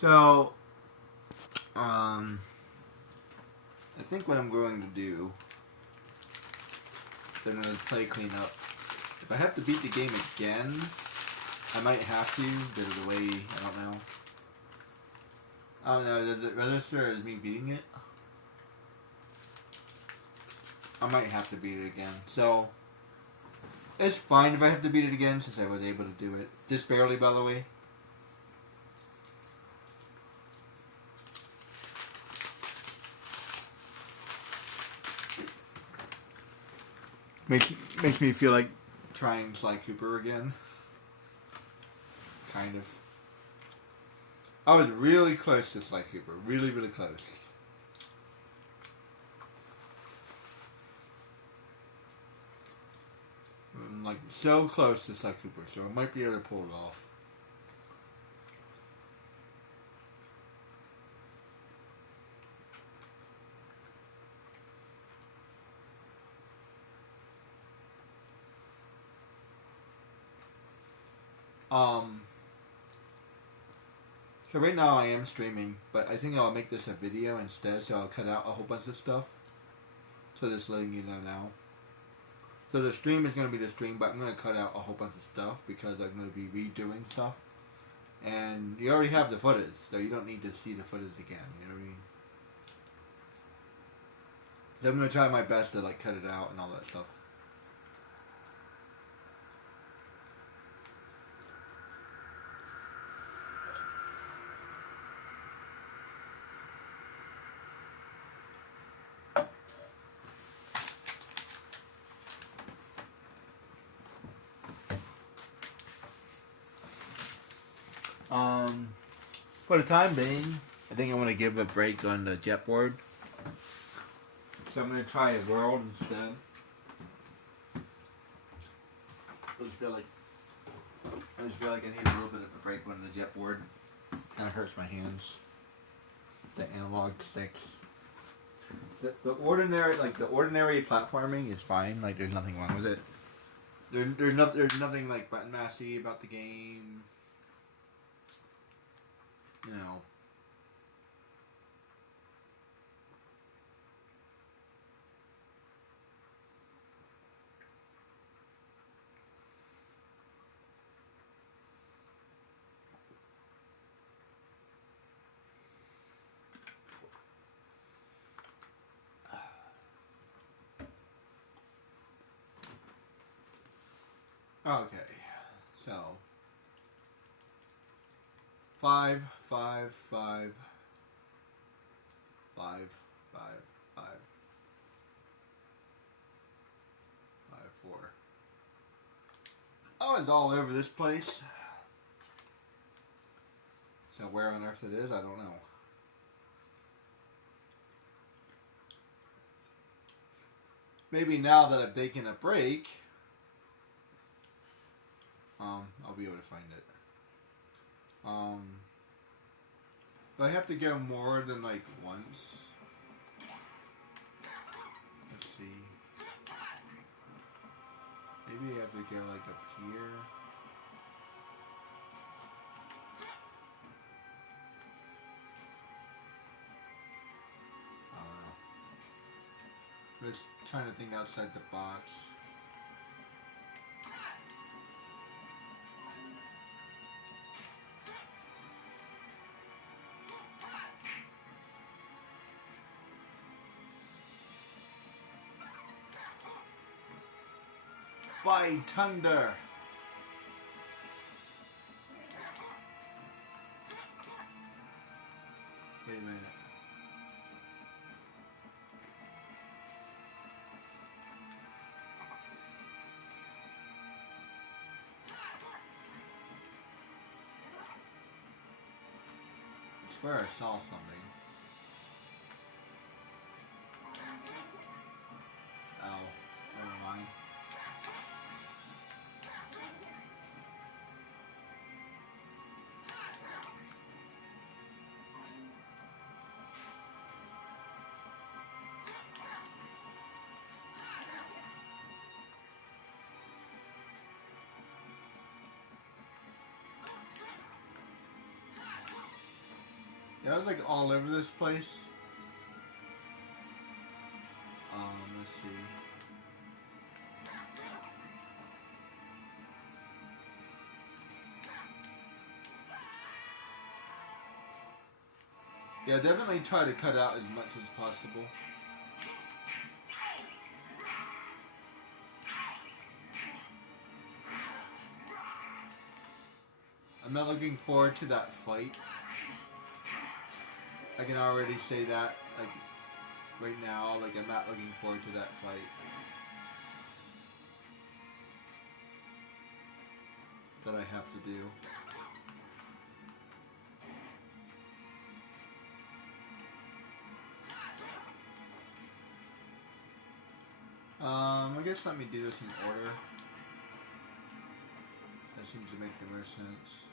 So, I think what I'm going to do is I'm going to play cleanup. If I have to beat the game again, I might have to because of the way, I don't know. I don't know, does it register as me beating it? I might have to beat it again. So, it's fine if I have to beat it again since I was able to do it. Just barely, by the way. Makes me feel like trying Sly Cooper again. Kind of. I was really close to Sly Cooper. Really, really close. Like, so close to Sly Cooper, so I might be able to pull it off. So right now I am streaming, but I think I'll make this a video instead, so I'll cut out a whole bunch of stuff. So just letting you know now. So the stream is going to be the stream, but I'm going to cut out a whole bunch of stuff because I'm going to be redoing stuff. And you already have the footage, so you don't need to see the footage again, you know what I mean? So I'm going to try my best to like cut it out and all that stuff. For the time being, I think I want to give a break on the jet board. So I'm going to try a world instead. I just feel like I need a little bit of a break on the jet board. Kind of hurts my hands. The analog sticks. The ordinary platforming is fine. Like there's nothing wrong with it. There's nothing like button massy about the game. You know. Okay, so 5, 5, 5, 5, 5, 5, 5, 4. Oh, it's all over this place. So where on earth it is, I don't know. Maybe now that I've taken a break, I'll be able to find it. But I have to go more than like once. Let's see. Maybe I have to go like up here. I don't know. Just trying to think outside the box. By thunder! Wait a minute. I swear I saw something. Oh, never mind. Yeah, I was like all over this place. Let's see. Yeah, definitely try to cut out as much as possible. I'm not looking forward to that fight. I can already say that, like, right now, like, I'm not looking forward to that fight. That I have to do. I guess let me do this in order. That seems to make the most sense.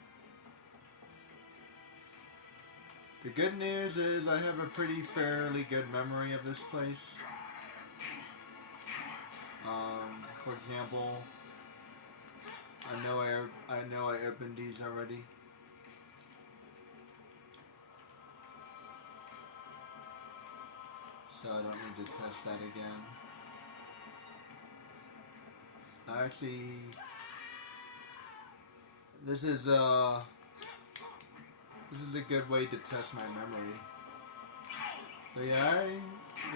The good news is I have a pretty fairly good memory of this place. For example, I know I opened these already. So I don't need to test that again. Actually, this is a good way to test my memory. So yeah, I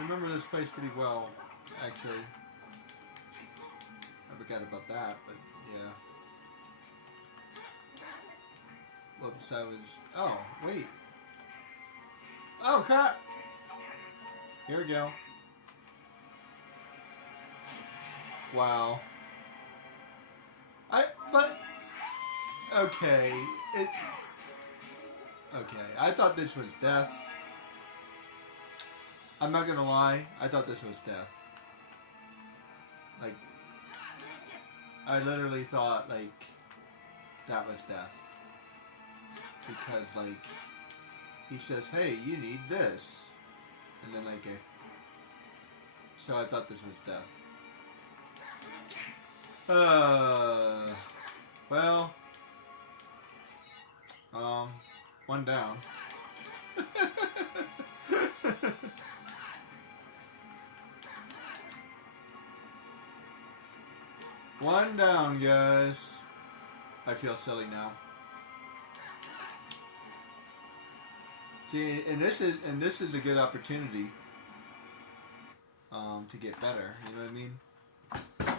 remember this place pretty well, actually. I forgot about that, but yeah. Whoops, I was... Oh, wait. Oh, crap! Here we go. Wow. Okay. Okay, I thought this was death. I'm not gonna lie, I thought this was death. Like, I literally thought, like, that was death. Because, like, he says, hey, you need this. And then, like, so I thought this was death. Well, one down. One down, guys. I feel silly now. See, and this is a good opportunity to get better. You know what I mean?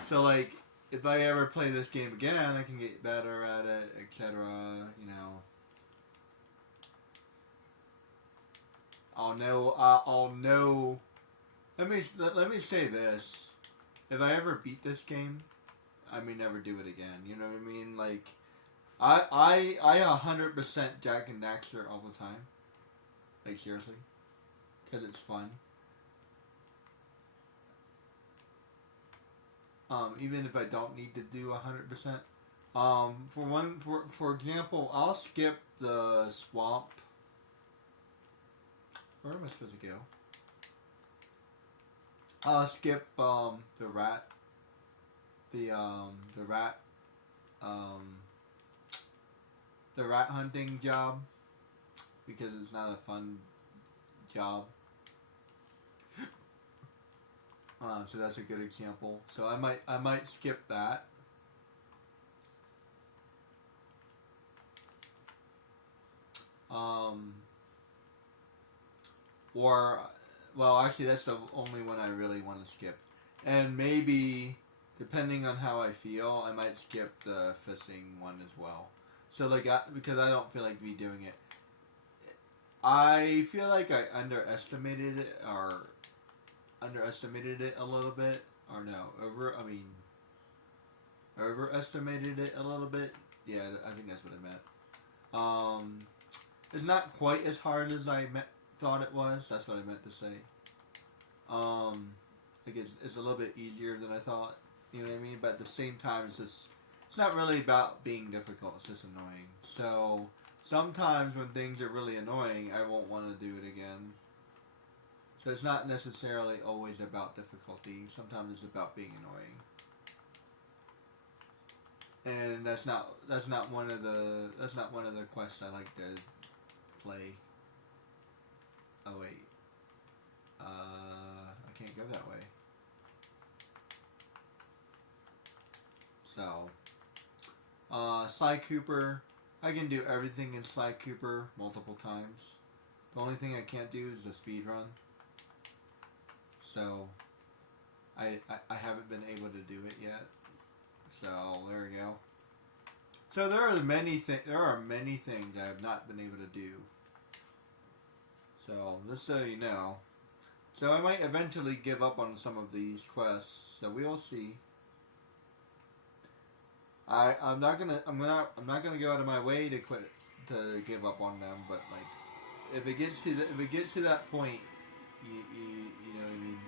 So, like, if I ever play this game again, I can get better at it, etc. You know, I'll know. Let me say this: if I ever beat this game, I may never do it again. You know what I mean? Like, I 100% Jak and Daxter all the time. Like, seriously, because it's fun. Even if I don't need to do 100%. For example, I'll skip the swamp. Where am I supposed to go? I'll skip the rat hunting job because it's not a fun job. So that's a good example. So I might skip that. Or, well, actually, that's the only one I really want to skip. And maybe, depending on how I feel, I might skip the fishing one as well. So, like, because I don't feel like me doing it. I feel like I underestimated it a little bit. Or no, overestimated it a little bit. Yeah, I think that's what I meant. It's not quite as hard as I thought it was. That's what I meant to say. Like it's a little bit easier than I thought. You know what I mean? But at the same time, it's not really about being difficult. It's just annoying. So sometimes when things are really annoying, I won't want to do it again. So it's not necessarily always about difficulty. Sometimes it's about being annoying. And that's not one of the quests I like to play. Oh wait. I can't go that way. So, Sly Cooper. I can do everything in Sly Cooper multiple times. The only thing I can't do is the speed run. So, I haven't been able to do it yet. So there we go. So there are many things I have not been able to do. So just so you know. So I might eventually give up on some of these quests. So we'll see. I'm not gonna go out of my way to give up on them, but like if it gets to that point, you know what I mean.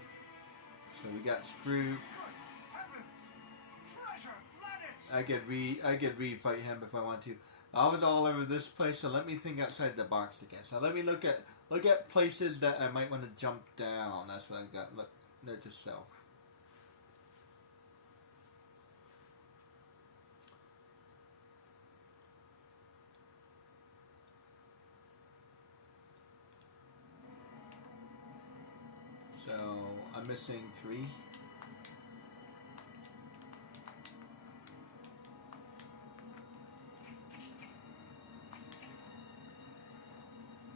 So we got Screw. I could re-fight him if I want to. I was all over this place, so let me think outside the box again. So let me look at places that I might want to jump down. That's what I got. Look, note to self. So I'm missing 3.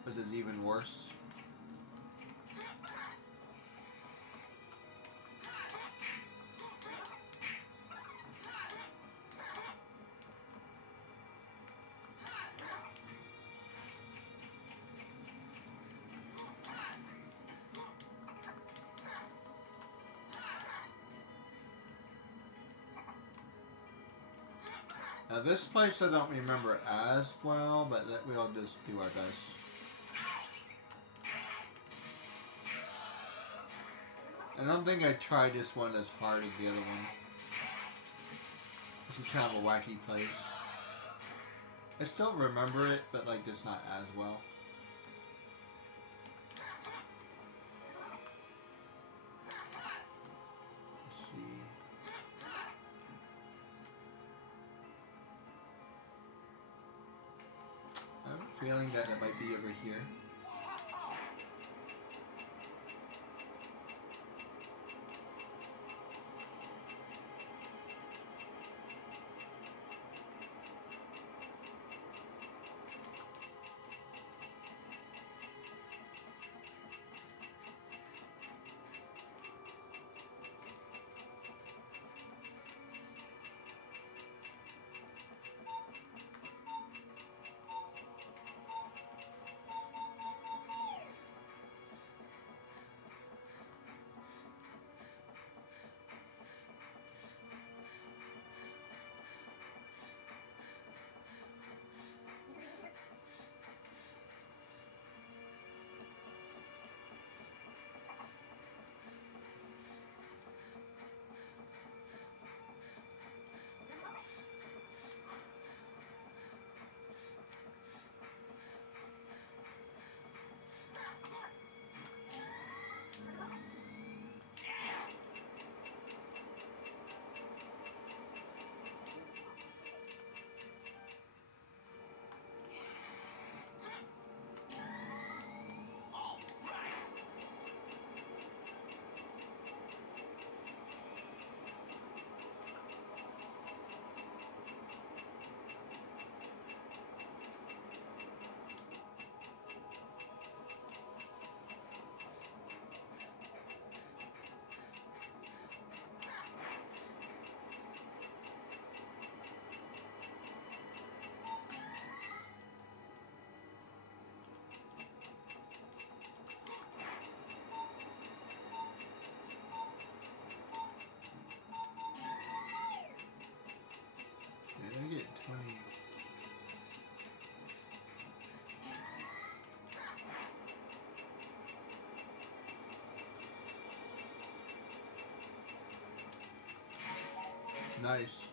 This is even worse. Now this place I don't remember as well, but we'll just do our best. I don't think I tried this one as hard as the other one. This is kind of a wacky place. I still remember it, but like just not as well. Let's see. I have a feeling that it might be over here. Did I get 20? Nice.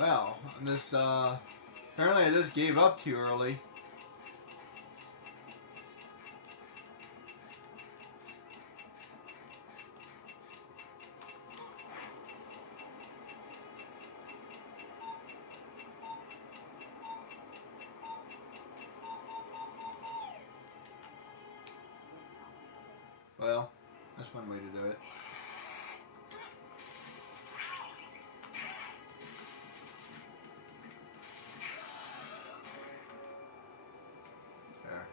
Well, this, apparently I just gave up too early. Well, that's one way to do it. There.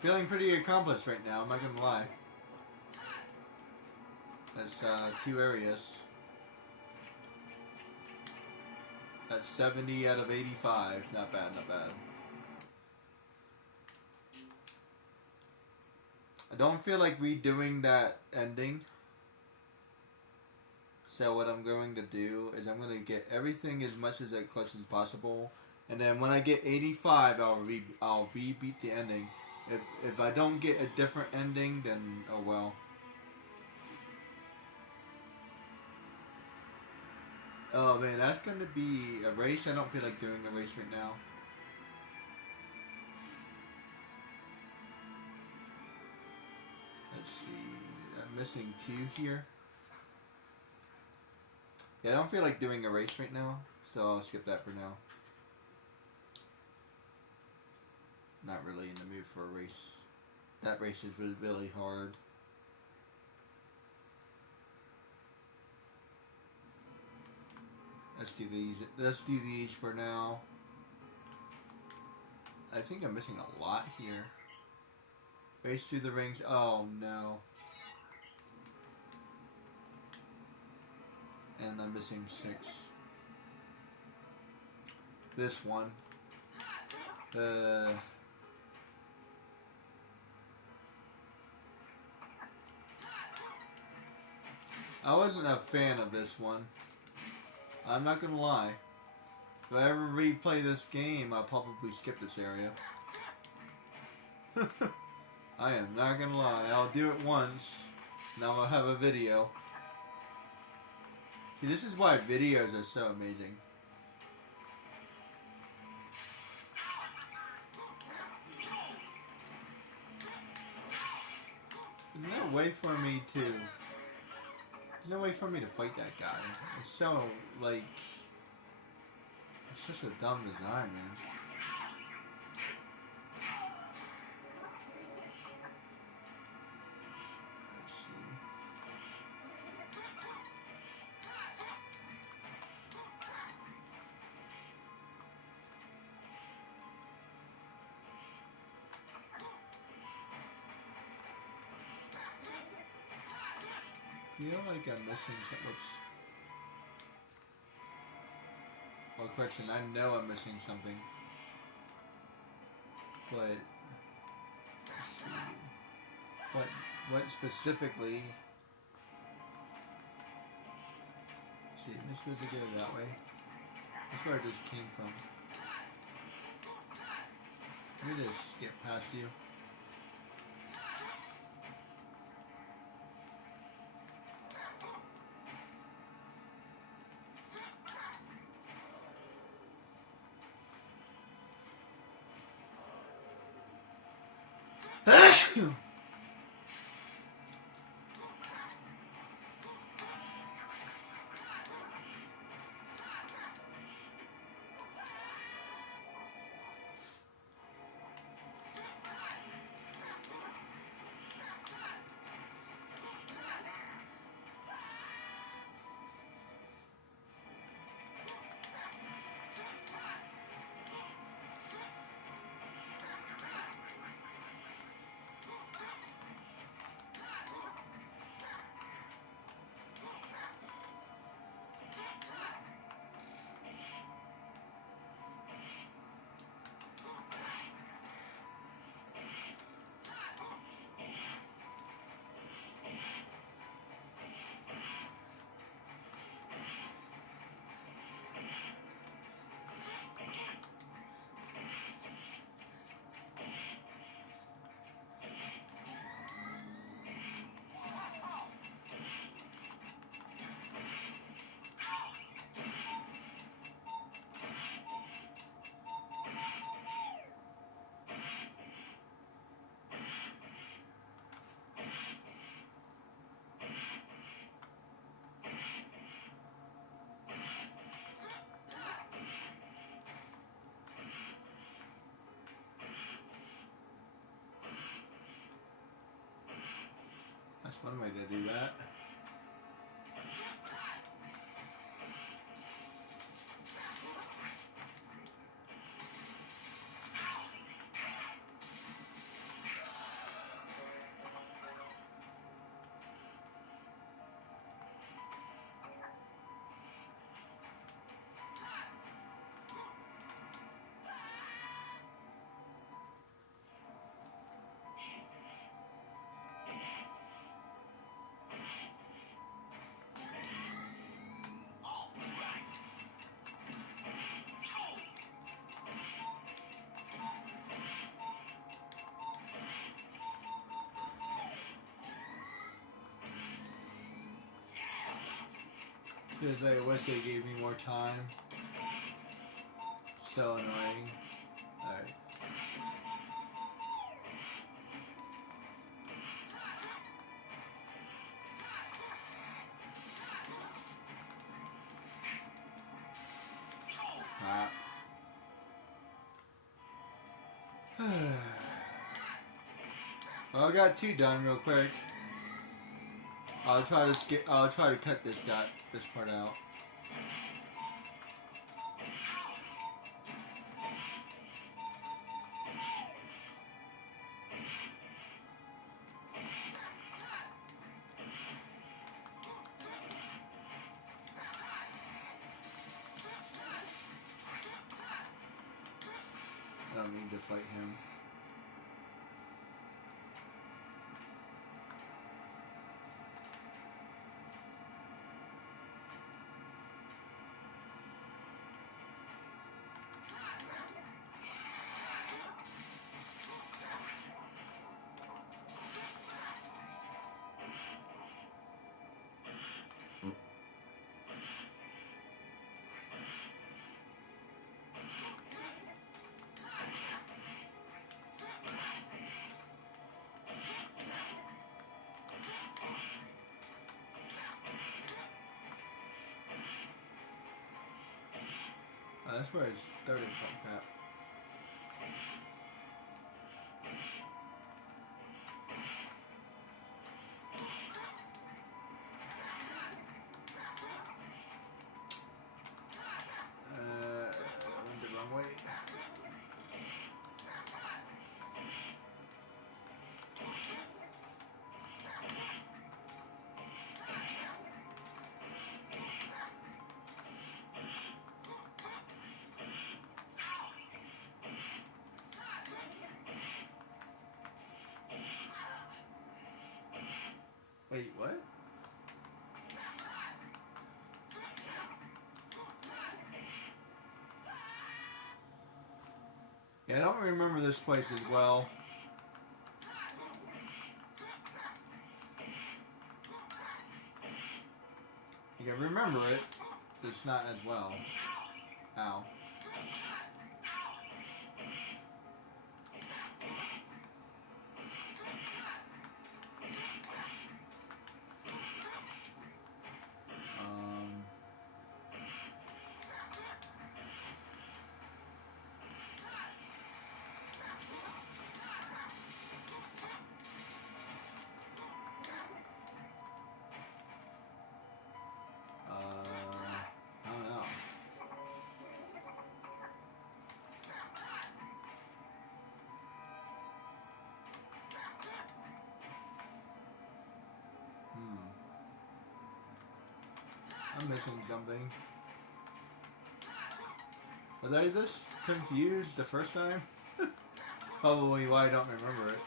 Feeling pretty accomplished right now, I'm not gonna lie. That's 2 areas. That's 70 out of 85. Not bad, not bad. I don't feel like redoing that ending. So what I'm going to do is I'm going to get everything as much as close as possible. And then when I get 85, I'll rebeat the ending. If I don't get a different ending, then oh well. Oh man, that's gonna be a race. I don't feel like doing a race right now. Let's see. I'm missing 2 here. Yeah, I don't feel like doing a race right now, so I'll skip that for now. Not really in the mood for a race. That race is really, really hard. Let's do these. Let's do these for now. I think I'm missing a lot here. Race through the rings. Oh no. And I'm missing 6. This one. I wasn't a fan of this one. I'm not gonna lie. If I ever replay this game, I'll probably skip this area. I am not gonna lie. I'll do it once. Now I'll have a video. See, this is why videos are so amazing. There's no way for me to... There's no way for me to fight that guy. It's so, like... It's such a dumb design, man. Let's see. I feel like I'm missing something. Well, correction, I know I'm missing something. But let's see. What specifically? Let's see, am I supposed to go that way? That's where I just came from. Let me just skip past you. one way to do that. Because I wish they gave me more time. So annoying. Alright. Well, I got 2 done real quick. I'll try to cut this part out. I don't need to fight him. That's where I started from, crap. I went the wrong way. Wait, what? Yeah, I don't remember this place as well. You can remember it, but it's not as well. Ow. I don't know. I'm missing something. Was I this confused the first time? Probably why I don't remember it.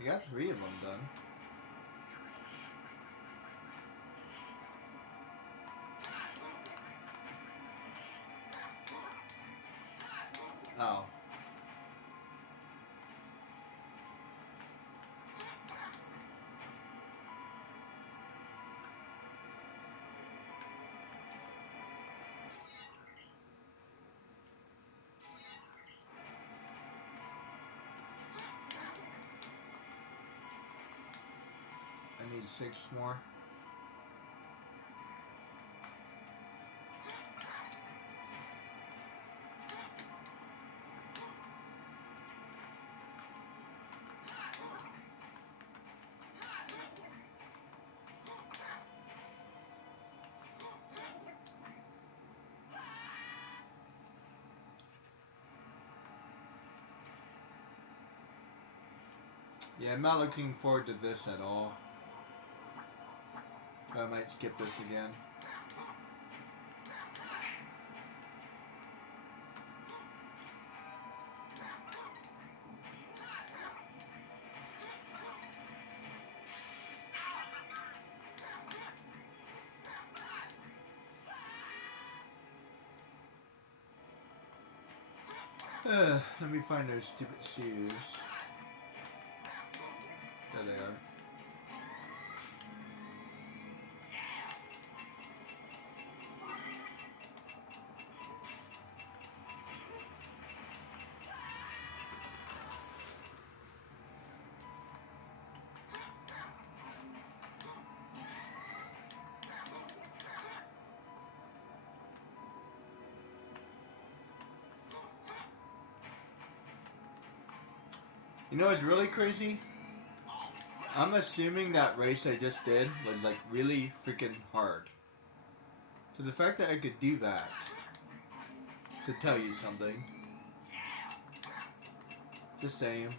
I got 3 of them done. Oh. I need 6 more. Yeah, I'm not looking forward to this at all. I might skip this again. Let me find those stupid shoes. There they are. You know what's really crazy? I'm assuming that race I just did was like really freaking hard. So the fact that I could do that should tell you something. Just saying.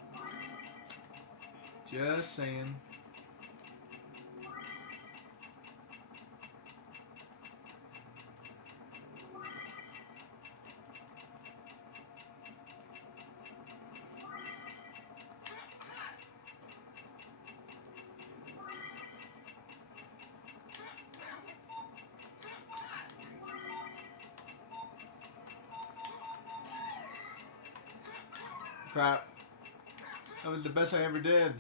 Just saying. Crap. That was the best I ever did.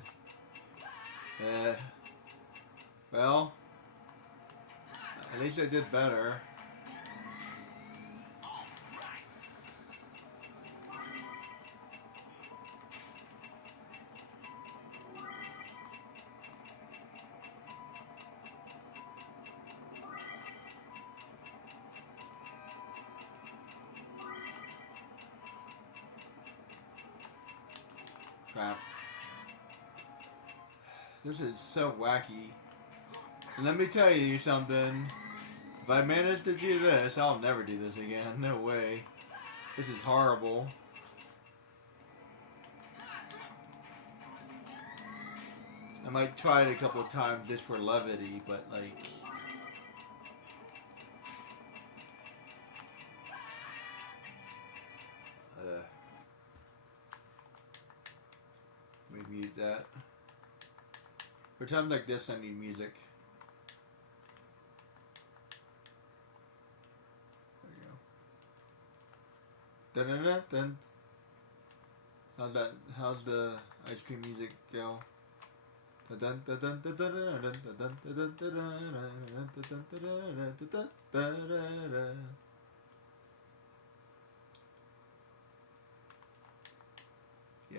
Well, at least I did better. Crap. This is so wacky. And let me tell you something. If I manage to do this, I'll never do this again. No way. This is horrible. I might try it a couple of times just for levity, but like... Let me mute that. For times like this, I need music. There you go. Dun-dun-dun-dun. How's that? How's the ice cream music go? Yeah,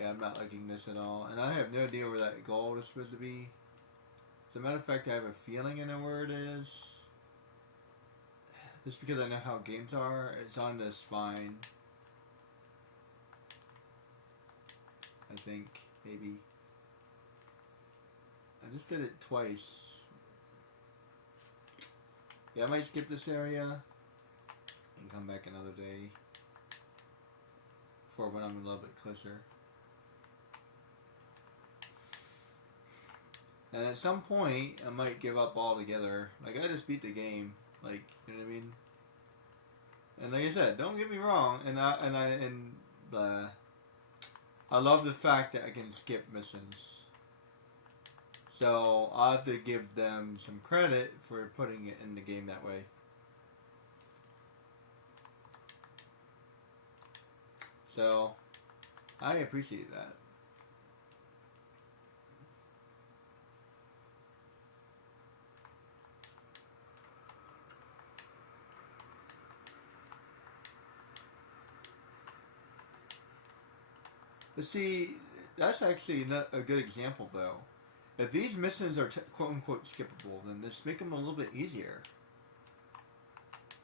I'm not liking this at all. And I have no idea where that gold is supposed to be. As a matter of fact, I have a feeling I know where it is. Just because I know how games are, it's on this spine. I think, maybe. I just did it twice. Yeah, I might skip this area and come back another day for when I'm a little bit closer. And at some point, I might give up altogether. Like, I just beat the game. Like, you know what I mean? And like I said, don't get me wrong. I love the fact that I can skip missions. So I'll have to give them some credit for putting it in the game that way. So I appreciate that. But see, that's actually not a good example though. If these missions are quote unquote skippable, then just make them a little bit easier.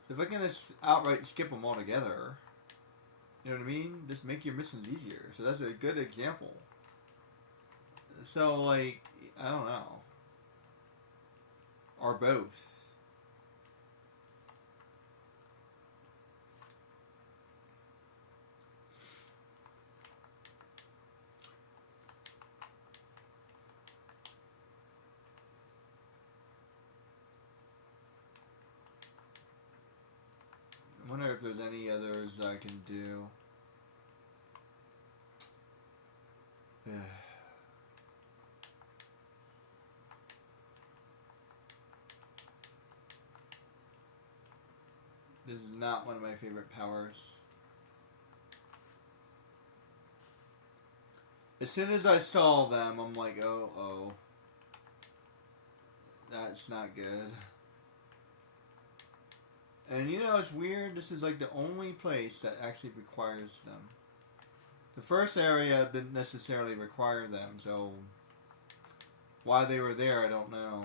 So if I can just outright skip them altogether, you know what I mean? Just make your missions easier. So that's a good example. So like, I don't know. Or both. any others I can do. This is not one of my favorite powers. As soon as I saw them, I'm like, oh. That's not good. And you know, it's weird. This is like the only place that actually requires them. The first area didn't necessarily require them, so why they were there, I don't know.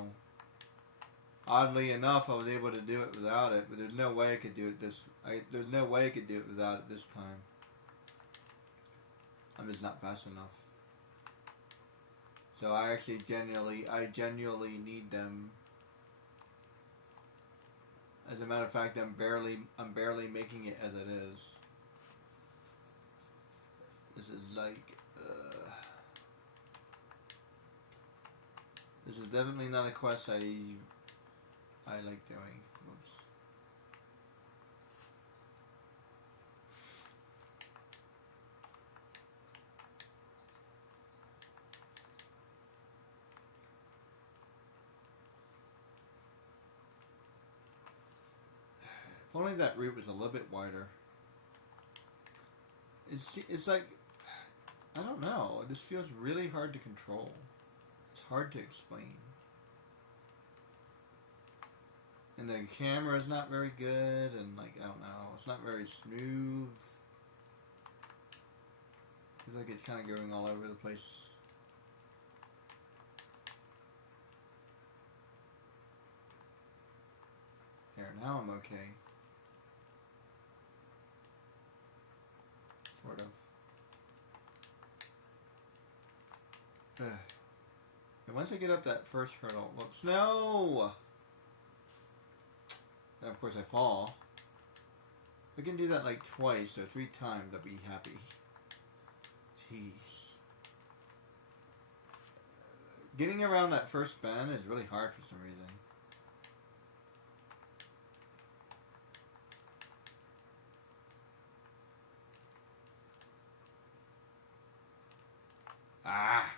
Oddly enough, I was able to do it without it, but there's no way I could do it there's no way I could do it without it this time. I'm just not fast enough. So I genuinely need them. As a matter of fact, I'm barely making it as it is. This is like, this is definitely not a quest I like doing. Whoops. If only that route was a little bit wider. It's like, I don't know. This feels really hard to control. It's hard to explain. And the camera is not very good, and like, I don't know. It's not very smooth. Feels like it's kind of going all over the place. There, now I'm okay. Sort of. And once I get up that first hurdle, whoops, no! And of course I fall. If I can do that like twice or 3 times, I'd be happy. Jeez. Getting around that first bend is really hard for some reason. Ah!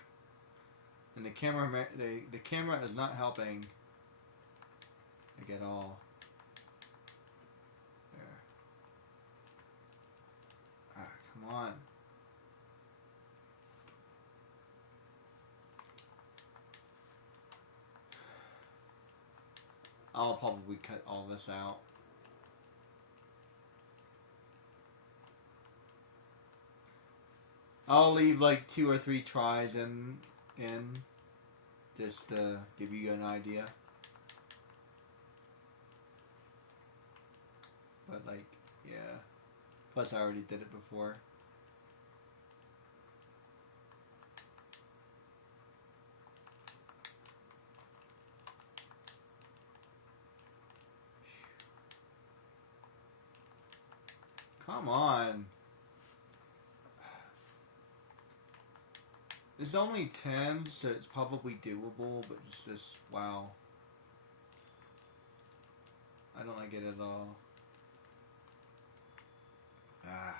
And the camera is not helping like at all. There. Ah, come on. I'll probably cut all this out. I'll leave like 2 or 3 tries in just to give you an idea. But like, yeah. Plus I already did it before. Come on. It's only 10, so it's probably doable, but it's just, wow. I don't like it at all. Ah.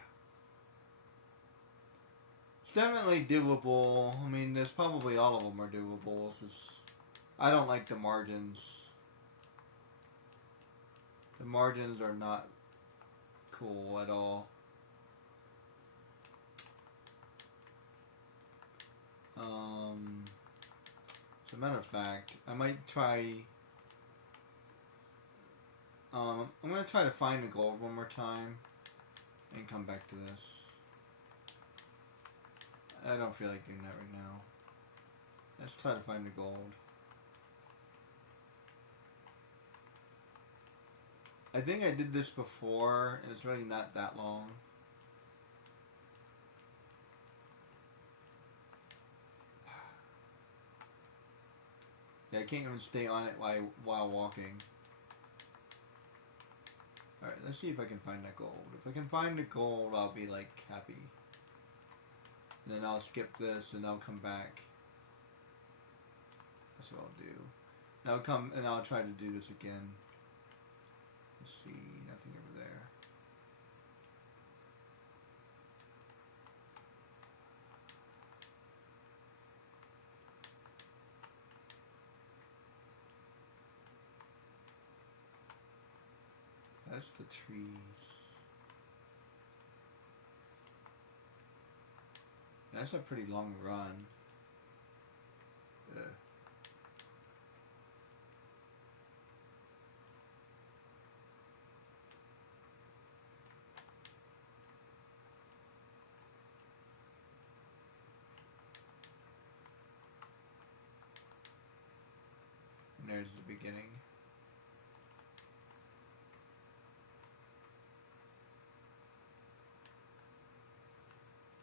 It's definitely doable. I mean, there's probably all of them are doable. It's just, I don't like the margins. The margins are not cool at all. As a matter of fact, I might try. I'm gonna try to find the gold one more time and come back to this. I don't feel like doing that right now. Let's try to find the gold. I think I did this before, and it's really not that long. Yeah, I can't even stay on it while walking. Alright, let's see if I can find that gold. If I can find the gold, I'll be like happy. And then I'll skip this and I'll come back. That's what I'll do. And I'll come and I'll try to do this again. Let's see, nothing over there. that's the trees. That's a pretty long run. Ugh. And there's the beginning.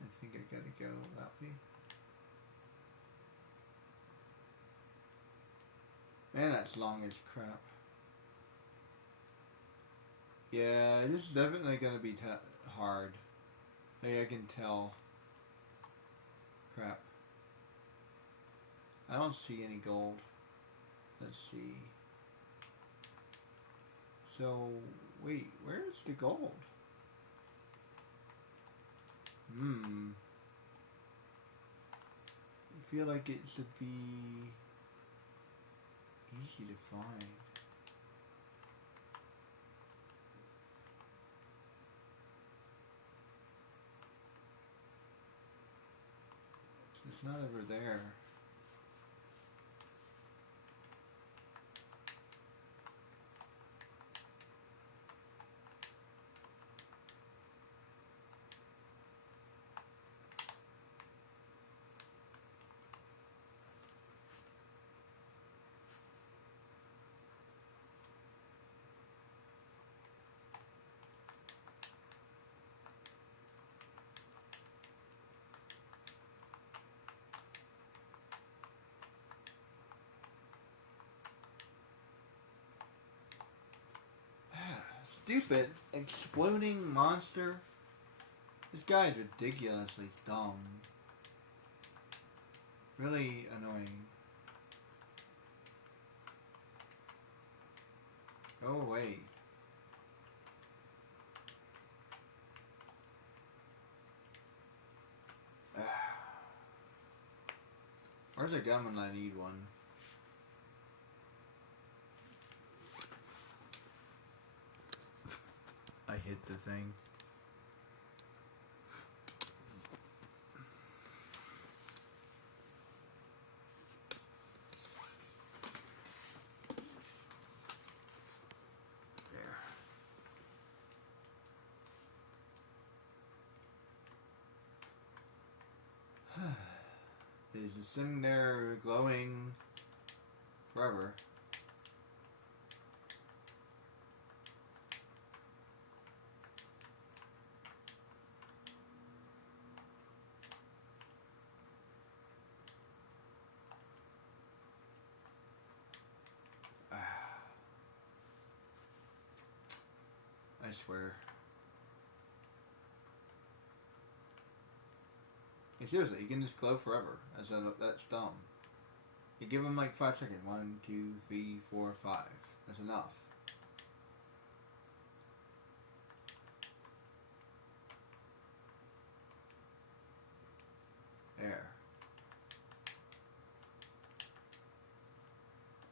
I think I gotta go that way. Man, that's long as crap. Yeah, this is definitely gonna be hard. Hey, I can tell. Crap. I don't see any gold. Let's see. So, wait, where's the gold? I feel like it should be easy to find. It's not over there. Stupid exploding monster. This guy is ridiculously dumb. Really annoying. Go away. Where's a gun when I need one? I hit the thing. There. There's this thing there glowing forever. I swear. Yeah, seriously, you can just glow forever. That's dumb. You give them like 5 seconds. 1, 2, 3, 4, 5. That's enough. There.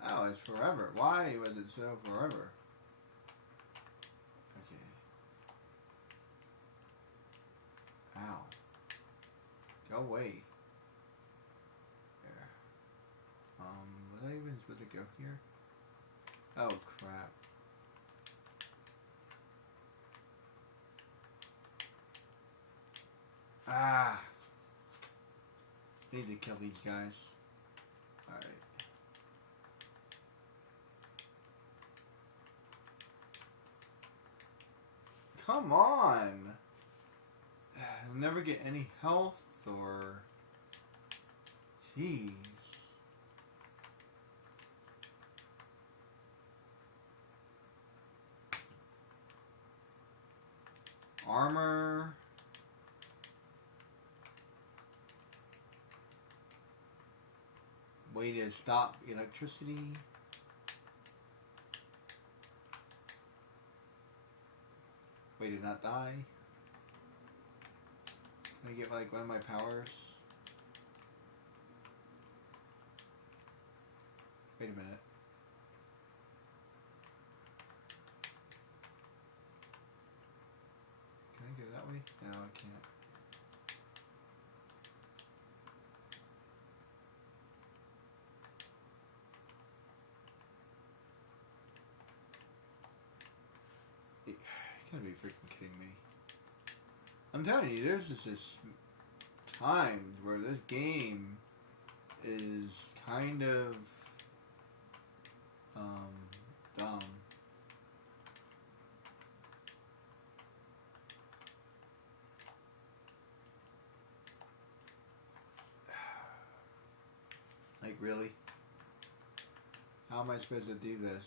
Oh, it's forever. Why was it so forever? Okay. Ow. Go away. There. Was I even supposed to go here? Oh, crap. Ah! Need to kill these guys. Alright. Come on! I'll never get any health or... Jeez. Armor. Way to stop electricity. Way to not die. Can I get like one of my powers? Wait a minute. gotta be freaking kidding me. I'm telling you, there's just this times where this game is kind of dumb. Like, really? How am I supposed to do this?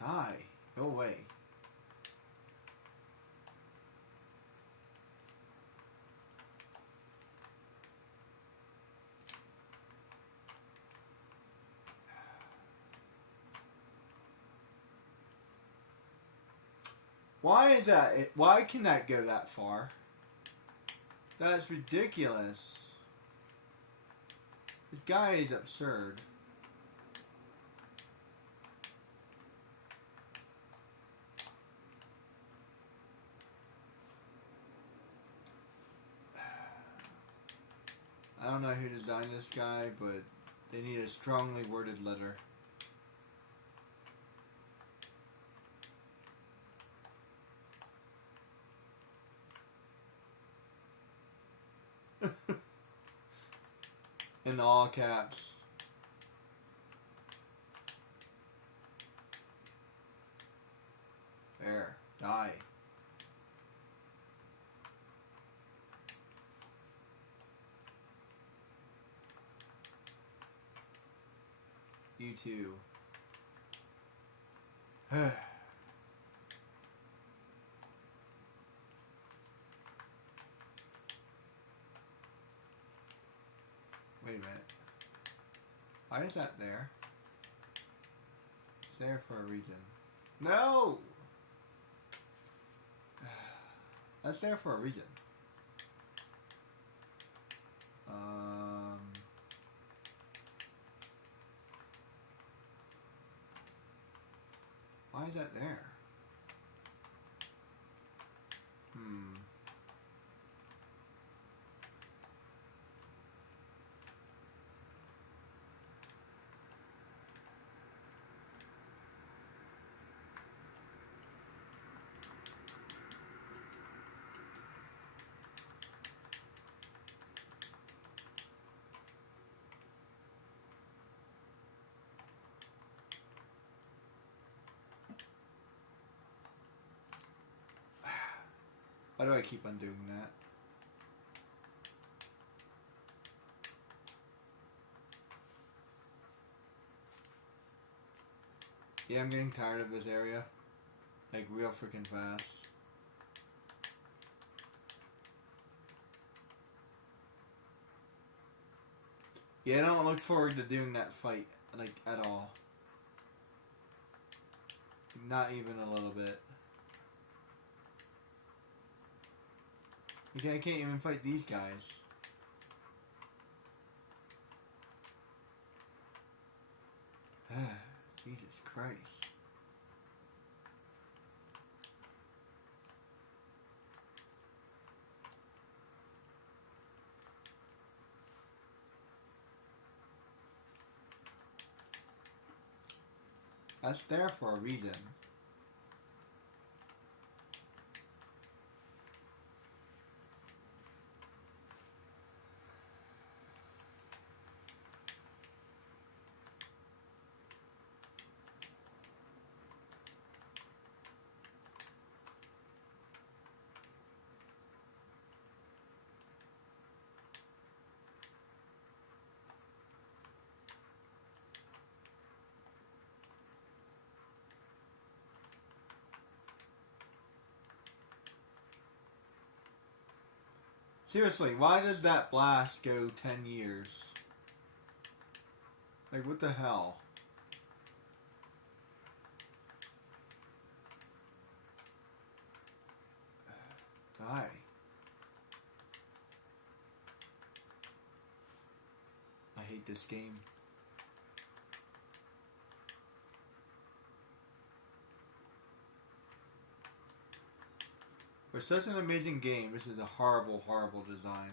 Die. Go away. Why is that? Why can that go that far? That's ridiculous. This guy is absurd. I don't know who designed this guy, but they need a strongly worded letter. In all caps. There. Die. You too. Wait a minute. Why is that there? It's there for a reason. No! That's there for a reason. Why is that there? Why do I keep on doing that? Yeah, I'm getting tired of this area. Like, real freaking fast. Yeah, I don't look forward to doing that fight, like, at all. Not even a little bit. Okay, I can't even fight these guys. Jesus Christ. That's there for a reason. Seriously, why does that blast go 10 years? Like, what the hell? Die. I hate this game. For such an amazing game, this is a horrible, horrible design.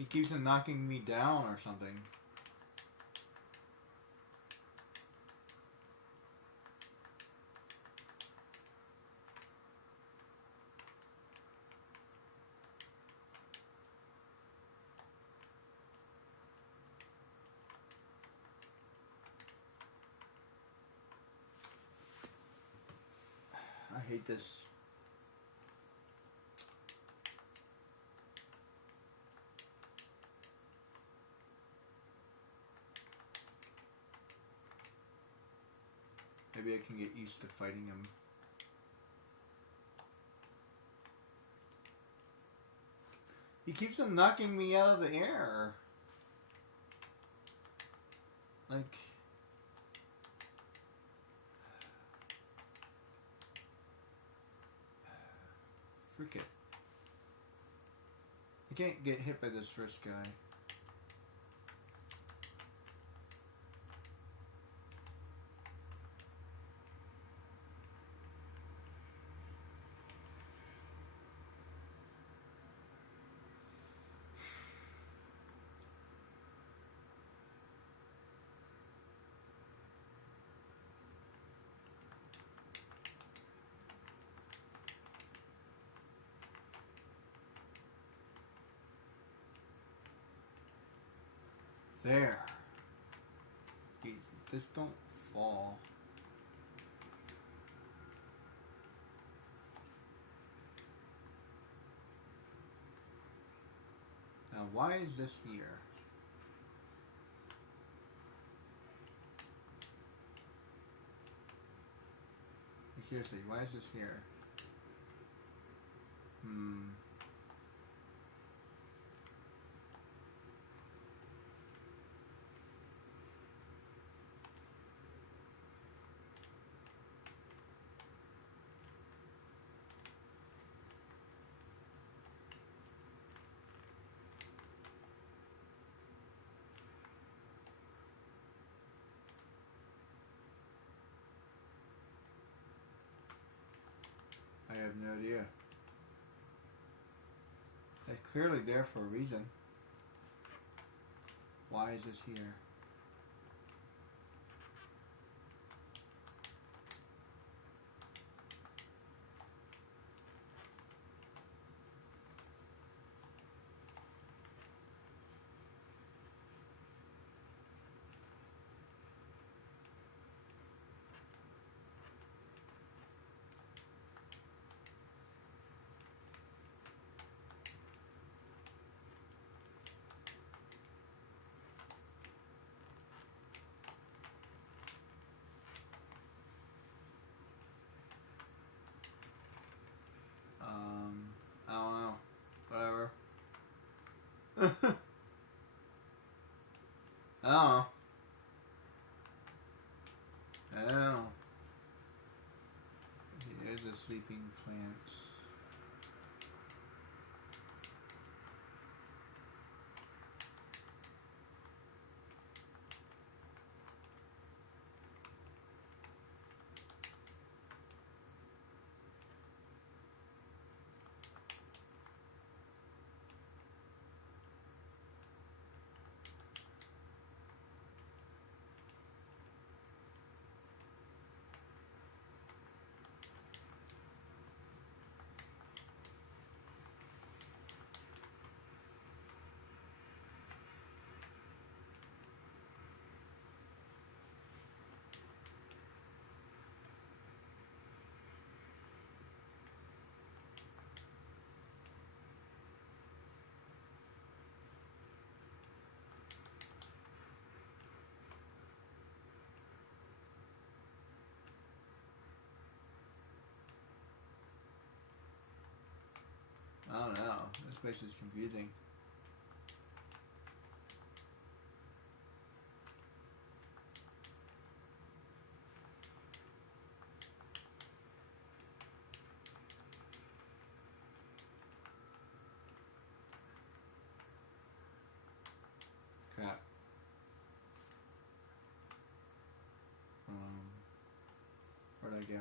He keeps on knocking me down or something. I hate this. Maybe I can get used to fighting him. He keeps on knocking me out of the air. Like... Frick it. I can't get hit by this first guy. There. Easy. Just don't fall. Now, why is this here? Seriously, why is this here? I have no idea. It's clearly there for a reason. Why is this here? I don't know. Whatever. I don't know. I don't know. There's a sleeping plant. I don't know. This place is confusing. Crap. Where'd I go?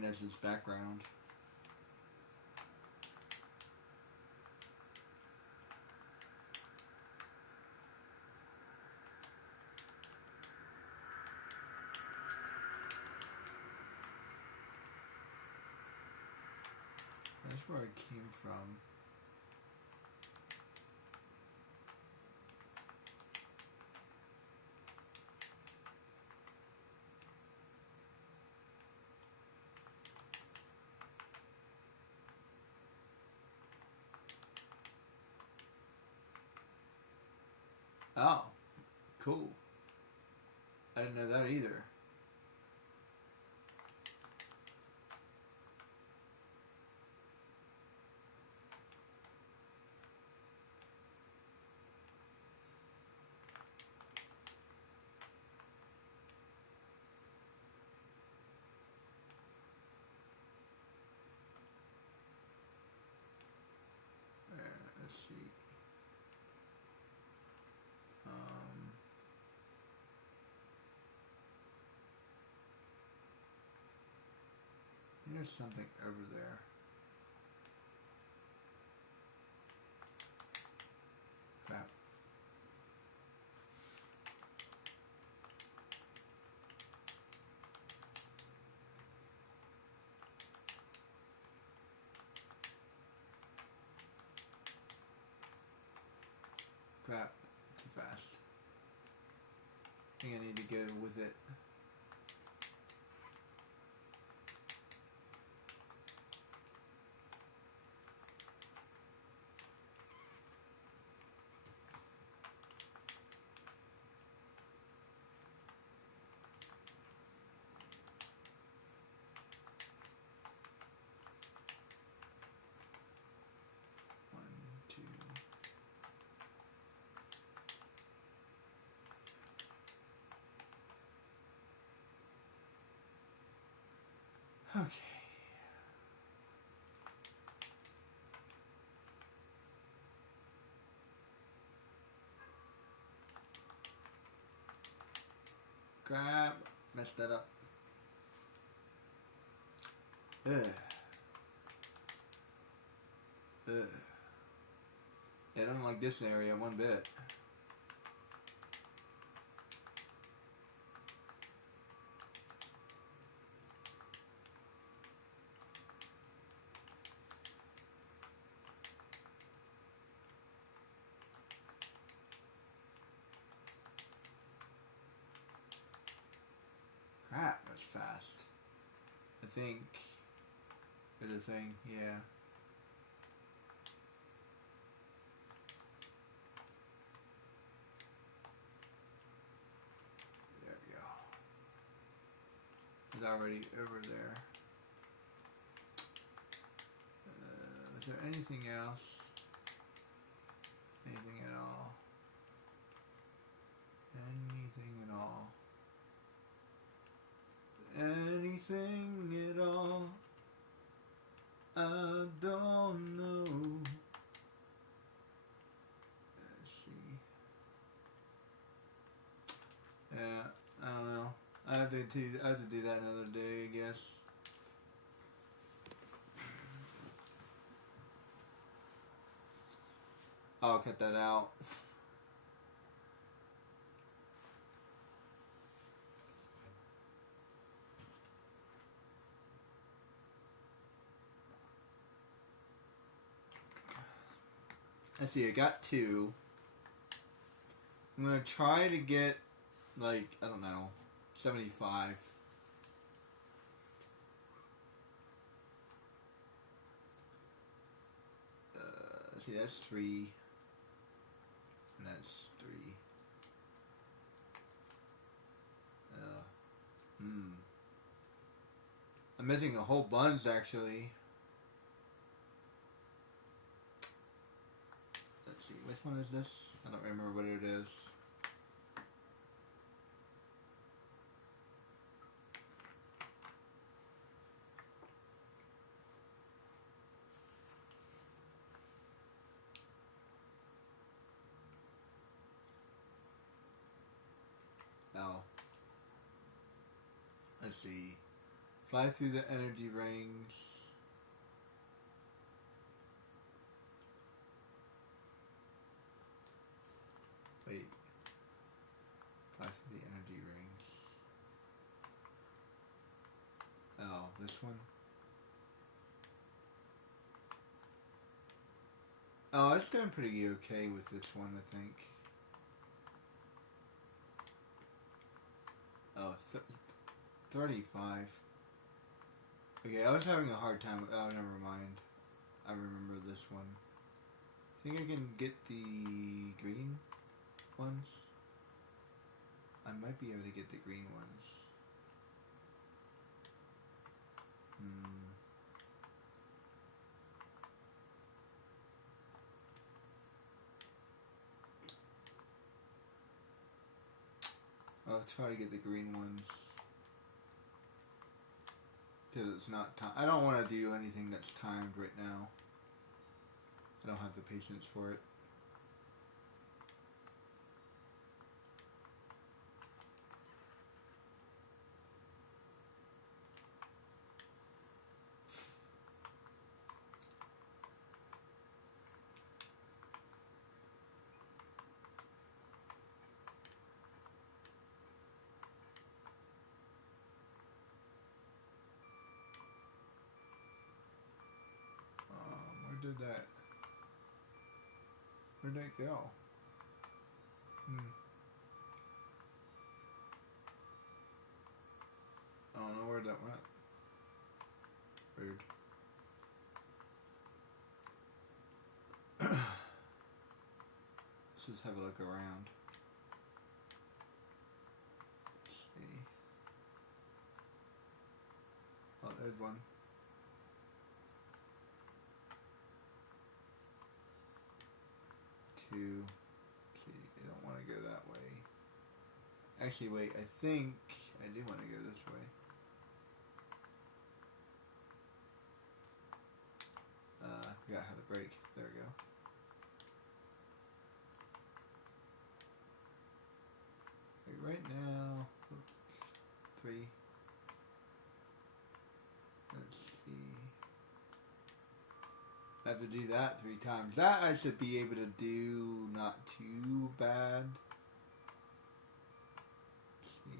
in as its background. That's where it came from. Oh, cool. I didn't know that either. Let's see. There's something over there. Crap. Crap. Too fast. I think I need to go with it. Okay. Crap. Messed that up. Ugh. Ugh. Yeah, I don't like this area one bit. Crap, that's fast. I think there's a thing, yeah. There we go. It's already over there. Is there anything else? Anything at all? Anything at all? Anything at all? I don't know. Let's see. Yeah, I don't know. I have to do that another day, I guess. I'll cut that out. Let's see, I got 2. I'm gonna try to get, like, I don't know, 75. Let's see, that's 3. And that's 3. I'm missing a whole bunch, actually. Let's see, which one is this? I don't remember what it is. Oh. Let's see. Fly through the energy rings. Wait. Fly through the energy rings. Oh, this one? Oh, it's doing pretty okay with this one, I think. Oh, 35. Okay, I was having a hard time. Oh, never mind. I remember this one. I think I can get the green ones. I might be able to get the green ones. I'll try to get the green ones. Because it's not time. I don't want to do anything that's timed right now. I don't have the patience for it. Where'd that go? I don't know where that went. Weird. Let's just have a look around. Let's see. Oh, there's one. Two. Let's see, I don't want to go that way. Actually, wait, I think I do want to go this way. I gotta have a break. There we go. Like right now, 3. Let's see. I have to do that 3 times. That I should be able to do not too bad. Let's see.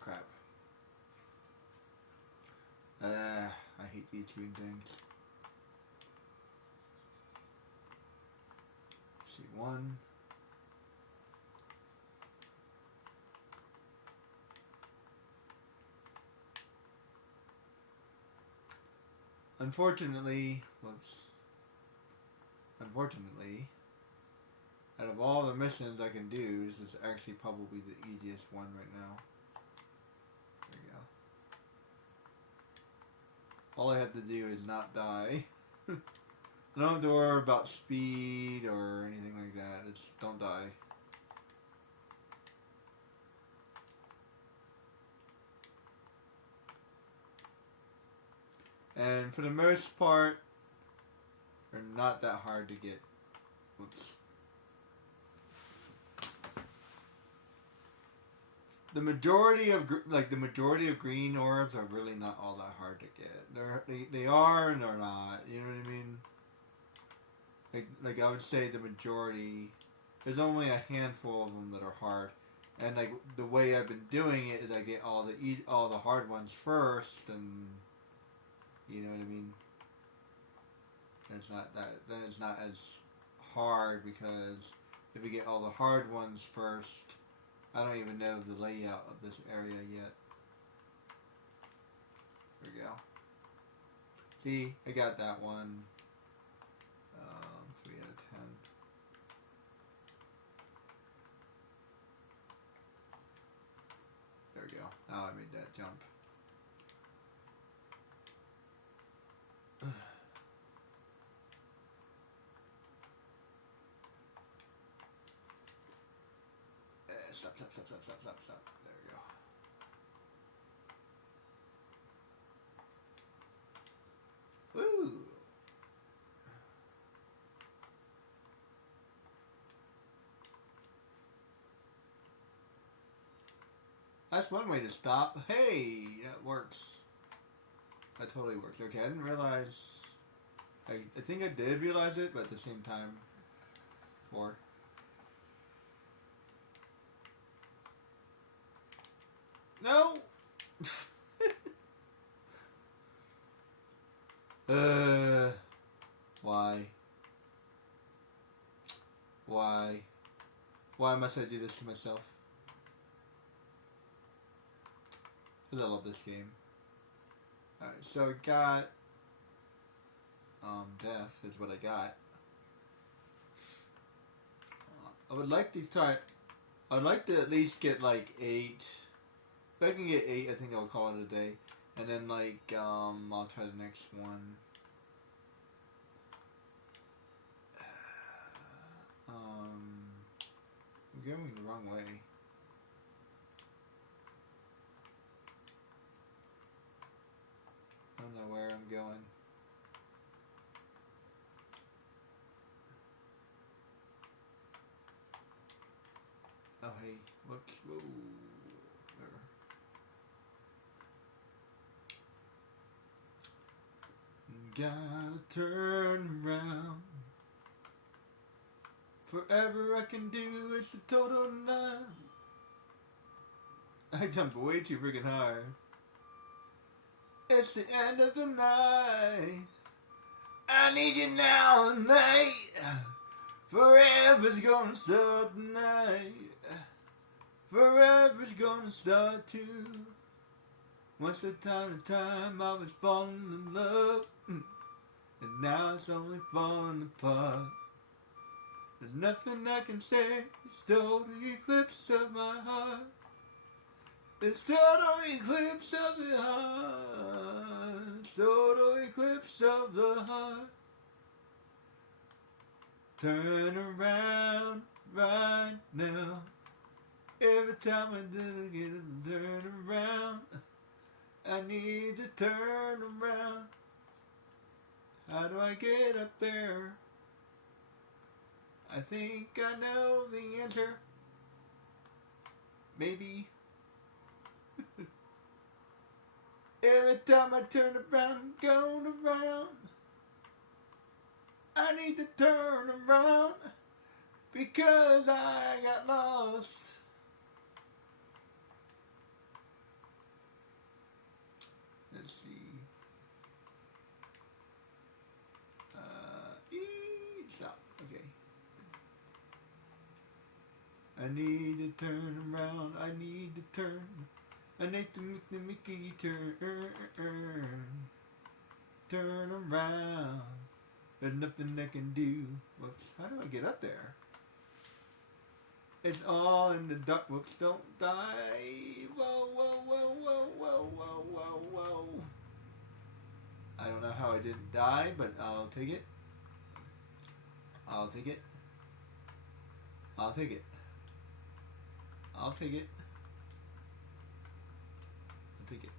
Crap. I hate these green things. Let's see, 1. Unfortunately, out of all the missions I can do, this is actually probably the easiest one right now. There we go. All I have to do is not die. I don't have to worry about speed or anything like that. It's don't die. And for the most part, they're not that hard to get. Oops. The majority of green orbs are really not all that hard to get. They are and they're not. You know what I mean? Like I would say the majority. There's only a handful of them that are hard, and like the way I've been doing it is I get all the hard ones first, and you know what I mean. And then it's not as hard because if we get all the hard ones first. I don't even know the layout of this area yet. There we go. See, I got that one. 3 out of 10. There we go. Now I made that jump. Stop. There we go. Woo! That's one way to stop. Hey, that works. That totally works. Okay, I didn't realize. I think I did realize it, but at the same time, more. No. Why? Why? Why must I do this to myself? Because I love this game. Alright, so I got death is what I got. I would like to start. I would like to at least get like 8. If I can get 8, I think I'll call it a day. And then like I'll try the next one. I'm going the wrong way. I don't know where I'm going. Oh hey, whoops, whoa, whatever. Gotta turn around. Forever I can do is a total none. I jumped way too freaking hard. It's the end of the night. I need you now and late. Forever's gonna start tonight. Forever's gonna start too. Once upon a time I was falling in love, and now it's only falling apart. There's nothing I can say. It's total eclipse of my heart. It's total eclipse of the heart. Total eclipse of the heart. Turn around right now. Every time I do get to turn around, I need to turn around. How do I get up there? I think I know the answer. Maybe. Every time I turn around, going around, I need to turn around because I got lost. Let's see. Stop. Okay. I need to turn around. I need to turn. I need to make the Mickey turn. Turn around. There's nothing I can do. Whoops. How do I get up there? It's all in the dark. Whoops. Don't die. Whoa, whoa, whoa, whoa, whoa, whoa, whoa, whoa. I don't know how I didn't die, but I'll take it. I'll take it. I'll take it. I'll take it. I'll take it.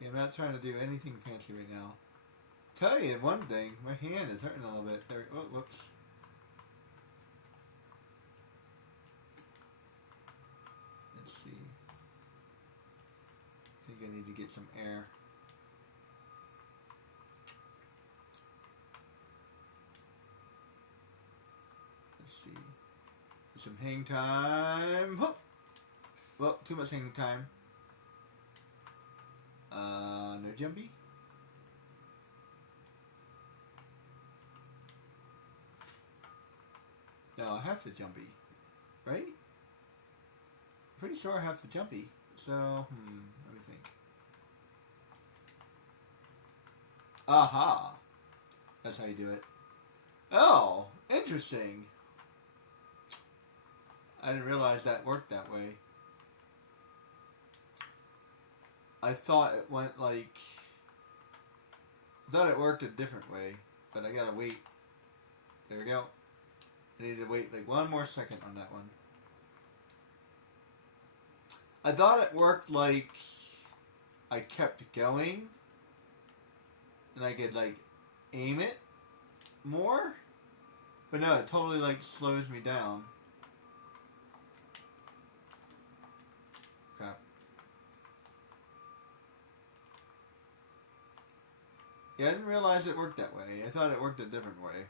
Yeah, I'm not trying to do anything fancy right now. Tell you one thing, my hand is hurting a little bit. There, oh, whoops. Let's see. I think I need to get some air. Let's see. Some hang time. Whoop. Well, too much hang time. No jumpy. No, I have to jumpy. Right? Pretty sure I have to jumpy. So, let me think. Aha! That's how you do it. Oh, interesting. I didn't realize that worked that way. I thought it went like... I thought it worked a different way, but I gotta wait. There we go. I need to wait like one more second on that one. I thought it worked like I kept going and I could like aim it more, but no, it totally like slows me down. Crap. Yeah, I didn't realize it worked that way. I thought it worked a different way.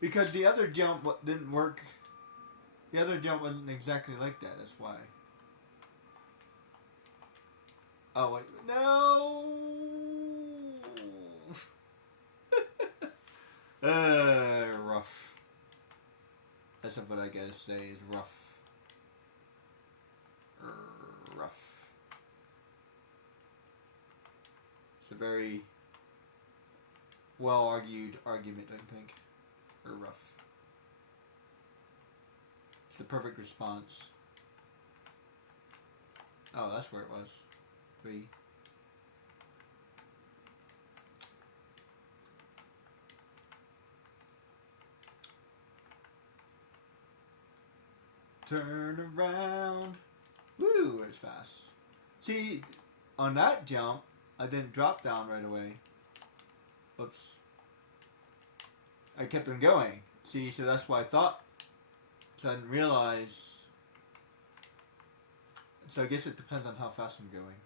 Because the other jump didn't work. The other jump wasn't exactly like that, that's why. Oh, wait. No! Rough. That's what I gotta say is rough. Rough. It's a very well argued argument, I think. Or rough. It's the perfect response. Oh, that's where it was. 3. Turn around. Woo, it's fast. See, on that jump, I didn't drop down right away. Oops. I kept on going. See, so that's why I thought. So I didn't realize. So I guess it depends on how fast I'm going.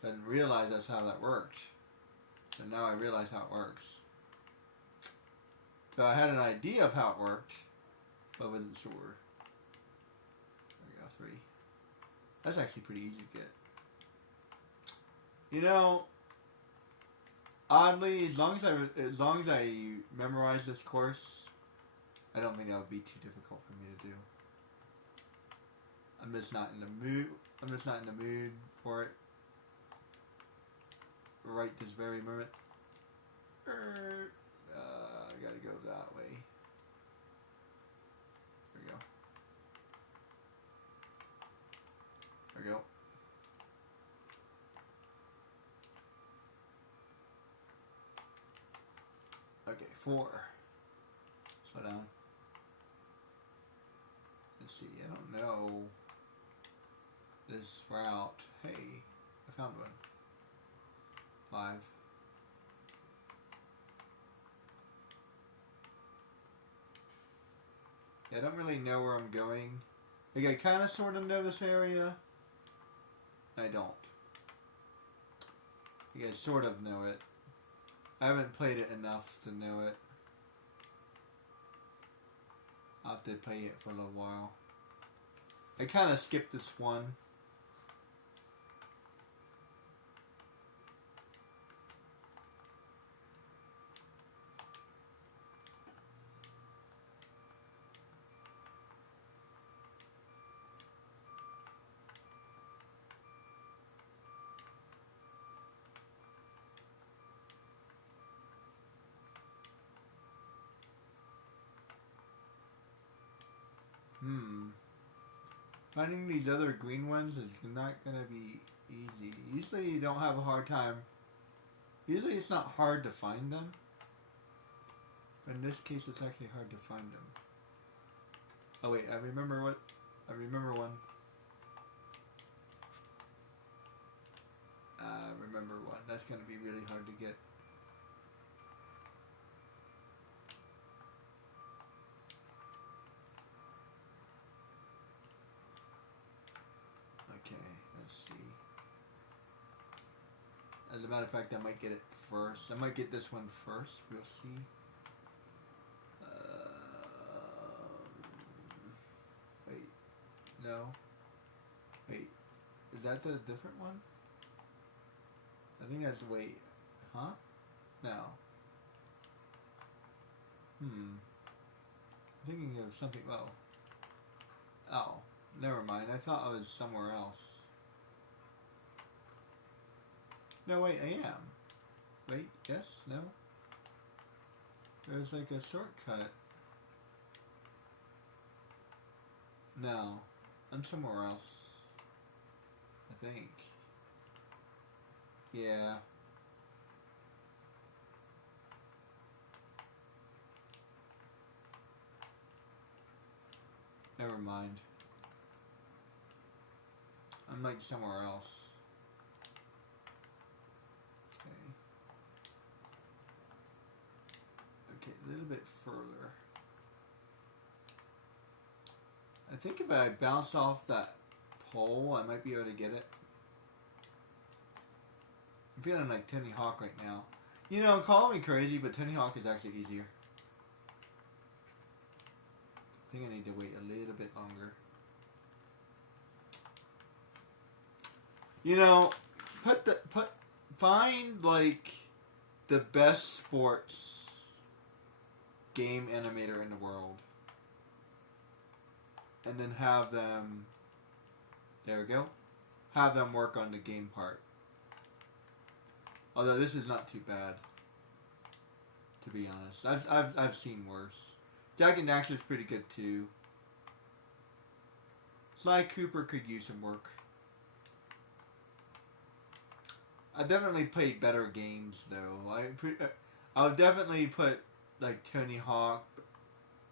So I didn't realize that's how that worked. So now I realize how it works. So I had an idea of how it worked, but I wasn't sure. There we go, 3. That's actually pretty easy to get. You know, oddly, as long as I memorize this course, I don't think that would be too difficult for me to do. I'm just not in the mood. I'm just not in the mood for it right this very moment. I gotta go that way. There we go. There we go. Okay, 4. Slow down. Let's see, I don't know this route. Hey, I found one. 5. Yeah, I don't really know where I'm going. Like, I kind of sort of know this area. I don't. Like, I sort of know it. I haven't played it enough to know it. I'll have to play it for a little while. I kind of skipped this one. Finding these other green ones is not going to be easy. Usually you don't have a hard time. Usually it's not hard to find them. But in this case it's actually hard to find them. Oh wait, I remember one. Remember one. That's going to be really hard to get. Okay, let's see. As a matter of fact, I might get it first. I might get this one first. We'll see. Wait. No. Wait. Is that the different one? I think that's wait. Huh? No. I'm thinking of something. Oh. Never mind. I thought I was somewhere else. No, wait, I am. Wait, yes? No? There's like a shortcut. No. I'm somewhere else. I think. Yeah. Never mind. I'm like somewhere else. Okay, a little bit further. I think if I bounce off that pole, I might be able to get it. I'm feeling like Tony Hawk right now. You know, call me crazy, but Tony Hawk is actually easier. I think I need to wait a little bit longer. You know, find like the best sports game animator in the world, and then have them. There we go. Have them work on the game part. Although this is not too bad, to be honest. I've seen worse. Jak and Daxter's pretty good too. Sly Cooper could use some work. I definitely played better games though. I'll definitely put like Tony Hawk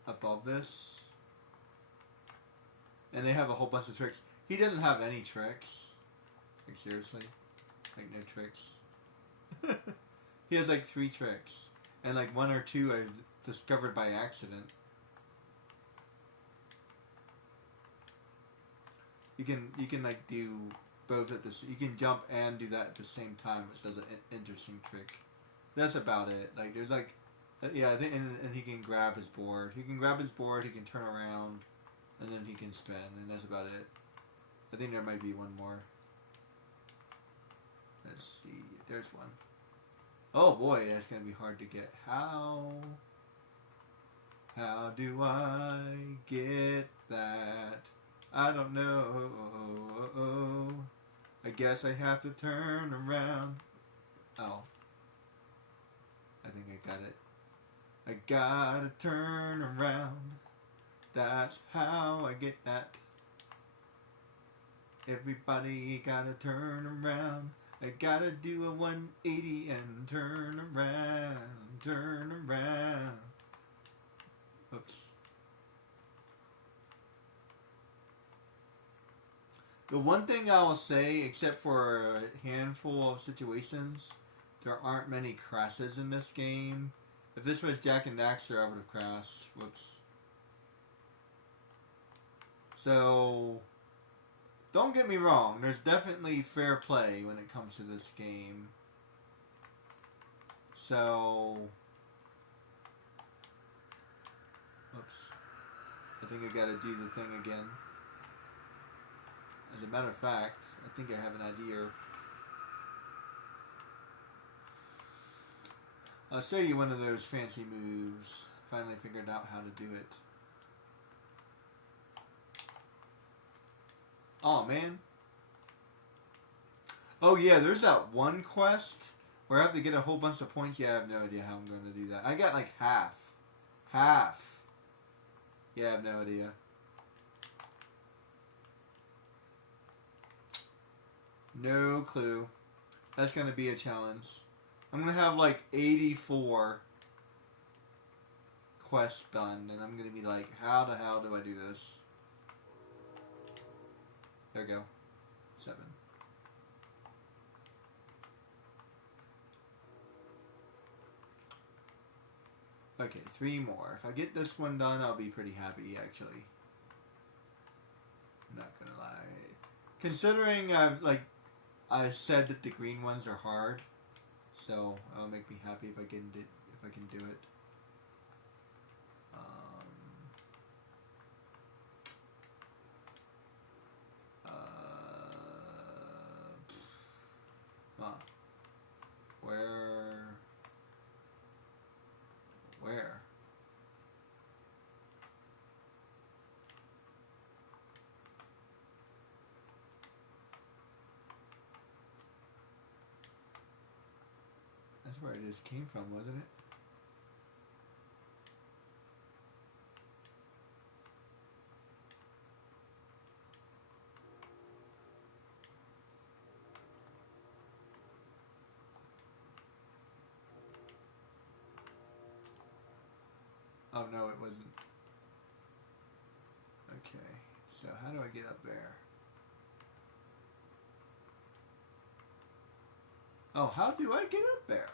above this. And they have a whole bunch of tricks. He didn't have any tricks. Like seriously, like no tricks. He has like 3 tricks, and like 1 or 2 I discovered by accident. You can like do both at this. You can jump and do that at the same time, which does an interesting trick. That's about it. Like there's like, yeah, I think, and he can grab his board. He can grab his board. He can turn around, and then he can spin, and that's about it. I think there might be one more. Let's see. There's one. Oh boy, that's gonna be hard to get. How do I get that? I don't know. I guess I have to turn around. Oh. I think I got it. I gotta turn around. That's how I get that. Everybody gotta turn around. I gotta do a 180 and turn around. Turn around. Oops. The one thing I will say, except for a handful of situations, there aren't many crashes in this game. If this was Jak and Daxter, I would have crashed. Whoops. So, don't get me wrong. There's definitely fair play when it comes to this game. So, oops. I think I gotta do the thing again. As a matter of fact, I think I have an idea. I'll show you one of those fancy moves. Finally figured out how to do it. Oh man. Oh yeah, there's that one quest where I have to get a whole bunch of points. Yeah, I have no idea how I'm going to do that. I got like half. Half. Yeah, I have no idea. No clue. That's going to be a challenge. I'm going to have like 84 quests done, and I'm going to be like, how the hell do I do this? There we go. 7. Okay, 3 more. If I get this one done, I'll be pretty happy, actually. I'm not going to lie. Considering I said that the green ones are hard, so it'll make me happy if I can do it. Where? That's where it just came from, wasn't it? Oh no, it wasn't. Okay, so how do I get up there? Oh, how do I get up there?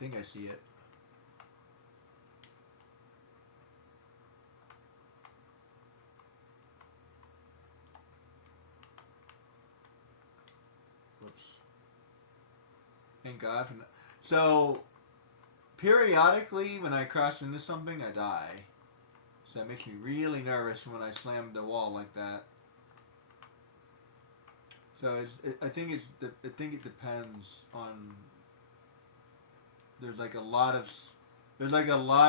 think I see it. Whoops. Thank God for so periodically when I crash into something I die. So that makes me really nervous when I slam the wall like that. So I think it depends on. There's like a lot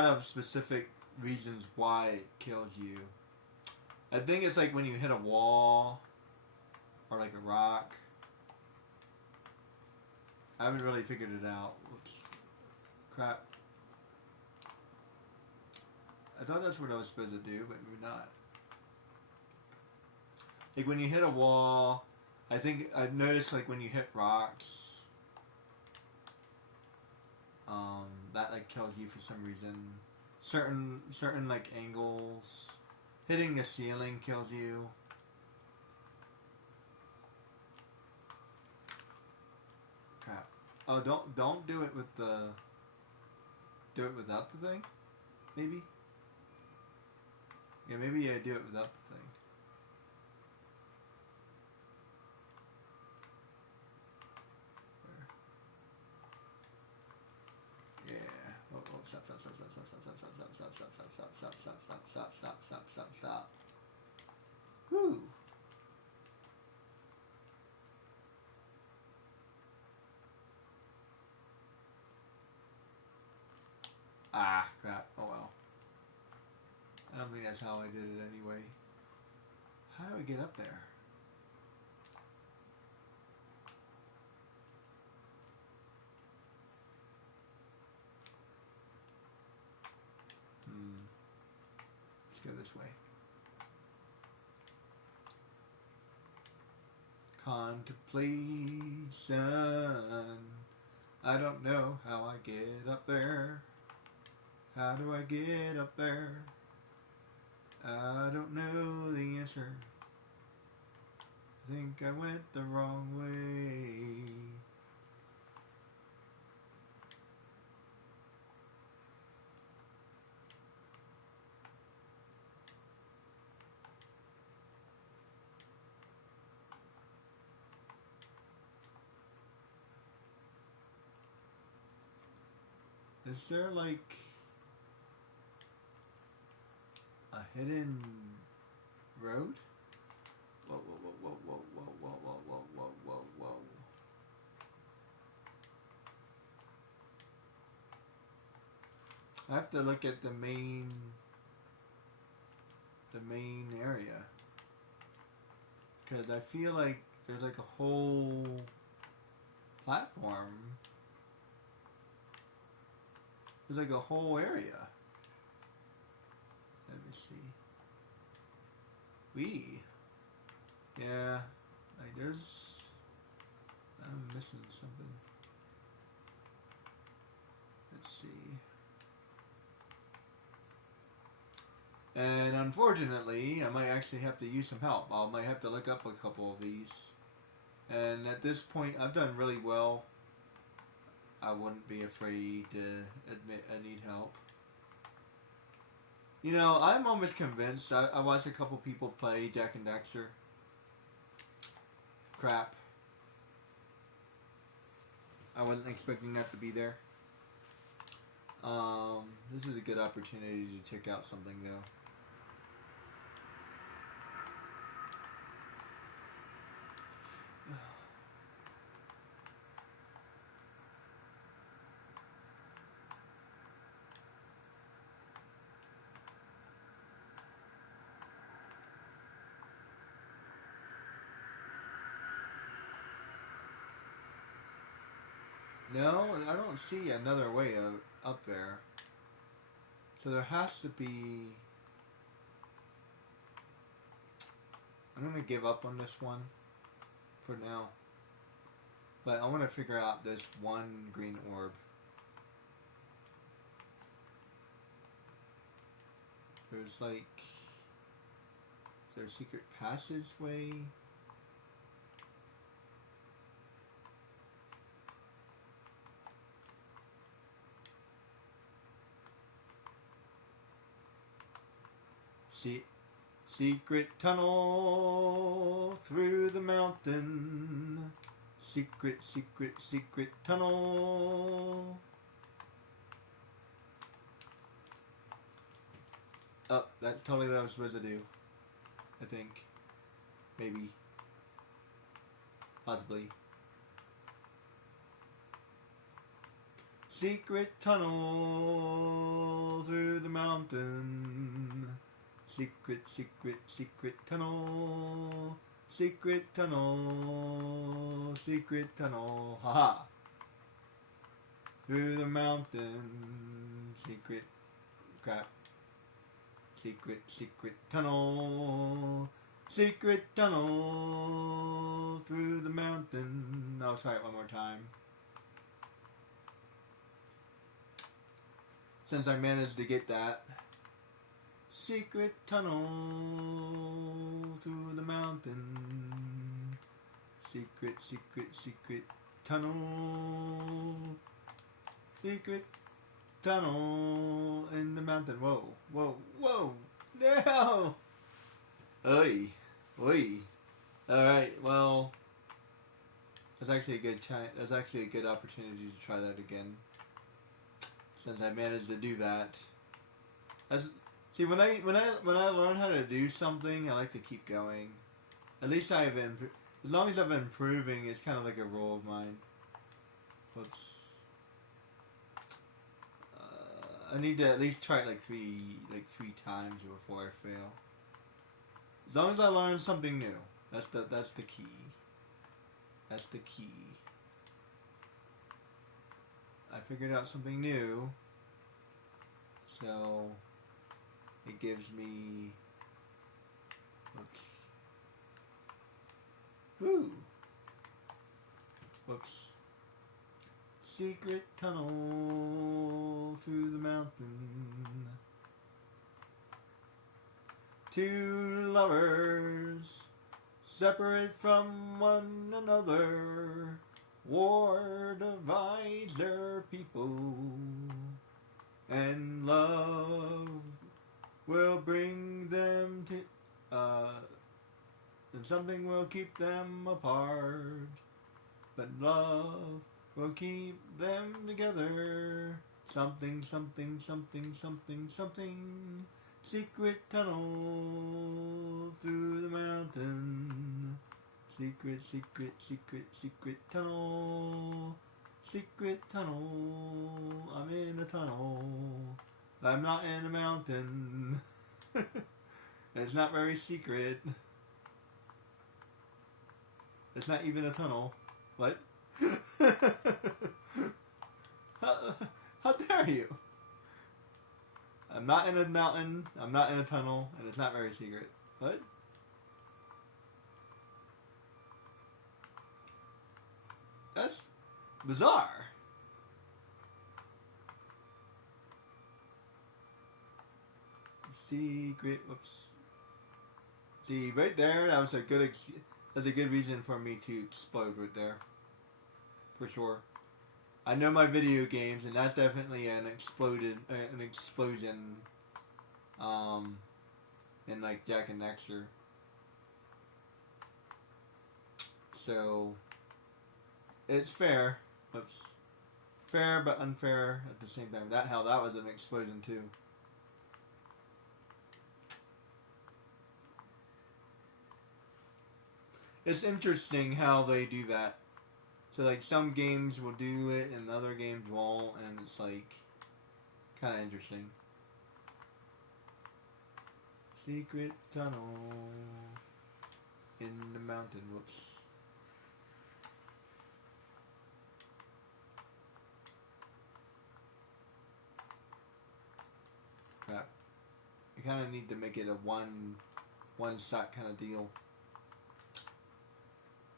of specific reasons why it kills you. I think it's like when you hit a wall or like a rock. I haven't really figured it out. Oops. Crap. I thought that's what I was supposed to do, but maybe not. Like when you hit a wall, I think I've noticed like when you hit rocks, that like kills you for some reason. Certain like angles, hitting the ceiling kills you. Crap. Oh, don't do it with the. Do it without the thing, maybe. Yeah, maybe I do it without the thing. There. Yeah. Oh, stop. Woo. Ah, crap. Oh well. I don't think that's how I did it anyway. How do I get up there? Let's go this way. Contemplation. I don't know how I get up there. How do I get up there? I don't know the answer. I think I went the wrong way. Is there like a hidden road? Whoa, whoa, whoa, whoa, whoa, whoa, whoa, whoa, whoa, whoa, whoa. I have to look at the main area. Because I feel like there's like a whole platform. There's like a whole area. Let me see. Yeah. Like there's. I'm missing something. Let's see. And unfortunately, I might actually have to use some help. I might have to look up a couple of these. And at this point, I've done really well. I wouldn't be afraid to admit I need help. You know, I'm almost convinced. I watched a couple people play Jak and Daxter. Crap. I wasn't expecting that to be there. This is a good opportunity to check out something though. No, I don't see another way up there. So there has to be... I'm going to give up on this one for now. But I want to figure out this one green orb. There's like... Is there a secret passageway? Secret tunnel through the mountain. Secret, secret, secret tunnel. Oh, that's totally what I was supposed to do. I think. Maybe. Possibly. Secret tunnel through the mountain. Secret, secret, secret tunnel. Secret tunnel. Secret tunnel. Haha. Through the mountain. Secret. Crap. Secret, secret tunnel. Secret tunnel. Through the mountain. I'll try it one more time. Since I managed to get that. Secret tunnel through the mountain. Secret, secret, secret tunnel. Secret tunnel in the mountain. Whoa, whoa, whoa! No! Oi, oi. Alright, well, that's actually a good that's actually a good opportunity to try that again. Since I managed to do that. See, when I learn how to do something, I like to keep going. At least as long as I've been improving, it's kind of like a role of mine. Whoops. I need to at least try it like three times before I fail. As long as I learn something new, that's the key. That's the key. I figured out something new, so it gives me. Whoops. Woo. Whoops. Secret tunnel through the mountain. Two lovers separate from one another. War divides their people, and love will bring them to. And something will keep them apart, but love will keep them together. Something, something, something, something, something. Secret tunnel through the mountain. Secret, secret, secret, secret tunnel. Secret tunnel. I'm in a tunnel. I'm not in a mountain. It's not very secret. It's not even a tunnel. What? How dare you? I'm not in a mountain, I'm not in a tunnel, and it's not very secret. What? That's bizarre. Secret, whoops. See, right there, that was a good reason for me to explode right there. For sure. I know my video games, and that's definitely an explosion, in like Jak and Daxter. So, it's fair. Oops. Fair but unfair at the same time. That was an explosion too. It's interesting how they do that. So like some games will do it and other games won't, and it's like kind of interesting. Secret tunnel in the mountain. Whoops. Crap. You kind of need to make it a one shot kind of deal.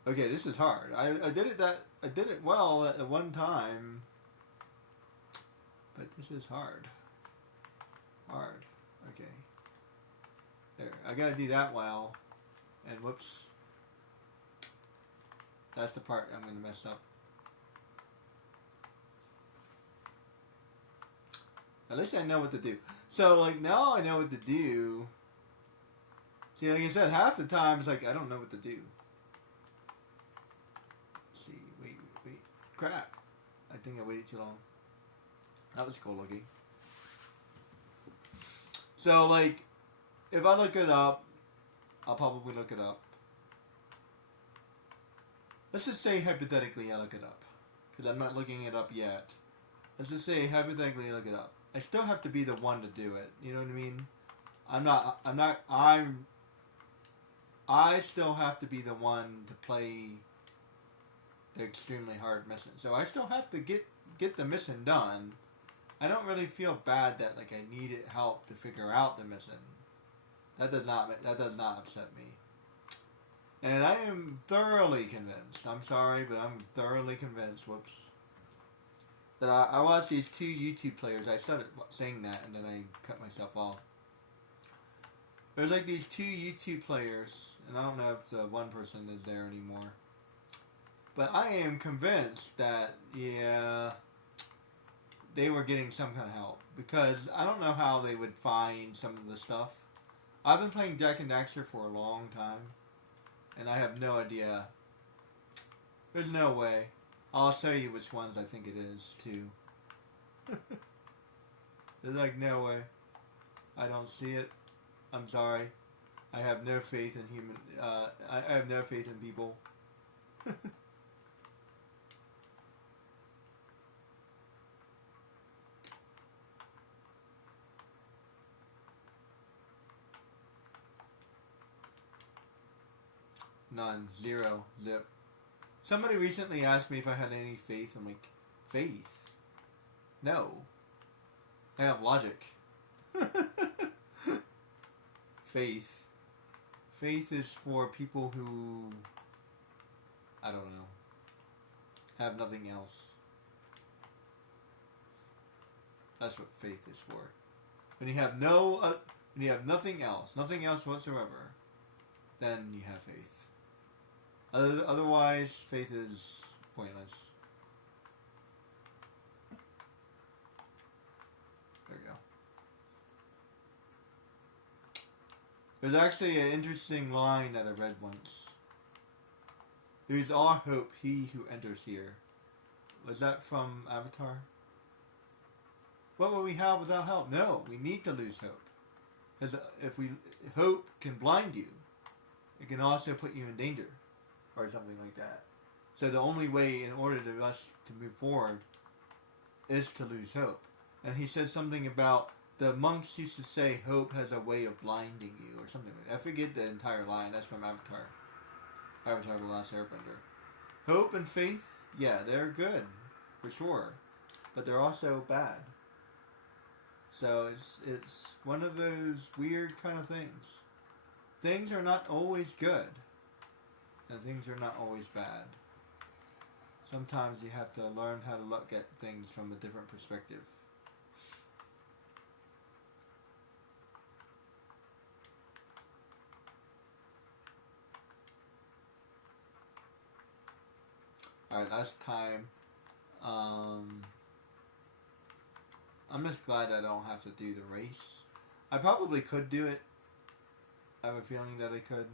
Okay, this is hard. I did it well at one time, but this is hard. Hard. Okay. There. I gotta do that well, and whoops. That's the part I'm gonna mess up. At least I know what to do. So like now I know what to do. See, like I said, half the time it's like I don't know what to do. Let's see, wait. Crap. I think I waited too long. That was cool looking. So, like, if I look it up, I'll probably look it up. Let's just say hypothetically I look it up. Because I'm not looking it up yet. Let's just say hypothetically I look it up. I still have to be the one to do it. You know what I mean? I still have to be the one to play the extremely hard mission. So I still have to get the mission done. I don't really feel bad that like I needed help to figure out the mission. That does not upset me. And I am thoroughly convinced. I'm sorry, but I'm thoroughly convinced. Whoops. That I watched these two YouTube players. I started saying that and then I cut myself off. There's like these two YouTube players, and I don't know if the one person is there anymore. But I am convinced that, yeah, they were getting some kind of help. Because I don't know how they would find some of the stuff. I've been playing Jak and Daxter for a long time. And I have no idea. There's no way. I'll show you which ones I think it is, too. There's like no way. I don't see it. I'm sorry. I have no faith in human... I have no faith in people. None. Zero. Zip. Somebody recently asked me if I had any faith. I'm like, faith? No. I have logic. Faith. Faith is for people who, I don't know, have nothing else. That's what faith is for. When you have when you have nothing else whatsoever, then you have faith. Otherwise, faith is pointless. There we go. There's actually an interesting line that I read once. There's all hope he who enters here. Was that from Avatar? What will we have without help? No, we need to lose hope. Because hope can blind you. It can also put you in danger. Or something like that. So the only way in order for us to move forward is to lose hope. And he said something about the monks used to say hope has a way of blinding you or something like that. I forget the entire line. That's from Avatar. Avatar The Last Airbender. Hope and faith, yeah, they're good. For sure. But they're also bad. So it's one of those weird kind of things. Things are not always good. And things are not always bad. Sometimes you have to learn how to look at things from a different perspective. Alright, last time. I'm just glad I don't have to do the race. I probably could do it. I have a feeling that I could.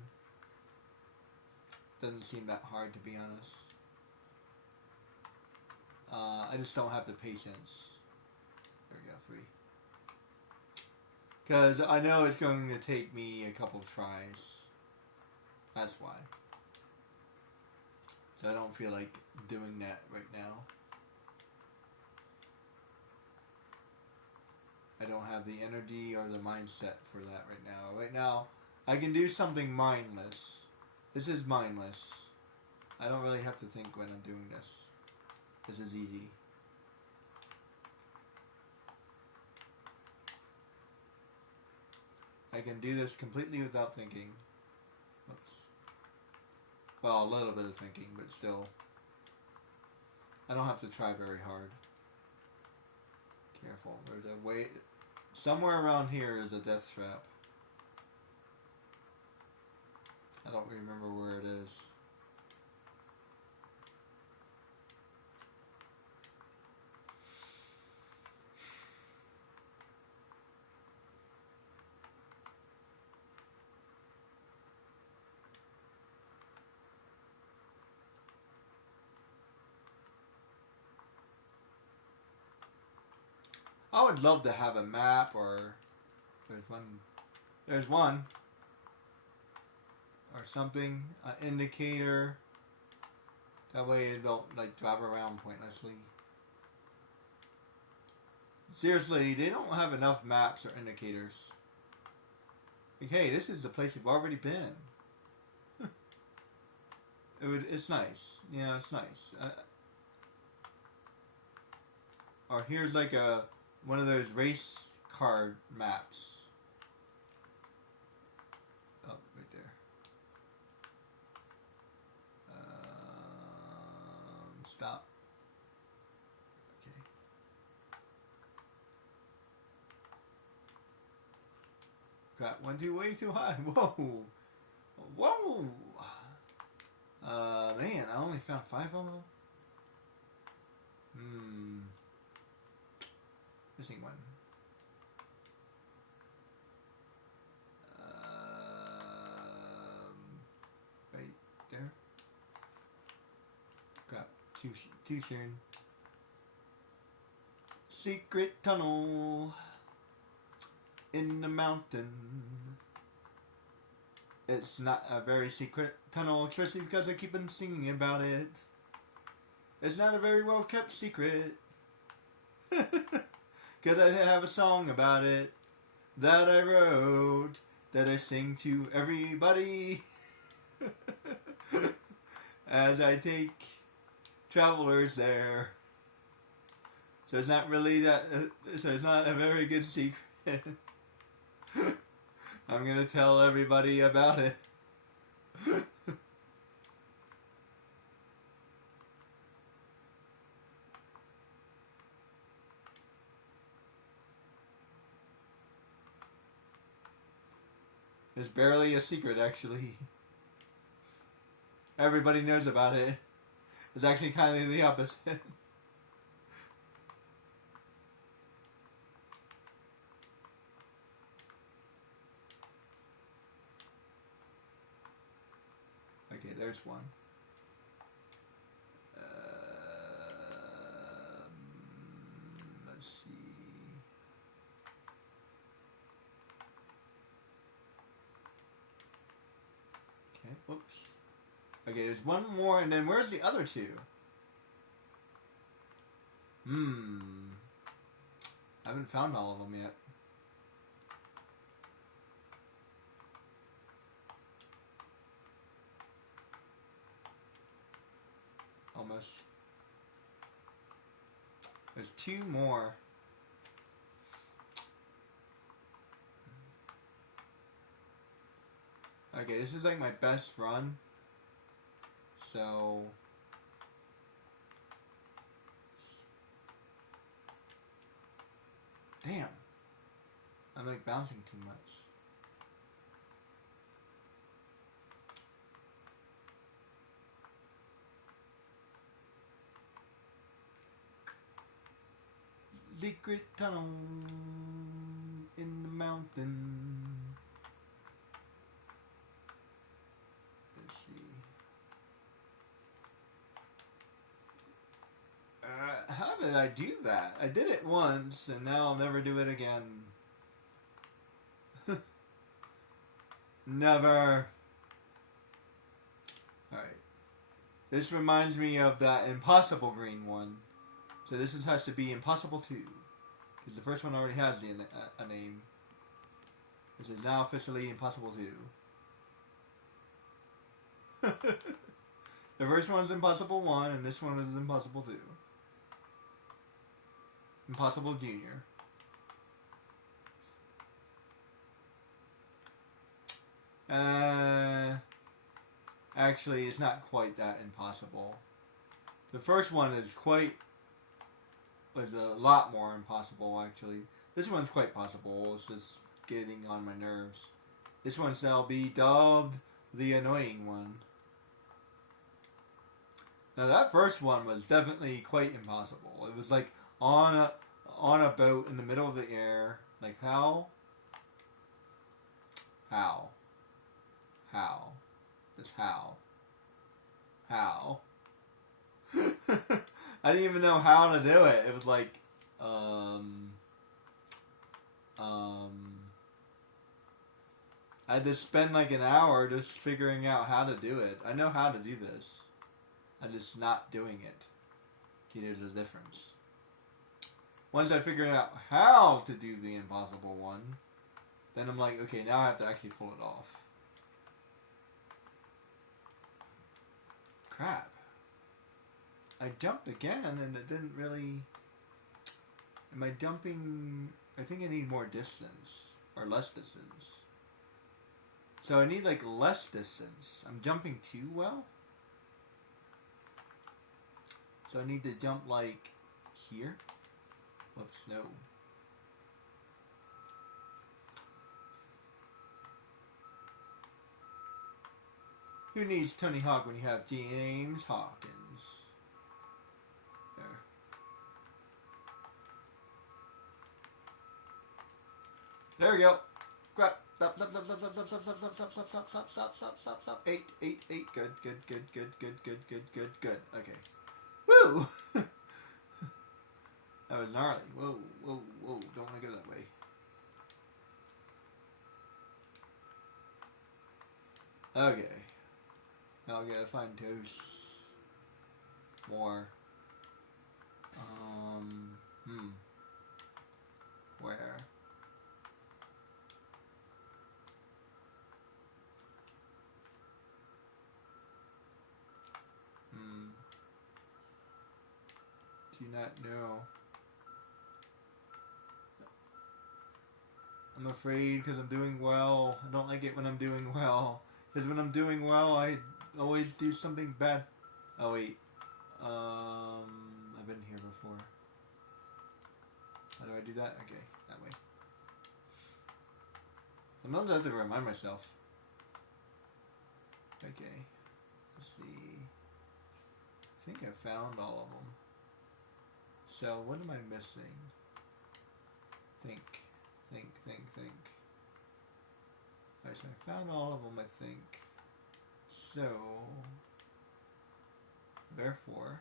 Doesn't seem that hard, to be honest. I just don't have the patience. There we go, 3. Because I know it's going to take me a couple of tries. That's why. So I don't feel like doing that right now. I don't have the energy or the mindset for that right now. Right now, I can do something mindless. This is mindless. I don't really have to think when I'm doing this. This is easy. I can do this completely without thinking. Oops. Well, a little bit of thinking, but still. I don't have to try very hard. Careful. There's a way. Somewhere around here is a death trap. I don't remember where it is. I would love to have a map, or there's one, or something, an indicator. That way you don't like drive around pointlessly. Seriously, they don't have enough maps or indicators. Like, hey, this is the place you've already been. It's nice. Yeah, it's nice. Or here's like one of those race card maps. Oh, right there. Stop. Okay. Got one too way too high. Whoa. Whoa. Man, I only found 5 of them. Missing one. Right there. Crap. Too soon. Secret tunnel in the mountain. It's not a very secret tunnel, especially because I keep on singing about it. It's not a very well kept secret. Because I have a song about it that I wrote, that I sing to everybody as I take travelers there. So it's not really that, so it's not a very good secret. I'm gonna tell everybody about it. It's barely a secret, actually. Everybody knows about it. It's actually kind of the opposite. Okay, there's one. Let's see. Okay, whoops. Okay, there's one more, and then where's the other two? I haven't found all of them yet. Almost. There's 2 more. Okay, this is like my best run. So damn. I'm like bouncing too much. Secret tunnel in the mountain. Let's see. How did I do that? I did it once, and now I'll never do it again. Never. Alright. This reminds me of that Impossible Green one. So this has to be Impossible 2. Because the first one already has a name. This is now officially Impossible 2. The first one's Impossible 1, and this one is Impossible 2. Impossible Junior. Actually, it's not quite that impossible. The first one was a lot more impossible, actually. This one's quite possible. It's just getting on my nerves. This one shall be dubbed the annoying one. Now that first one was definitely quite impossible. It was like on a boat in the middle of the air. Like how? Just how? I didn't even know how to do it. It was like, I had to spend like an hour just figuring out how to do it. I know how to do this. I'm just not doing it. See, there's a difference. Once I figured out how to do the impossible one, then I'm like, okay, now I have to actually pull it off. Crap. I jumped again and it didn't really... Am I jumping... I think I need more distance. Or less distance. So I need like less distance. I'm jumping too well? So I need to jump like here? Whoops, no. Who needs Tony Hawk when you have James Hawkins? There. There we go. Grab. Stop, stop, stop, stop, stop, stop, stop, stop, stop, stop, stop, stop, stop, stop, stop, stop, stop. 8, 8, 8. Good, good, good, good, good, good, good, good, good. Okay. Woo! That was gnarly. Whoa, whoa, whoa. Don't want to go that way. Okay. Now I gotta find toast. More. Where? Do not know. I'm afraid because I'm doing well. I don't like it when I'm doing well. Because when I'm doing well, I always do something bad. Oh wait. I've been here before. How do I do that? Okay, that way. Sometimes I have to remind myself. Okay. Let's see. I think I found all of them. So, what am I missing? Think. Alright, so I found all of them, I think. So, therefore,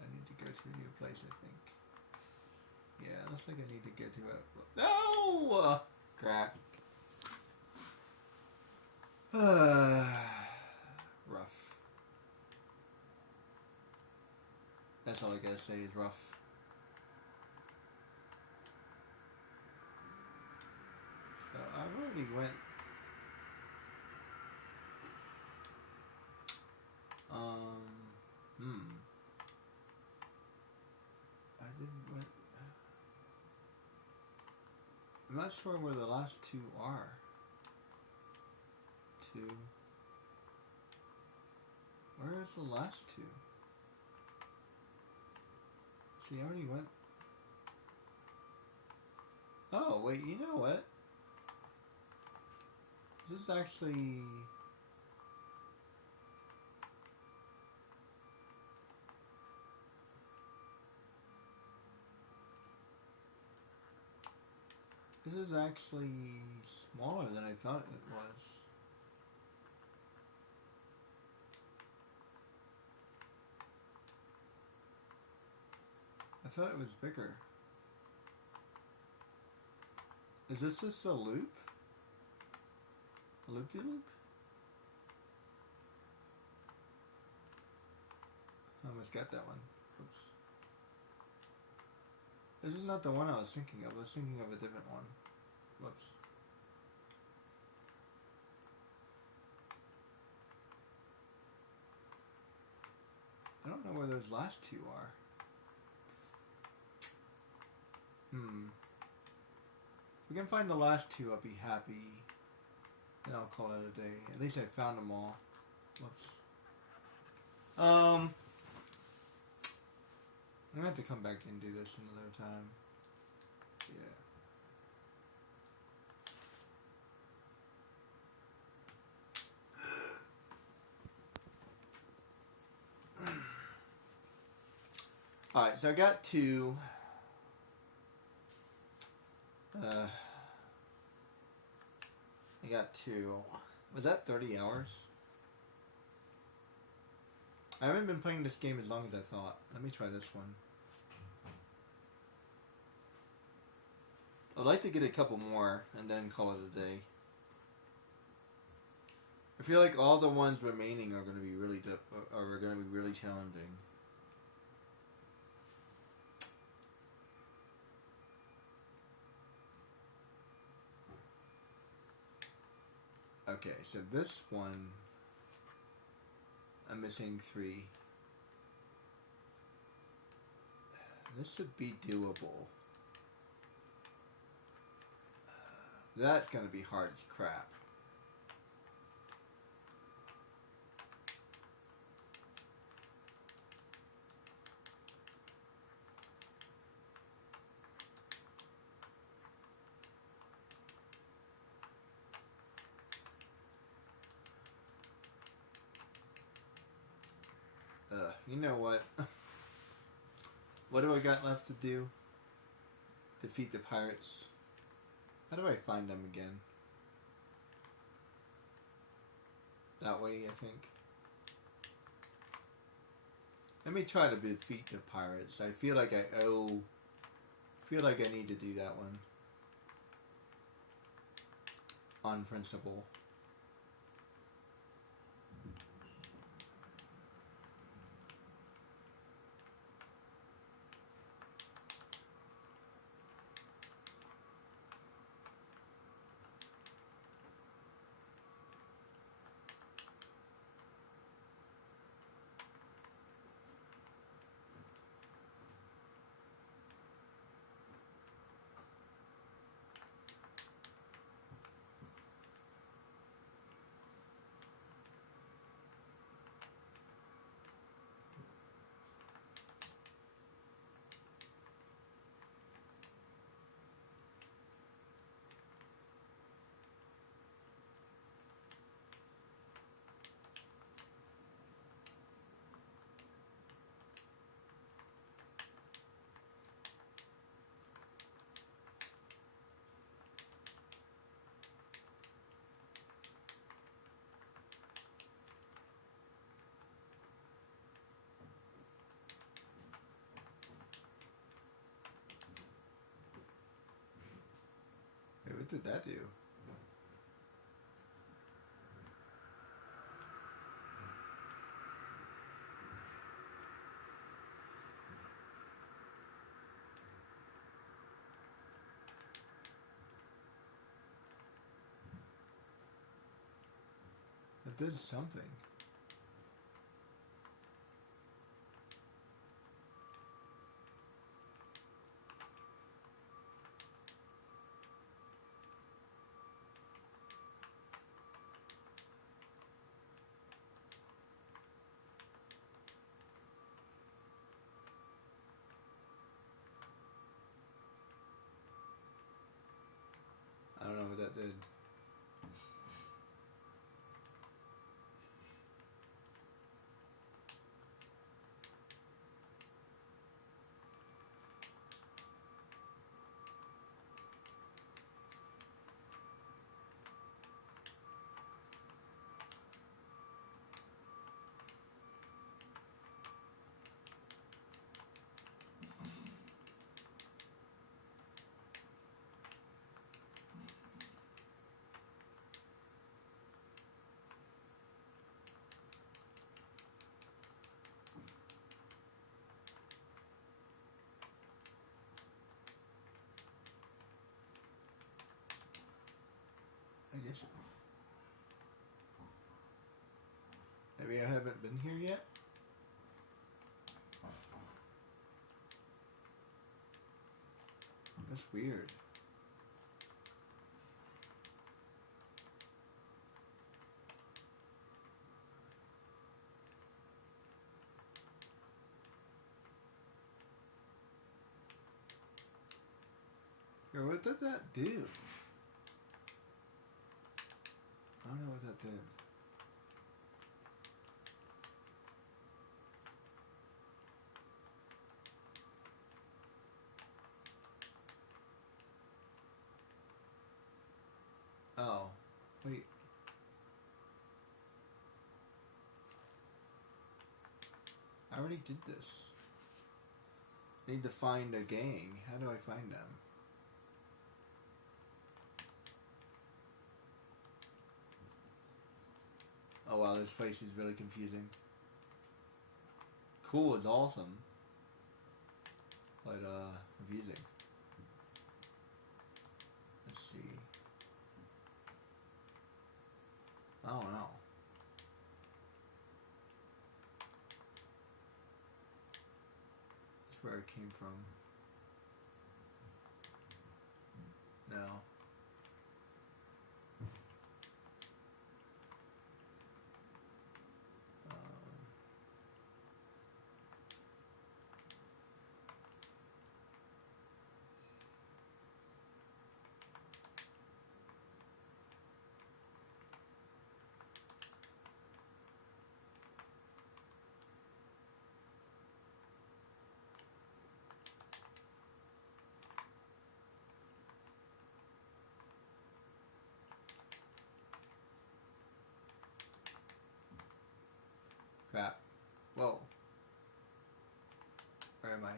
I need to go to a new place, I think. Yeah, looks like I need to get to a... No! Crap. Rough. That's all I gotta say is rough. So, I've already went... I didn't went... I'm not sure where the last two are. Where is the last two? See, I already went... Oh, wait, you know what? This is actually... This is actually smaller than I thought it was. I thought it was bigger. Is this just a loop? A loop-de-loop? I almost got that one. Oops. This is not the one I was thinking of. I was thinking of a different one. Whoops. I don't know where those last two are. If we can find the last two, I'll be happy. Then I'll call it a day. At least I found them all. Whoops. I'm gonna have to come back and do this another time. Yeah. Alright, so I got to... was that 30 hours? I haven't been playing this game as long as I thought. Let me try this one. I'd like to get a couple more and then call it a day. I feel like all the ones remaining are going to be really challenging. Okay, so this one, I'm missing 3. This should be doable. That's going to be hard as crap. You know what? What do I got left to do? Defeat the pirates. How do I find them again? That way, I think. Let me try to defeat the pirates. I feel like I need to do that one. On principle. Hey, what did that do? It did something. I don't know what that did. I guess. Maybe I haven't been here yet? That's weird. Yo, what did that do? I don't know what that did. Oh, wait. I already did this. I need to find a gang. How do I find them? Oh wow, this place is really confusing. Cool is awesome, but confusing. Let's see. I don't know. That's where it came from. No. Crap. Whoa. Where am I?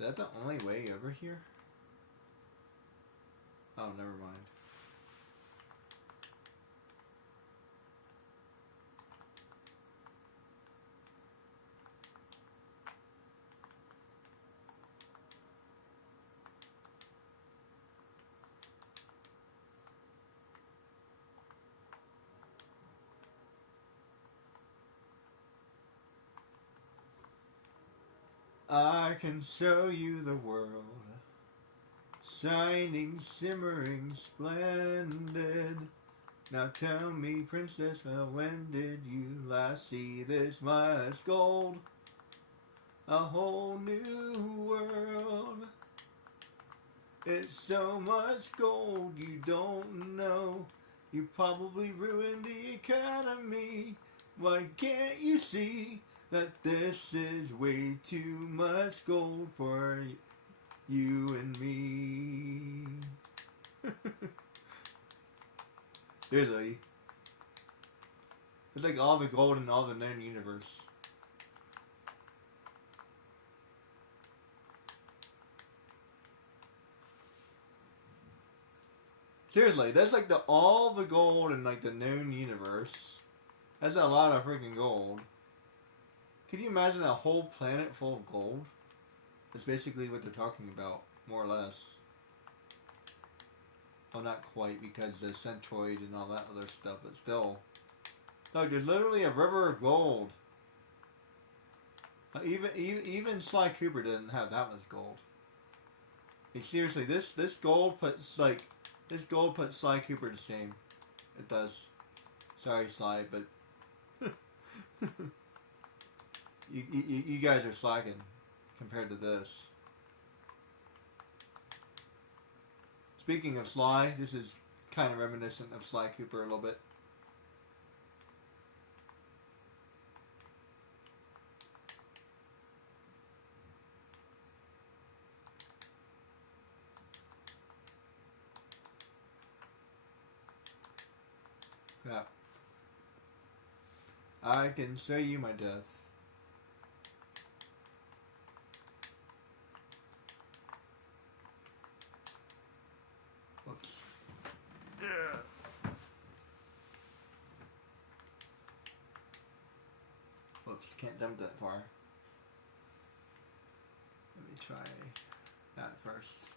Is that the only way over here? Oh, never mind. I can show you the world, shining, shimmering, splendid. Now tell me, princess, when did you last see this much gold? A whole new world. It's so much gold you don't know. You probably ruined the economy. Why can't you see that this is way too much gold for you and me? Seriously. It's like all the gold in all the known universe. Seriously, that's like all the gold in like the known universe. That's a lot of freaking gold. Can you imagine a whole planet full of gold? That's basically what they're talking about, more or less. Well, not quite, because the centroid and all that other stuff, but still. Look, there's literally a river of gold. Even Sly Cooper didn't have that much gold. Like, seriously, this gold puts Sly Cooper to shame. It does. Sorry, Sly, but you guys are slacking compared to this. Speaking of Sly, this is kind of reminiscent of Sly Cooper a little bit. Crap. I can show you my death. Whoops. Whoops, can't jump that far. Let me try that first.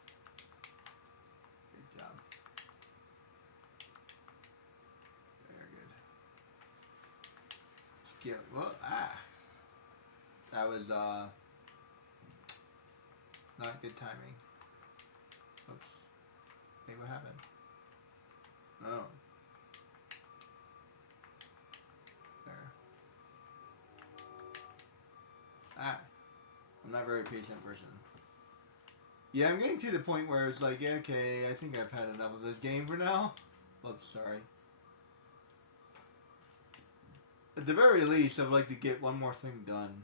Good job. Very good. Skip. Whoa, that was not good timing. Oops. happened? Oh. There. Ah. I'm not a very patient person. Yeah, I'm getting to the point where it's like, yeah, okay, I think I've had enough of this game for now. Oops, sorry. At the very least, I'd like to get one more thing done.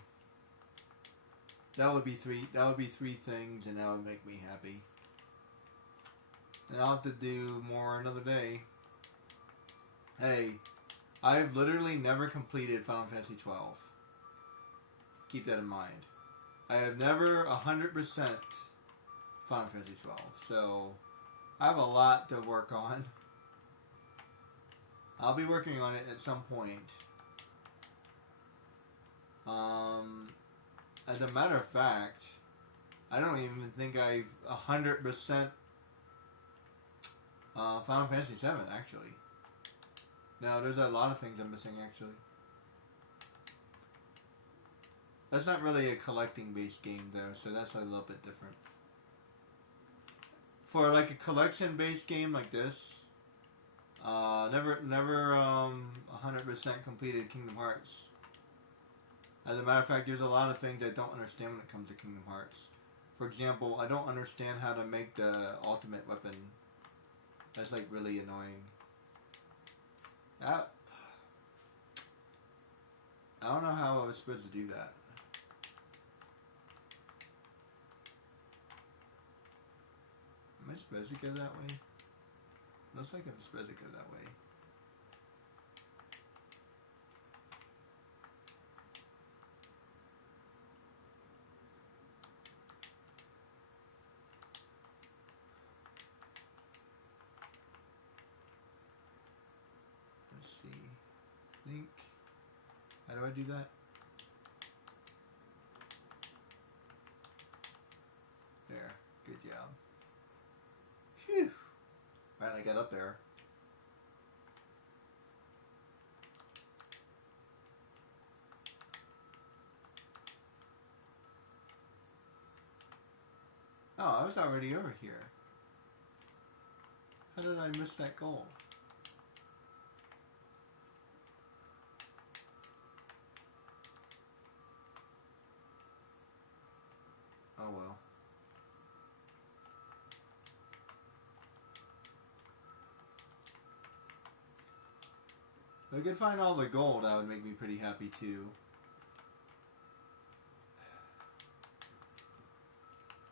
That would be three. That would be 3 things, and that would make me happy. And I'll have to do more another day. Hey, I've literally never completed Final Fantasy 12. Keep that in mind. I have never 100% Final Fantasy 12, so I have a lot to work on. I'll be working on it at some point. As a matter of fact, I don't even think I've 100% Final Fantasy 7 actually. No, there's a lot of things I'm missing actually. That's not really a collecting based game though, so that's a little bit different. For like a collection based game like this, never 100% completed Kingdom Hearts. As a matter of fact, there's a lot of things I don't understand when it comes to Kingdom Hearts. For example, I don't understand how to make the ultimate weapon. That's like really annoying. I don't know how I was supposed to do that. Am I supposed to go that way? Looks like I'm supposed to go that way. Let's see. Think. How do I do that? There. Good job. Phew. Right, I got up there. Oh, I was already over here. How did I miss that goal? Oh well. If I could find all the gold, that would make me pretty happy too.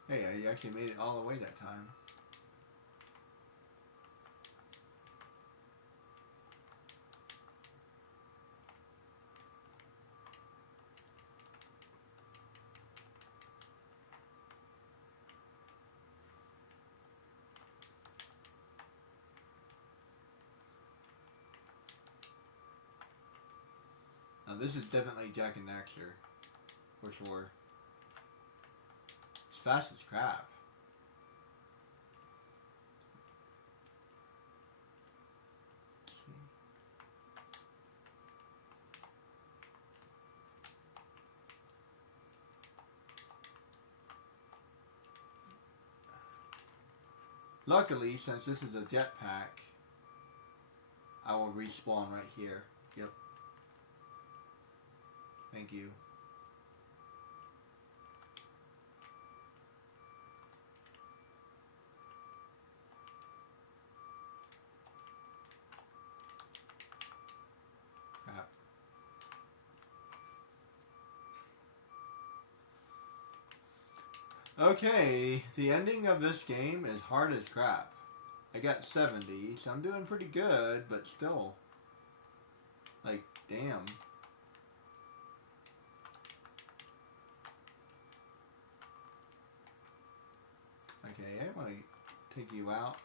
Hey, I actually made it all the way that time. Now this is definitely Jak and Daxter, for sure. It's fast as crap. Luckily, since this is a jetpack, I will respawn right here. Yep. Thank you. Crap. Okay, the ending of this game is hard as crap. I got 70, so I'm doing pretty good, but still. Like, damn. Okay, I want to take you out.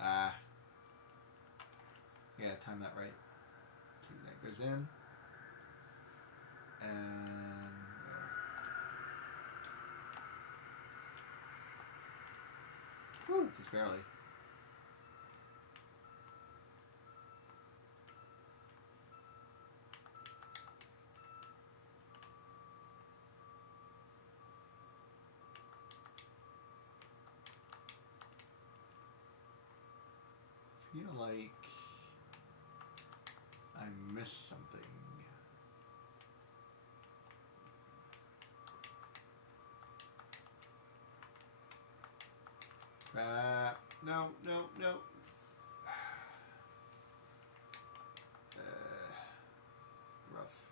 Ah. Yeah, time that right. See, that goes in. And... whew, just barely. No, no, no. Rough.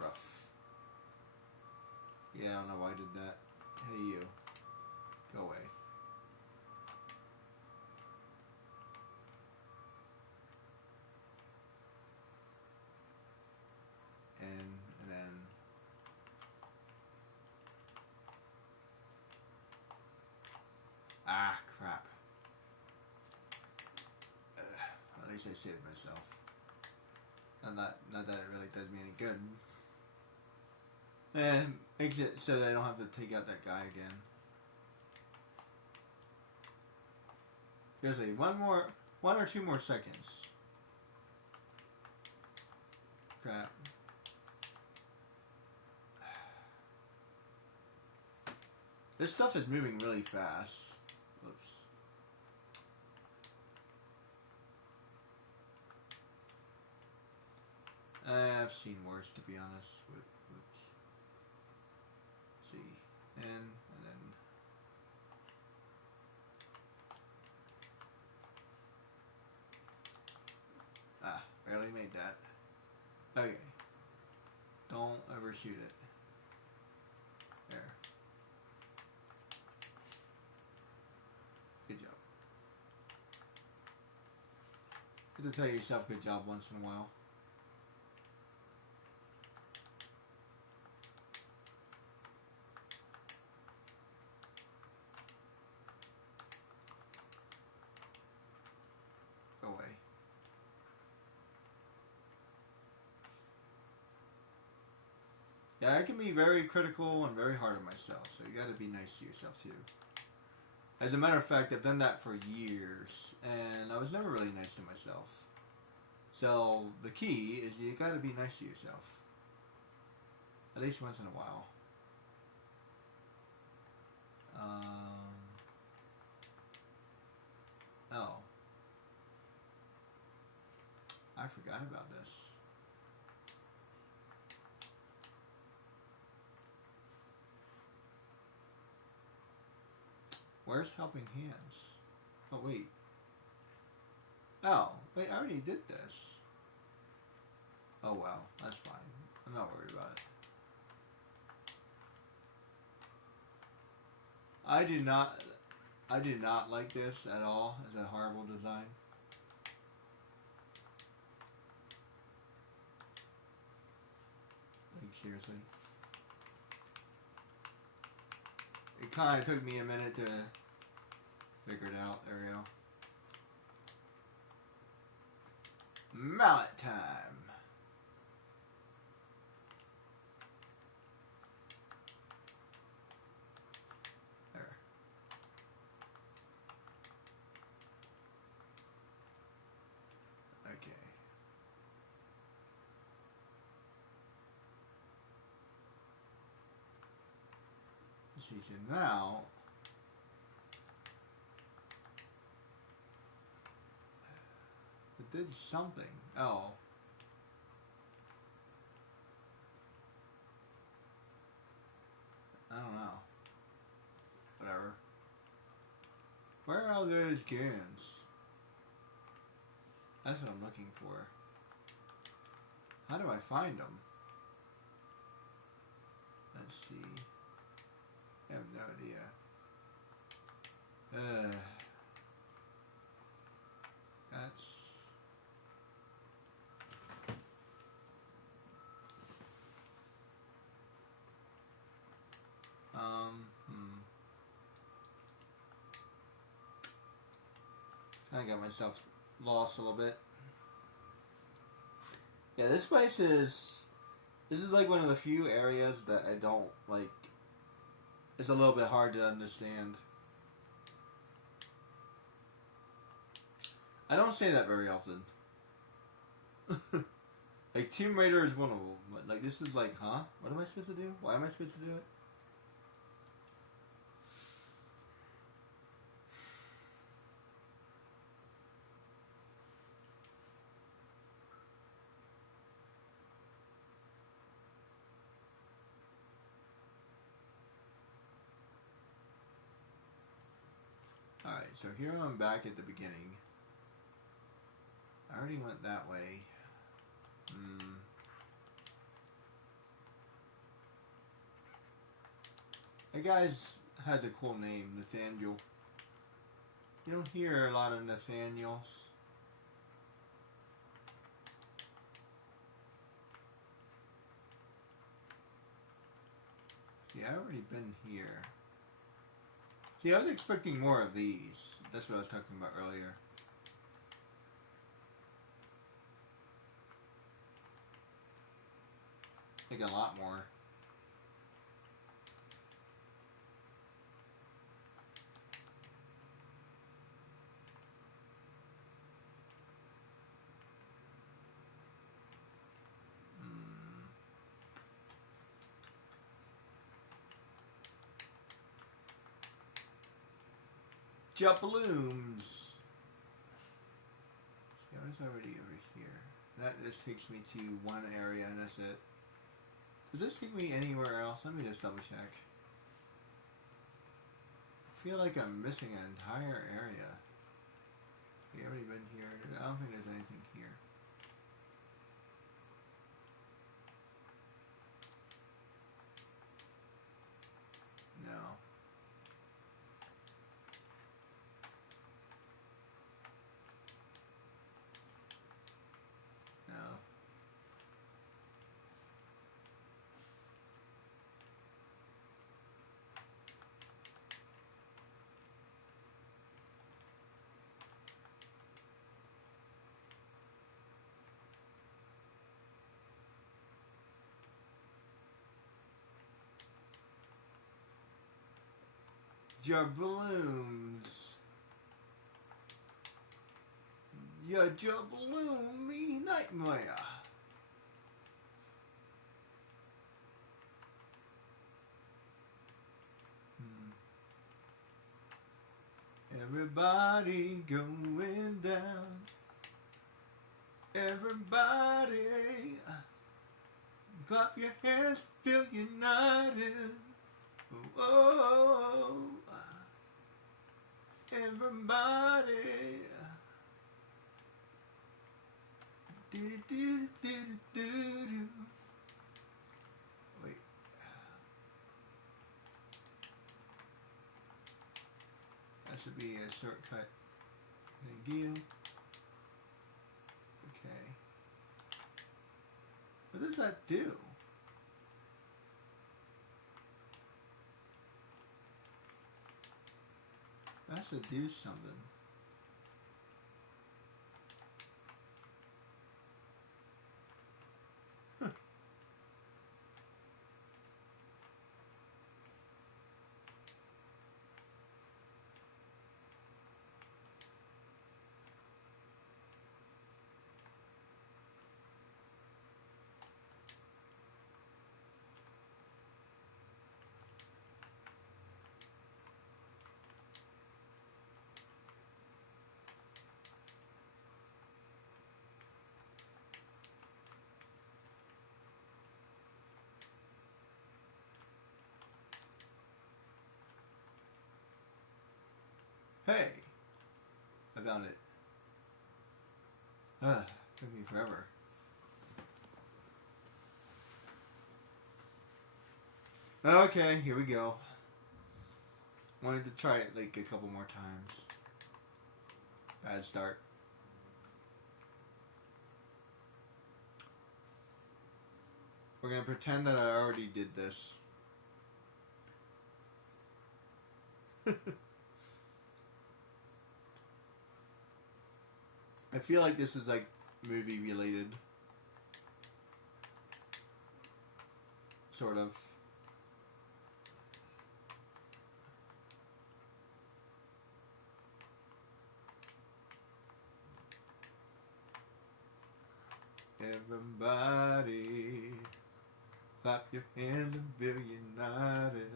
Rough. Yeah, I don't know why I did that. Hey, you. Go away. And then... Ah, crap. At least I saved myself. Not that it really does me any good. And makes it so that I don't have to take out that guy again. Seriously, one or two more seconds. Crap. This stuff is moving really fast. Oops. I've seen worse, to be honest. Oops. See. And then... Ah, barely made that. Okay. Don't overshoot it. There. Good job. You have to tell yourself good job once in a while. Go away. Yeah, I can be very critical and very hard on myself, so you gotta be nice to yourself too. As a matter of fact, I've done that for years, and I was never really nice to myself. So, the key is you gotta be nice to yourself. At least once in a while. Oh. I forgot about this. Where's Helping Hands? Oh, wait. Oh, wait, I already did this. Oh, well, that's fine. I'm not worried about it. I do not like this at all as a horrible design. Like, seriously. It kind of took me a minute to figure it out. There we go. Mallet time. There. Okay. Let's see, so now it did something. Oh. I don't know. Whatever. Where are those goons? That's what I'm looking for. How do I find them? Let's see. I have no idea. That's... I got myself lost a little bit. Yeah, this place is... This is like one of the few areas that I don't like... It's a little bit hard to understand. I don't say that very often. Like, Tomb Raider is one of them. Like, this is like, huh? What am I supposed to do? Why am I supposed to do it? Alright, so here I'm back at the beginning. I already went that way. That guy has a cool name, Nathaniel. You don't hear a lot of Nathaniels. See, I've already been here. See, I was expecting more of these. That's what I was talking about earlier. Like a lot more. Jumbalooms. See, I was already over here. That just takes me to one area and that's it. Does this take me anywhere else? Let me just double check. I feel like I'm missing an entire area. We already been here. I don't think there's anything here. No. No. Jumbalooms. Your Jumbaloon me nightmare. Everybody going down. Everybody clap your hands, feel united. Oh, everybody. Do, do, do, do, do. Wait. That should be a shortcut. Thank you. Okay. What does that do? That has to do something. Huh. Hey! I found it. Took me forever. Okay, here we go. Wanted to try it like a couple more times. Bad start. We're gonna pretend that I already did this. I feel like this is like movie related. Sort of. Everybody, clap your hands and feel united.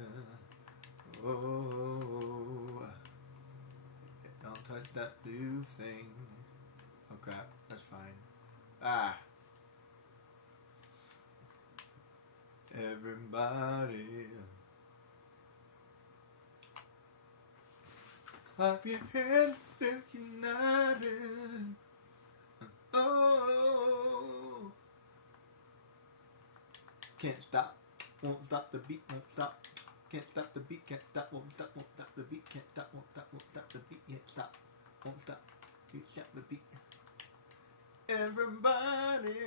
Oh, don't touch that blue thing. Oh crap, that's fine. Ah. Everybody, Clap your hands, feel united. Oh, can't stop, won't stop the beat, won't stop. Can't stop the beat, can't stop, won't stop the beat, can't stop, won't stop the beat, can't stop, won't stop, can't stop the beat. Everybody,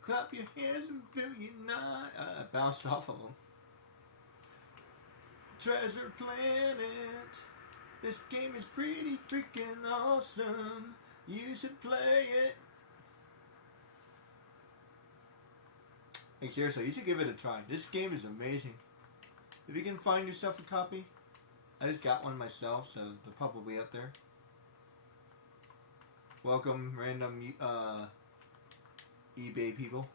clap your hands and feel united. I bounced off of them. Treasure Planet. This game is pretty freaking awesome. You should play it. Hey, seriously, you should give it a try. This game is amazing. If you can find yourself a copy, I just got one myself, so they're probably out there. Welcome, random eBay people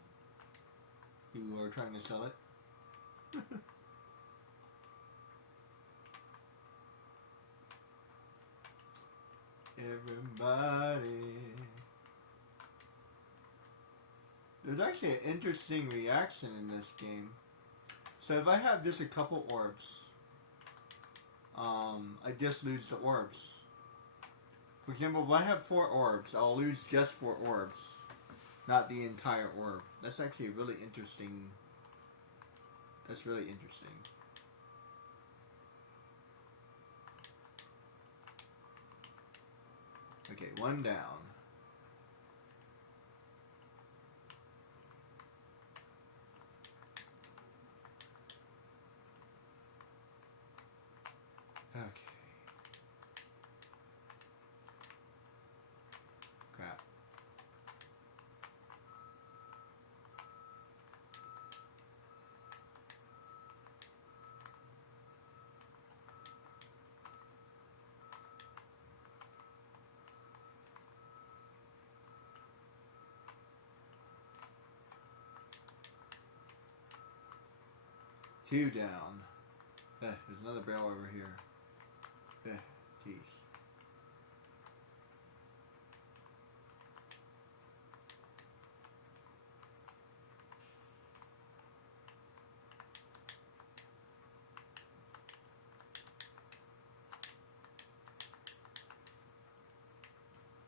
who are trying to sell it. Everybody. There's actually an interesting reaction in this game. So if I have just a couple orbs, I just lose the orbs. For example, if I have 4 orbs, I'll lose just 4 orbs, not the entire orb. That's actually really interesting. That's really interesting. Okay, 1 down. Okay. Crap. Two down. There's another barrel over here. Jeez.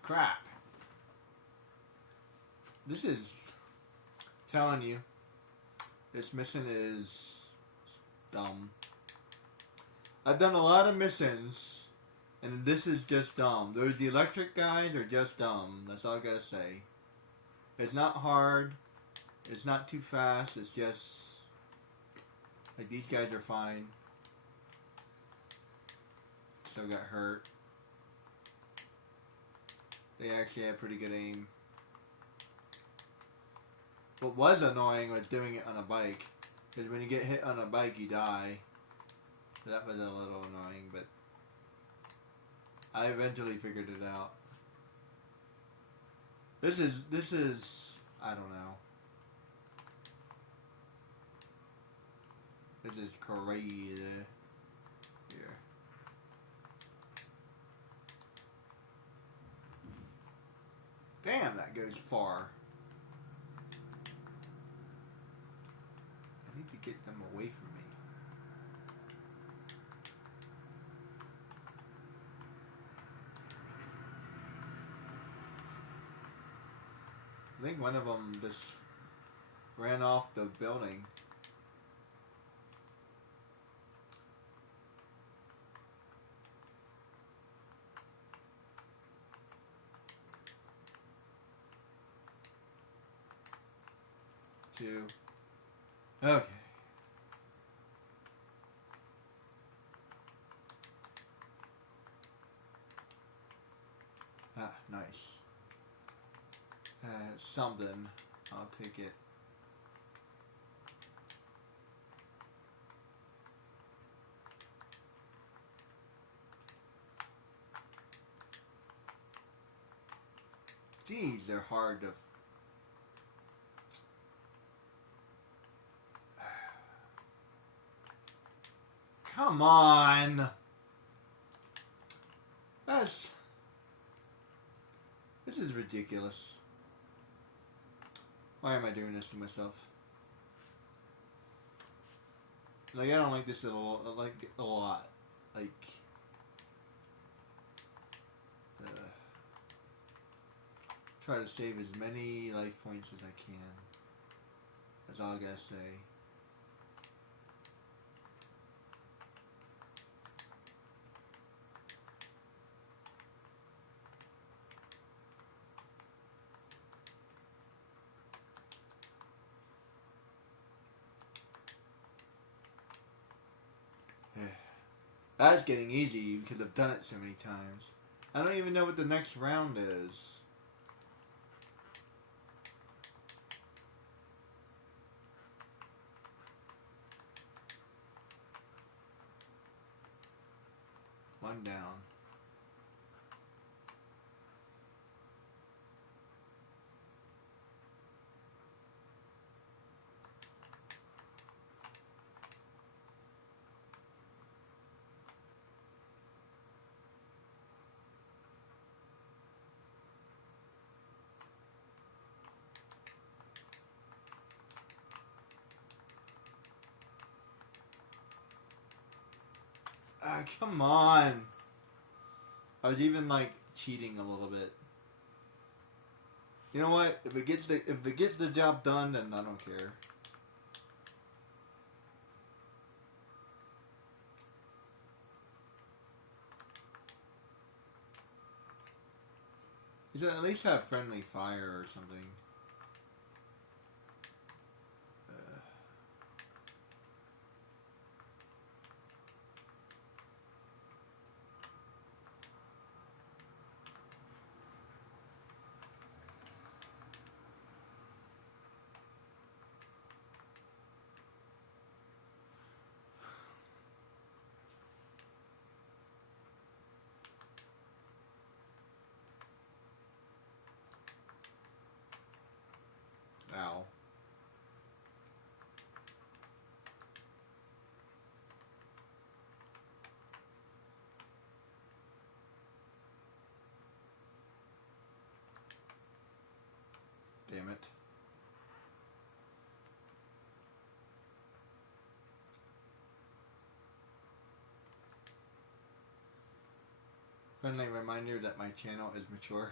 Crap. This is telling you this mission is dumb. I've done a lot of missions, and this is just dumb. Those the electric guys are just dumb. That's all I gotta say. It's not hard. It's not too fast. It's just like these guys are fine. Still got hurt. They actually had pretty good aim. What was annoying was doing it on a bike. Because when you get hit on a bike, you die. So that was a little annoying, but I eventually figured it out. This is, I don't know. This is crazy. Here. Damn, that goes far. I need to get them away from me. I think one of them just ran off the building. Two. Okay. Ah, nice. Something. I'll take it. These are hard to... Come on! This is ridiculous. Why am I doing this to myself? Like, I don't like this at all. I like it a lot. Like, try to save as many life points as I can. That's all I gotta say. That's getting easy because I've done it so many times. I don't even know what the next round is. One down. Ah, come on. I was even like cheating a little bit. You know what? If it gets the job done, then I don't care. You should at least have friendly fire or something. Ow. Damn it. Friendly reminder that my channel is mature.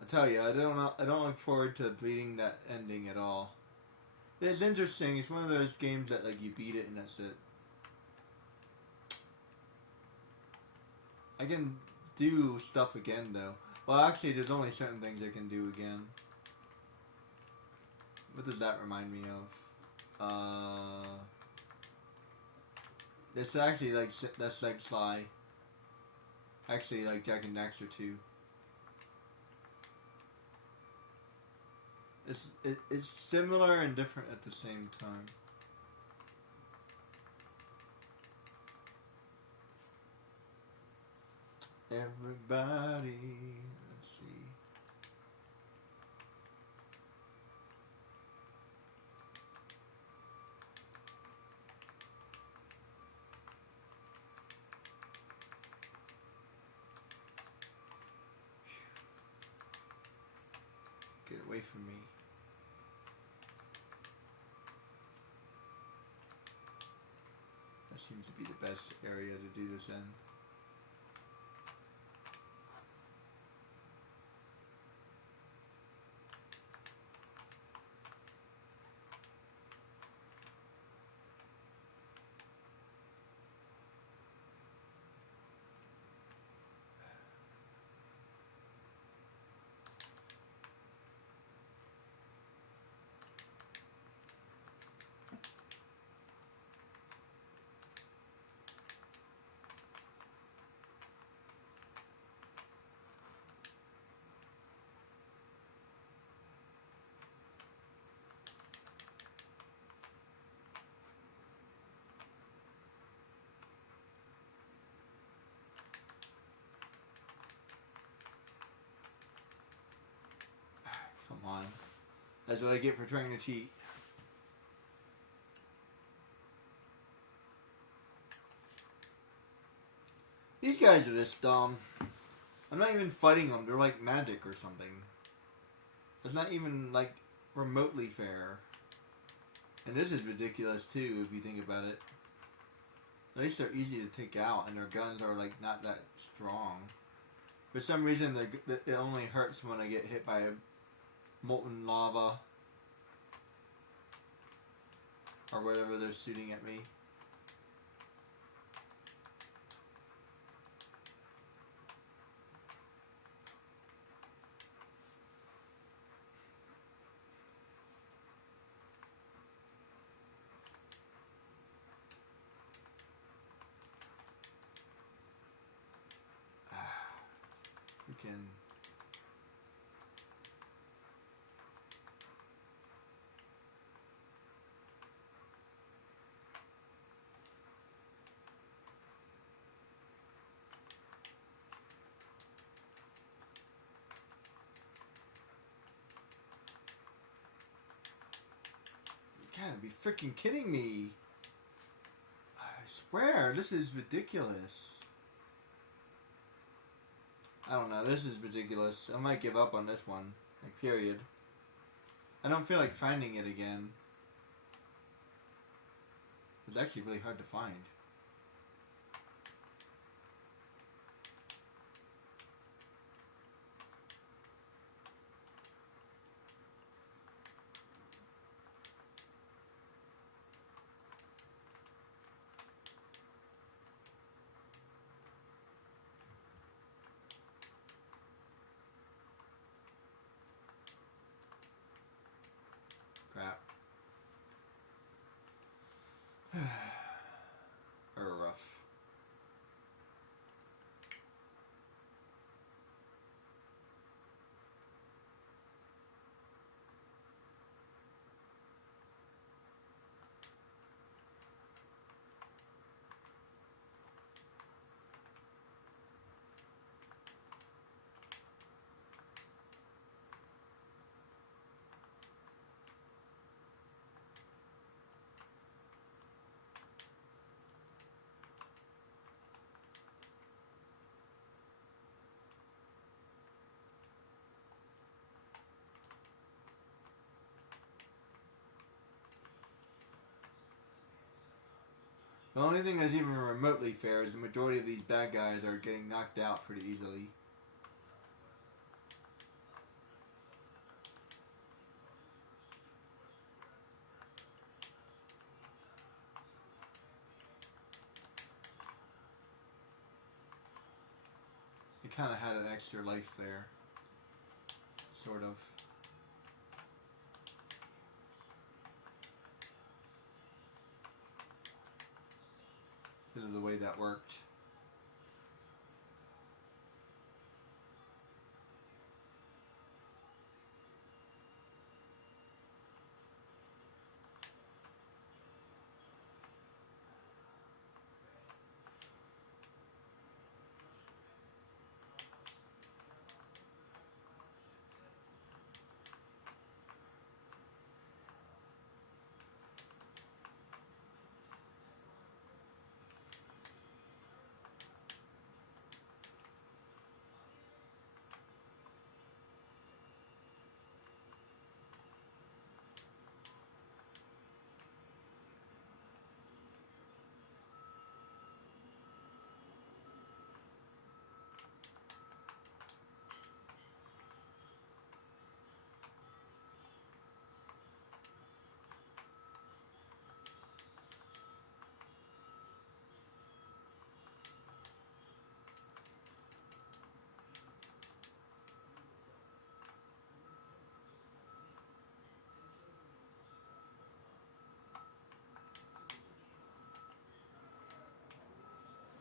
I tell you, I don't look forward to beating that ending at all. It's interesting. It's one of those games that like you beat it and that's it. I can do stuff again though. Well, actually, there's only certain things I can do again. What does that remind me of? It's actually like that's like Sly. Actually, like Jak and Daxter too. It's similar and different at the same time. Everybody, let's see. Get away from me. That seems to be the best area to do this in. That's what I get for trying to cheat. These guys are just dumb. I'm not even fighting them. They're like magic or something. It's not even like remotely fair. And this is ridiculous too if you think about it. At least they're easy to take out and their guns are like not that strong. For some reason it only hurts when I get hit by a molten lava. Or whatever they're shooting at me. Freaking. You gotta be freaking kidding me. I swear, this is ridiculous. I don't know, this is ridiculous. I might give up on this one. Like, period. I don't feel like finding it again. It's actually really hard to find. Crap. Or rough. The only thing that's even remotely fair is the majority of these bad guys are getting knocked out pretty easily. It kind of had an extra life there. Sort of. Because of the way that worked.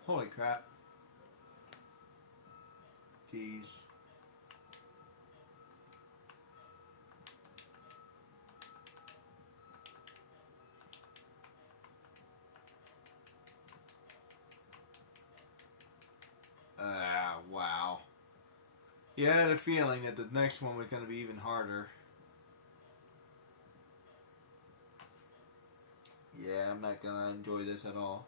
Holy crap. These. Wow. Yeah, I had a feeling that the next one was going to be even harder. Yeah, I'm not gonna enjoy this at all.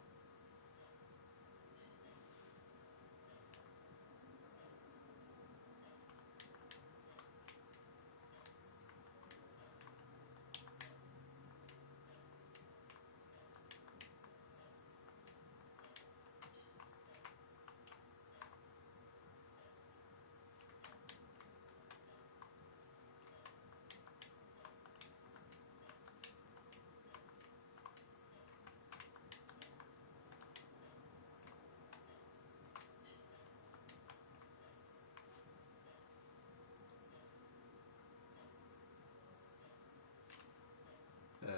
Ugh.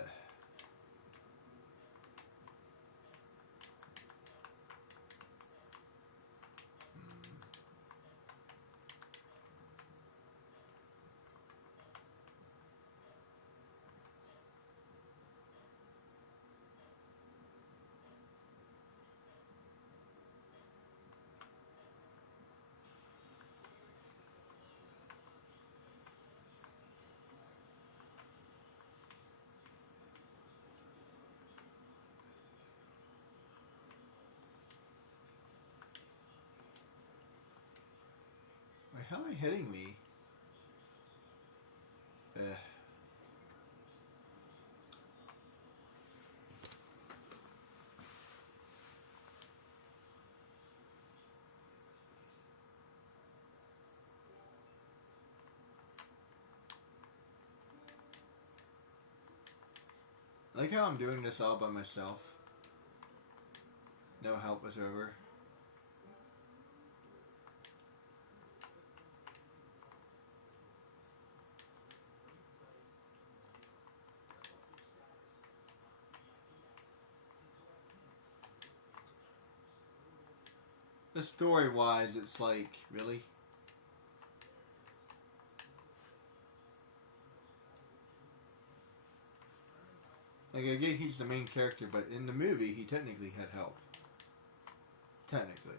Wait, how am I hitting me? Ugh. I like how I'm doing this all by myself. No help whatsoever. The story-wise, it's like, really? Like, I get he's the main character, but in the movie, he technically had help. Technically.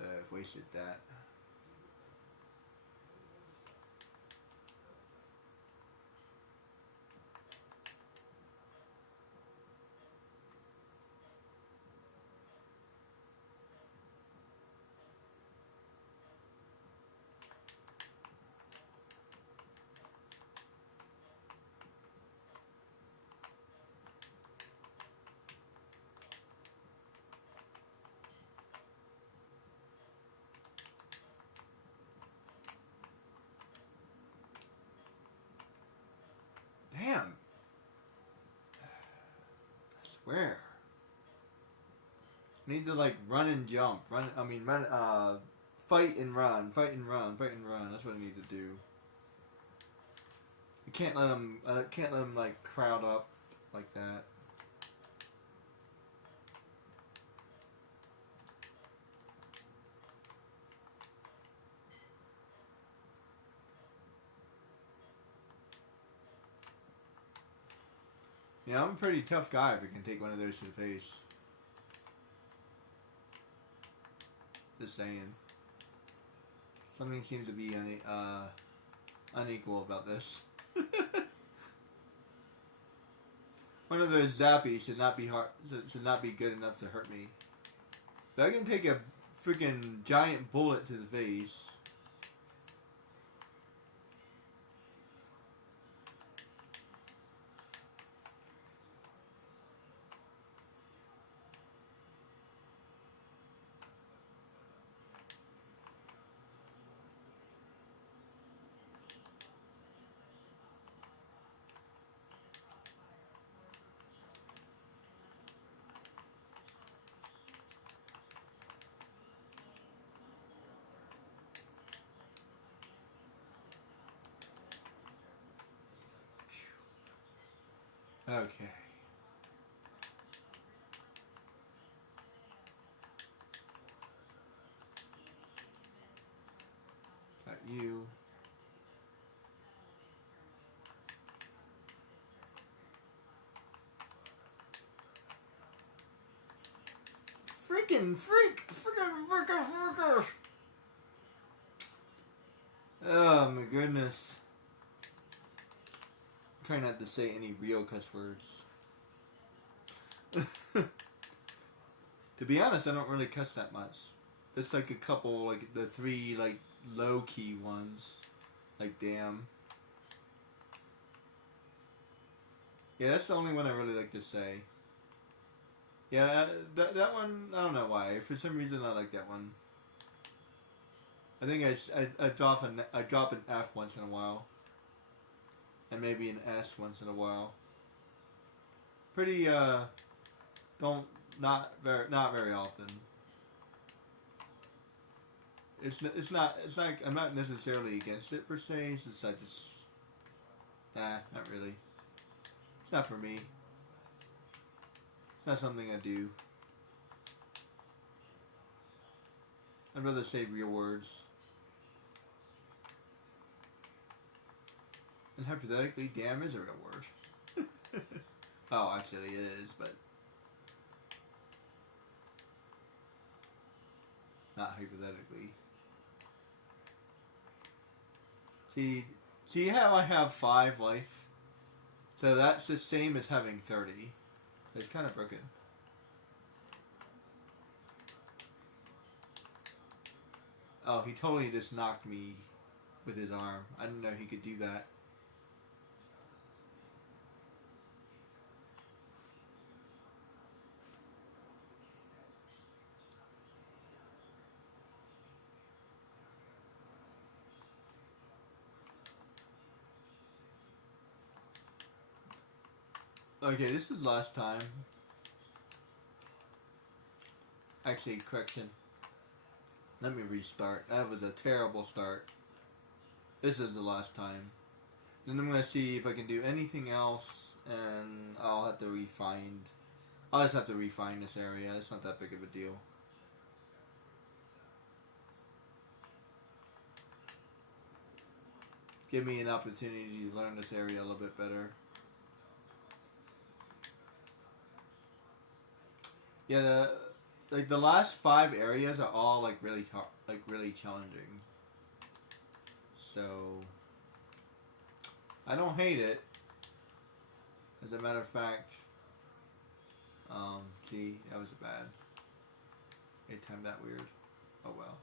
I've wasted that. Damn! I swear. I need to, like, run and jump. Run, fight and run. Fight and run. Fight and run. That's what I need to do. I can't let them, like, crowd up like that. Yeah, I'm a pretty tough guy if I can take one of those to the face. Just saying. Something seems to be unequal about this. One of those zappies should not be good enough to hurt me. But I can take a freaking giant bullet to the face. Okay. Got you. Freaking freak! Freaking. Oh my goodness. I'm trying not to say any real cuss words. To be honest, I don't really cuss that much. It's like a couple, like the three, like low key ones, like damn. Yeah, that's the only one I really like to say. Yeah, that one, I don't know why. For some reason, I like that one. I think I drop an F once in a while, and maybe an S once in a while. Pretty don't not very often. It's not I'm not necessarily against it per se. It's just I just not really. It's not for me. It's not something I do. I'd rather say real words. And hypothetically, damn is a real word. Oh, actually it is, but not hypothetically. See how I have 5 life? So that's the same as having 30. It's kind of broken. Oh, he totally just knocked me with his arm. I didn't know he could do that. Okay, this is last time. Actually, correction. Let me restart. That was a terrible start. This is the last time. Then I'm going to see if I can do anything else, and I'll have to refine. I'll just have to refine this area. It's not that big of a deal. Give me an opportunity to learn this area a little bit better. Yeah, the last 5 areas are all like really challenging. So I don't hate it. As a matter of fact, see, that was bad. It timed that weird. Oh well.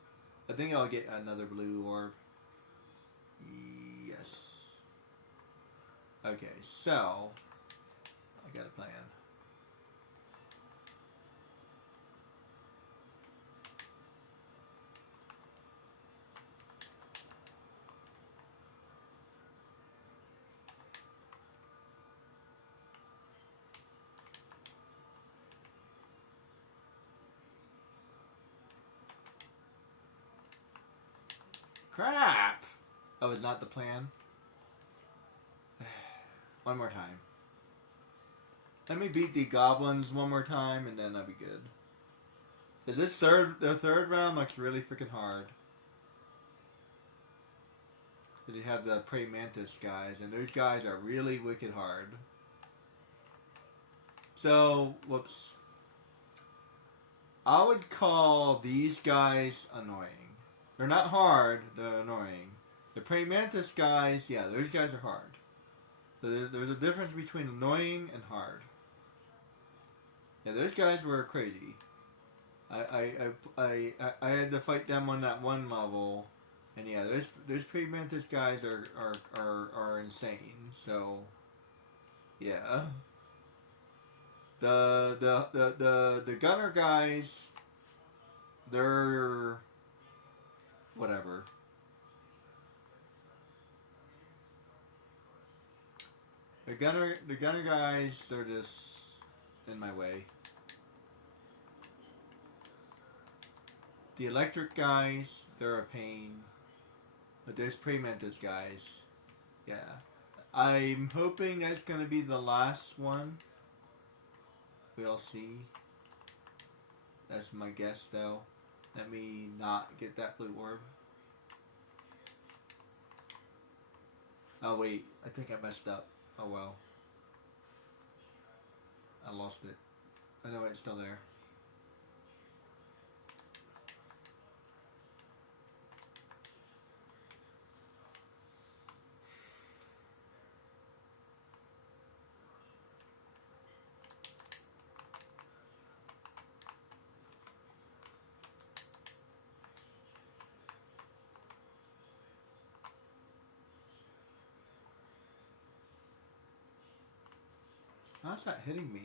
I think I'll get another blue orb. Yes. Okay, so I got a plan. Crap! That was not the plan. One more time. Let me beat the goblins one more time, and then I'll be good. Cause the third round looks really freaking hard. Cause you have the Prey Mantis guys, and those guys are really wicked hard. So, whoops. I would call these guys annoying. They're not hard, they're annoying. The Prey Mantis guys, yeah, those guys are hard. So there's a difference between annoying and hard. Yeah, those guys were crazy. I had to fight them on that one level, and yeah, those Prey Mantis guys are insane. So yeah, the gunner guys, they're whatever. The gunner guys, they're just in my way. The electric guys, they're a pain. But there's Prey Mantis guys. Yeah. I'm hoping that's gonna be the last one. We'll see. That's my guess though. Let me not get that blue orb. Oh wait, I think I messed up. Oh well. I lost it. I know it's still there. How's that hitting me?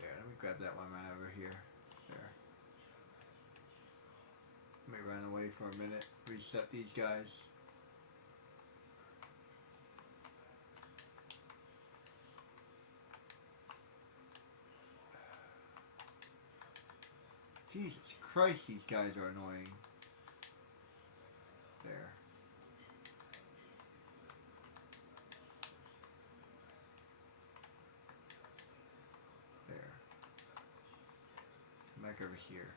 There, let me grab that one right over here. There. Let me run away for a minute. Reset these guys. Jesus Christ, these guys are annoying. There. There. Come back over here.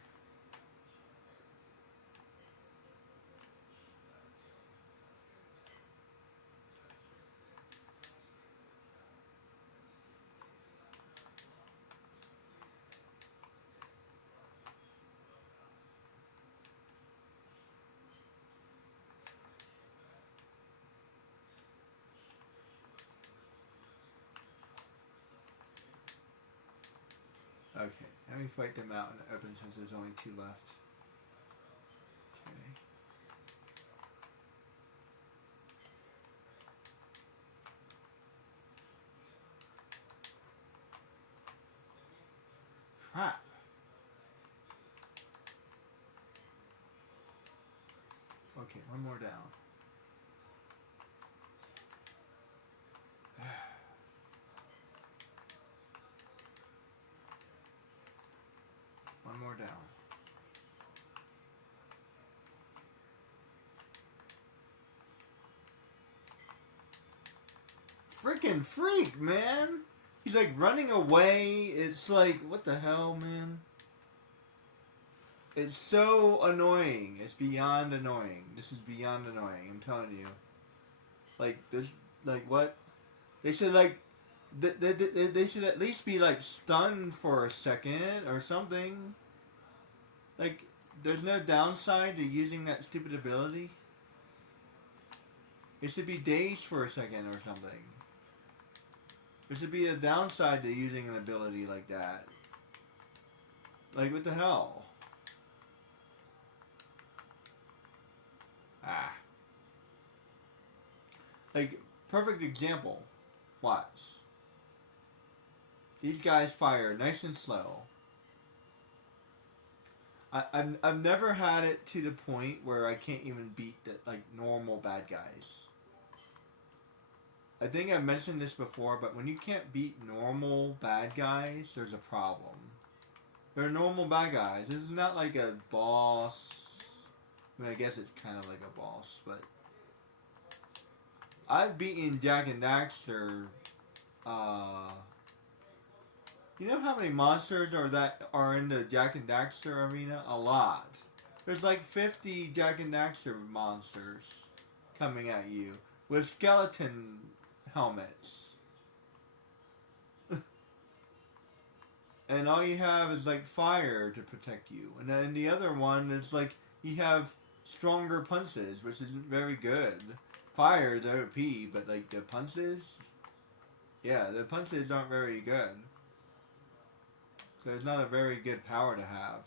Okay, let me fight them out in the open since there's only 2 left. Okay. Crap. Okay, one more down. One more down. Freaking freak, man! He's like running away. It's like, what the hell, man? It's so annoying. It's beyond annoying. This is beyond annoying. I'm telling you. Like this, like what? They should like, they should at least be like stunned for a second or something. Like, there's no downside to using that stupid ability. It should be dazed for a second or something. There should be a downside to using an ability like that. Like, what the hell? Ah. Like, perfect example. Watch. These guys fire nice and slow. I've never had it to the point where I can't even beat the, like, normal bad guys. I think I've mentioned this before, but when you can't beat normal bad guys, there's a problem. They're normal bad guys. This is not like a boss. I mean, I guess it's kind of like a boss, but I've beaten Jak and Daxter. You know how many monsters are in the Jak and Daxter arena? A lot. There's like 50 Jak and Daxter monsters coming at you with skeleton helmets. And all you have is like fire to protect you. And then the other one is like you have stronger punches, which isn't very good. Fire is OP, but like the punches, yeah, the punches aren't very good. So it's not a very good power to have.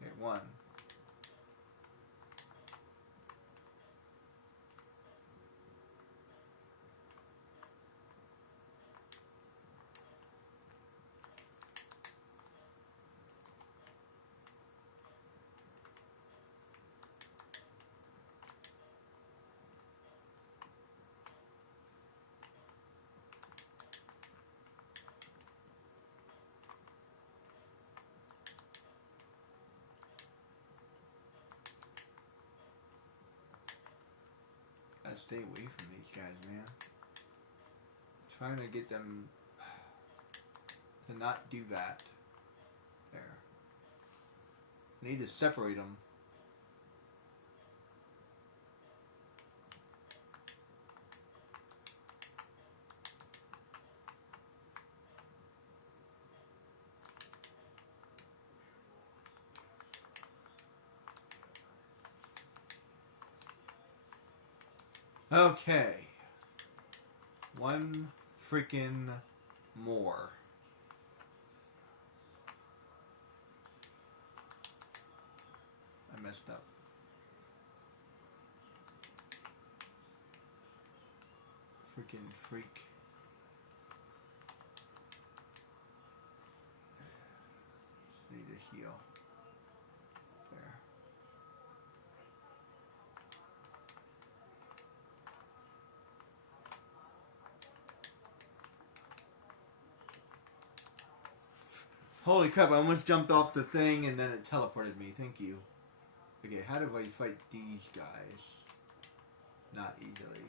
Okay, one. Gotta stay away from these guys, man. Trying to get them to not do that. There. I need to separate them. Okay. one freaking more. I messed up. Freaking freak. Need to heal. There. Holy crap, I almost jumped off the thing and then it teleported me. Thank you. Okay, how do I fight these guys? Not easily.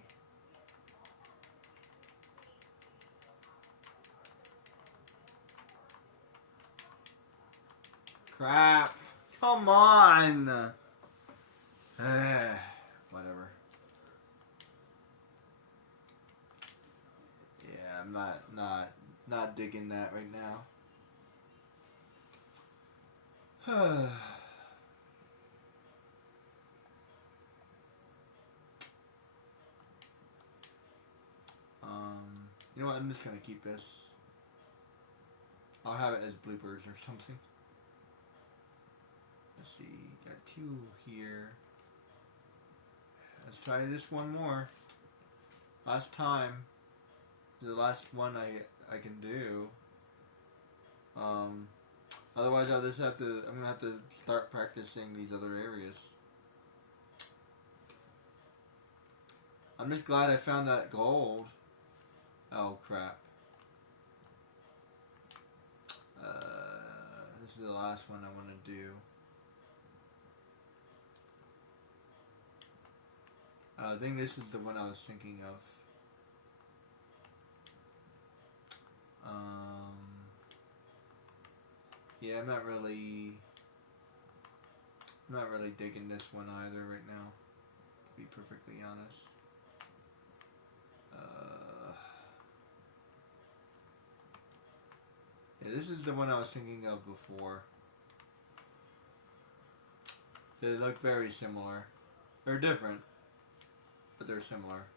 Crap. Come on. Whatever. Yeah, I'm not digging that right now. You know what? I'm just gonna keep this. I'll have it as bloopers or something. Let's see. Got 2 here. Let's try this one more. Last time. The last one I can do. Otherwise, I'll just have to. I'm gonna have to start practicing these other areas. I'm just glad I found that gold. Oh crap. This is the last one I want to do. I think this is the one I was thinking of. Yeah, I'm not really digging this one either right now, to be perfectly honest. Yeah, this is the one I was thinking of before. They look very similar. They're different, but they're similar.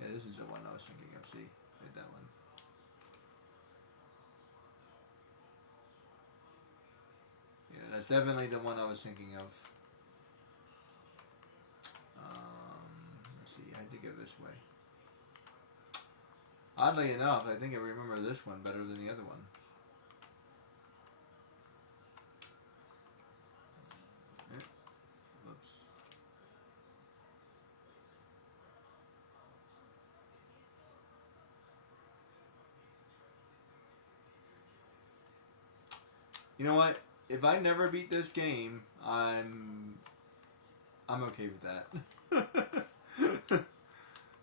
Yeah, this is the one I was thinking of. See, right, that one. Yeah, that's definitely the one I was thinking of. Let's see, I had to go this way. Oddly enough, I think I remember this one better than the other one. Whoops. You know what? If I never beat this game, I'm okay with that.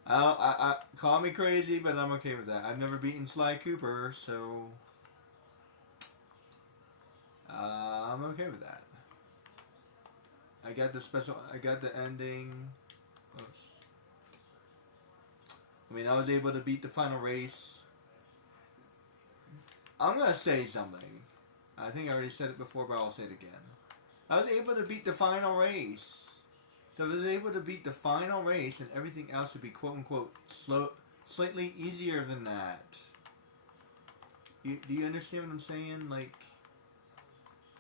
I call me crazy, but I'm okay with that. I've never beaten Sly Cooper, so I'm okay with that. I got the ending. Oops. I mean, I was able to beat the final race. I'm gonna say something. I think I already said it before, but I'll say it again. I was able to beat the final race. So if I was able to beat the final race, and everything else would be quote-unquote slightly easier than that. Do you understand what I'm saying? Like,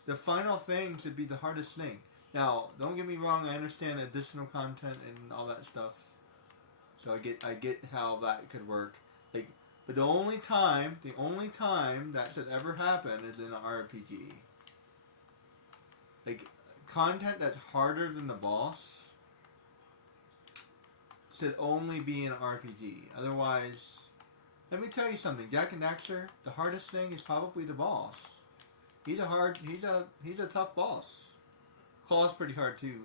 the final thing should be the hardest thing. Now, don't get me wrong, I understand additional content and all that stuff. So I get how that could work. Like, but the only time that should ever happen is in an RPG. Like, content that's harder than the boss should only be in an RPG. Otherwise, let me tell you something. Jak and Daxter, the hardest thing is probably the boss. He's a tough boss. Claw's pretty hard too.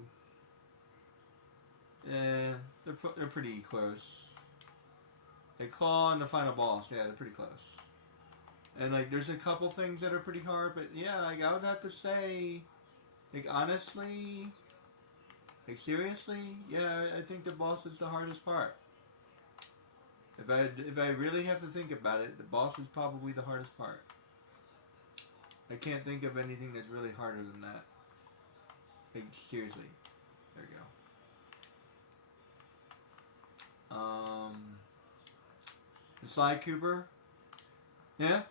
Yeah, they're pretty close. Like Claw and the final boss, yeah, they're pretty close. And like, there's a couple things that are pretty hard, but yeah, like I would have to say, like honestly, like seriously, yeah, I think the boss is the hardest part. If I really have to think about it, the boss is probably the hardest part. I can't think of anything that's really harder than that. Like seriously, there you go. Sly Cooper. Yeah?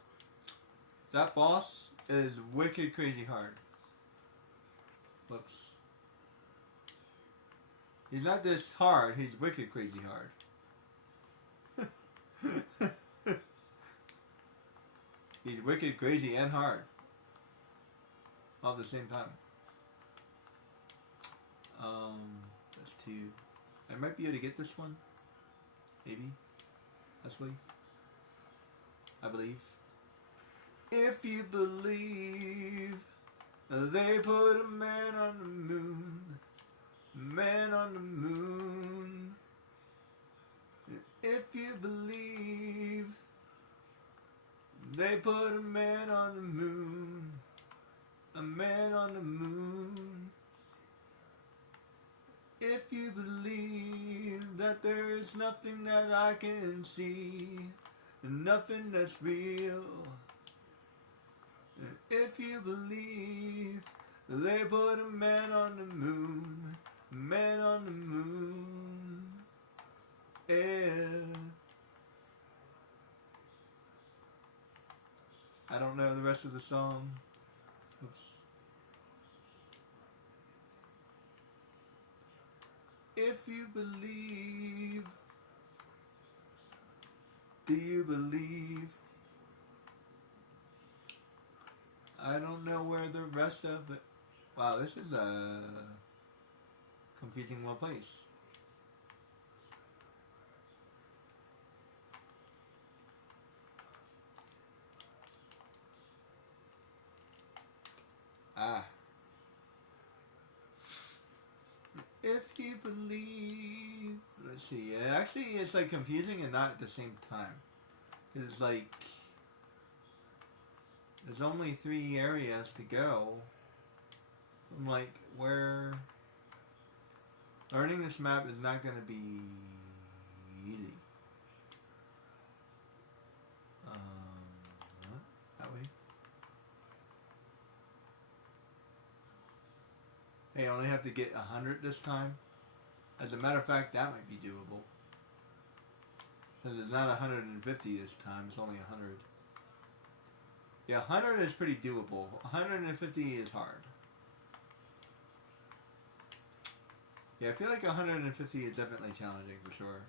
That boss is wicked crazy hard. Whoops. He's not just hard, he's wicked crazy hard. He's wicked crazy and hard. All at the same time. That's 2. I might be able to get this one. Maybe. Leslie. I believe. If you believe they put a man on the moon, man on the moon. If you believe they put a man on the moon, a man on the moon. If you believe that there is nothing that I can see, nothing that's real. If you believe they put a man on the moon, man on the moon. Yeah. I don't know the rest of the song. Oops. If you believe, do you believe? I don't know where the rest of it. Wow, this is a confusing little place. Ah. If you believe, let's see. Actually, it's like confusing and not at the same time. It's like there's only 3 areas to go. I'm like, where learning this map is not going to be easy. That way. Hey, I only have to get 100 this time. As a matter of fact, that might be doable. Because it's not 150 this time, it's only 100. Yeah, 100 is pretty doable. 150 is hard. Yeah, I feel like 150 is definitely challenging for sure.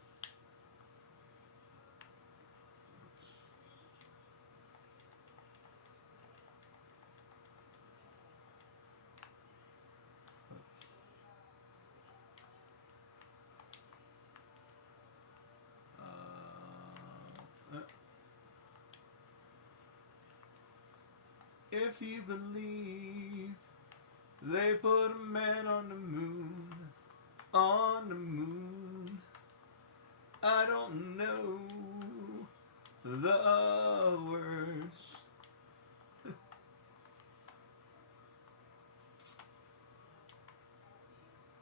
If you believe they put a man on the moon, on the moon, I don't know the words.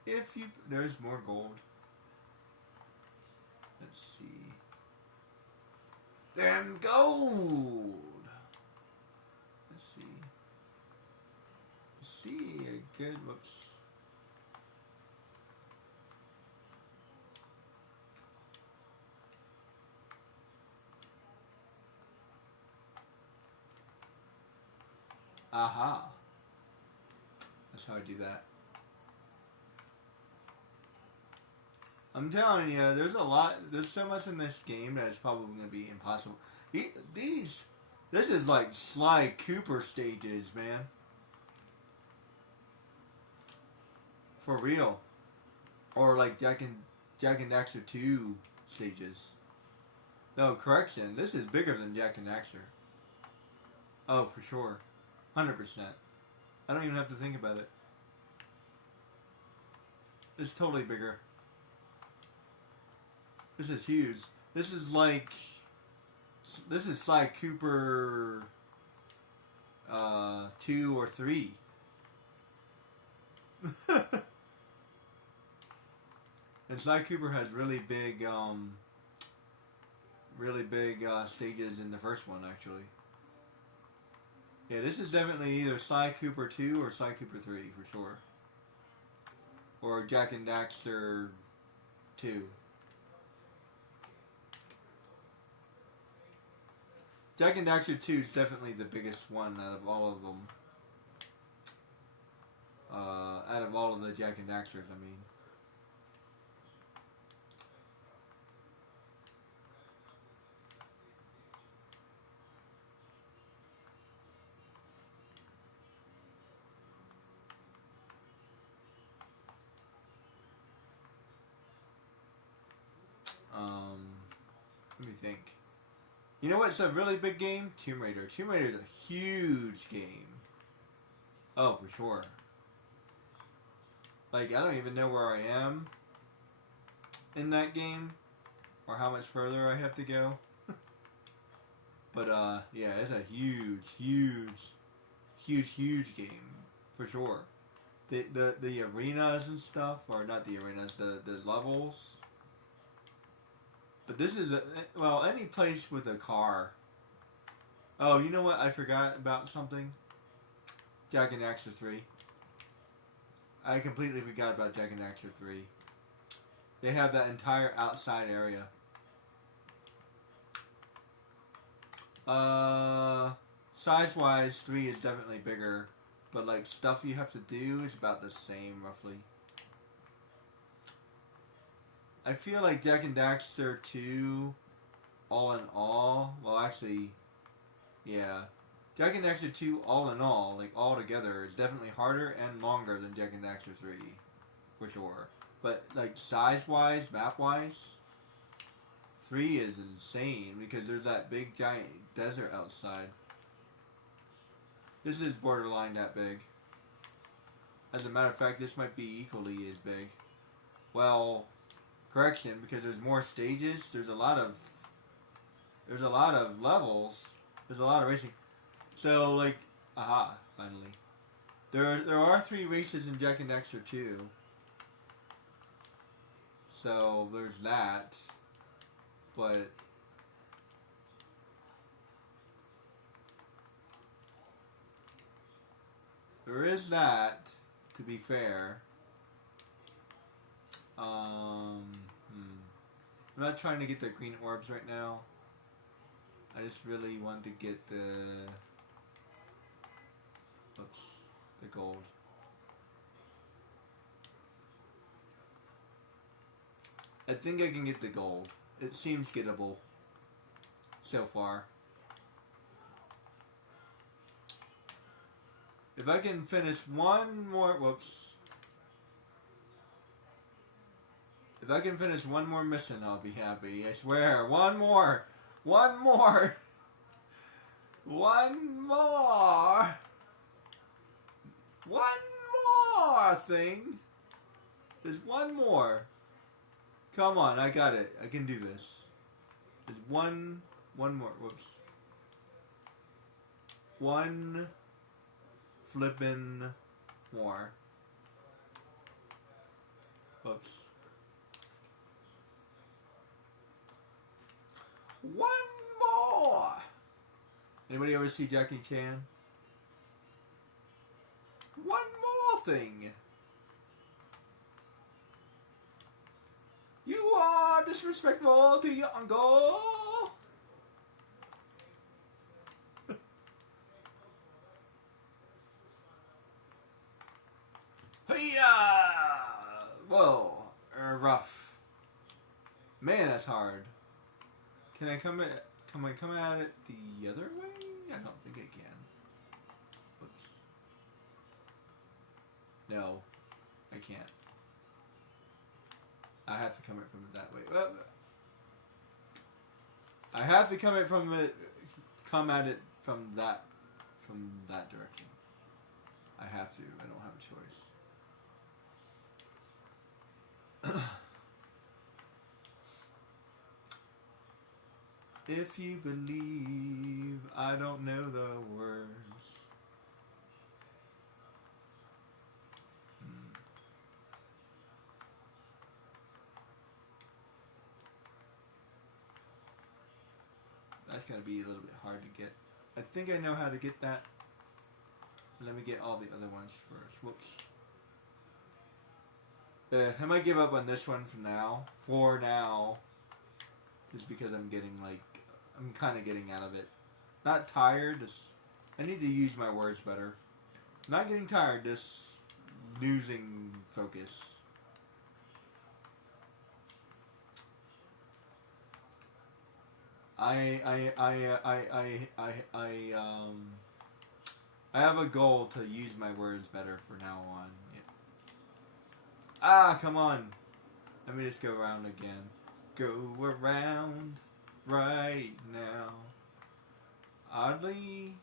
If you, there's more gold. Let's see. Then gold. Let's see. See a good, whoops. Aha. That's how I do that. I'm telling you, there's so much in this game that it's probably going to be impossible. This is like Sly Cooper stages, man. For real. Or like Jak and Daxter 2 stages. No, correction, this is bigger than Jak and Daxter. Oh, for sure. 100%. I don't even have to think about it. It's totally bigger. This is huge. This is like... This is Sly Cooper 2 or 3. And Sly Cooper has really big stages in the first one, actually. Yeah, this is definitely either Sly Cooper 2 or Sly Cooper 3, for sure. Or Jak and Daxter 2. Jak and Daxter 2 is definitely the biggest one out of all of them. Out of all of the Jak and Daxters, I mean. Let me think. You know what's a really big game? Tomb Raider. Tomb Raider is a huge game. Oh, for sure. Like, I don't even know where I am in that game, or how much further I have to go. But, yeah, it's a huge game, for sure. The arenas and stuff, or not the arenas, the levels. But this is, well, any place with a car. Oh, you know what? I forgot about something. Jak and Daxter 3. I completely forgot about Jak and Daxter 3. They have that entire outside area. Size-wise, 3 is definitely bigger. But, like, stuff you have to do is about the same, roughly. I feel like Jak and Daxter 2, all in all, well, actually, yeah. Jak and Daxter 2, all in all, like, all together, is definitely harder and longer than Jak and Daxter 3, for sure. But, like, size-wise, map-wise, 3 is insane, because there's that big, giant desert outside. This is borderline that big. As a matter of fact, this might be equally as big. Well, correction, because there's more stages, there's a lot of levels, there's a lot of racing. So, like, aha, finally. There are 3 races in Jak and Daxter 2. So, there's that. But there is that, to be fair. I'm not trying to get the green orbs right now. I just really want to get the gold. I think I can get the gold. It seems gettable so far. If I can finish one more, if I can finish one more mission, I'll be happy. I swear, one more thing. There's one more. Come on, I got it. I can do this. There's one more. One flippin' more. One more. Anybody ever see Jackie Chan? One more thing. You are disrespectful to your uncle. Whoa, rough. Man, that's hard. Can I come at it the other way? I don't think I can. Whoops. No, I can't. I have to come at it from that way. I have to come at it from that direction. I have to. I don't have a choice. If you believe, I don't know the words. That's going to be a little bit hard to get. I think I know how to get that. Let me get all the other ones first. Whoops. I might give up on this one for now. Just because I'm kind of getting out of it. Not tired. Just I need to use my words better. Not getting tired. Just losing focus. I have a goal to use my words better for now on. Yeah. Ah, come on. Let me just go around again. Go around right now. Oddly,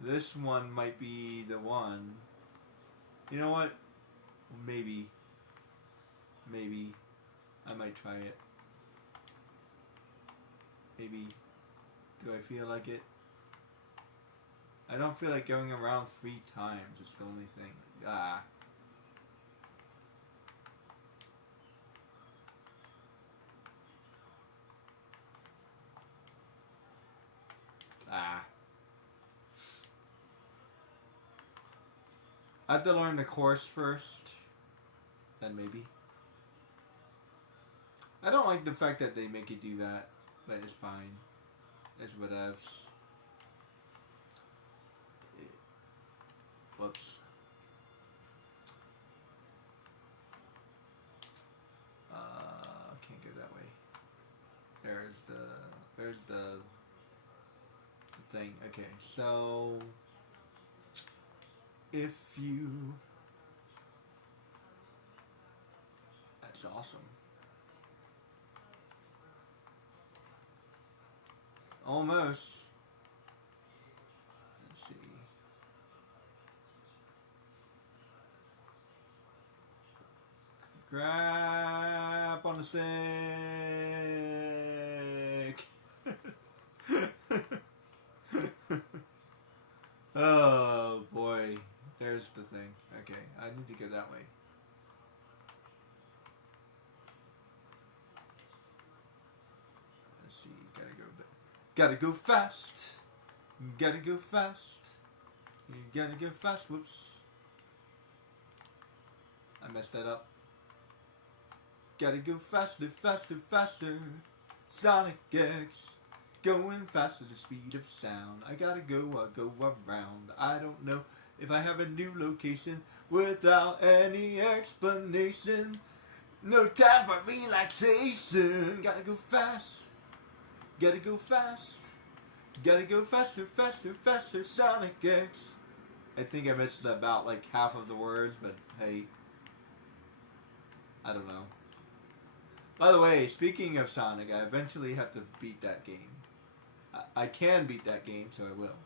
this one might be the one. You know what? Maybe. Maybe. I might try it. Maybe. Do I feel like it? I don't feel like going around 3 times. It's the only thing. Ah. Ah. I have to learn the course first. Then maybe. I don't like the fact that they make you do that. But it's fine. It's whatevs. Whoops. Can't go that way. There's the thing. Okay, so if you, that's awesome. Almost. Let's see. Grab on the stick. Oh boy. There's the thing. Okay, I need to go that way. Let's see. Gotta go fast. Gotta go fast. You gotta go fast. Whoops. I messed that up. Gotta go faster, faster, faster. Sonic X. Going faster, the speed of sound. I gotta go, I go around. I don't know if I have a new location without any explanation. No time for relaxation. Gotta go fast. Gotta go fast. Gotta go faster, faster, faster. Sonic X. I think I missed about like half of the words, but hey. I don't know. By the way, speaking of Sonic, I eventually have to beat that game. I can beat that game, so I will.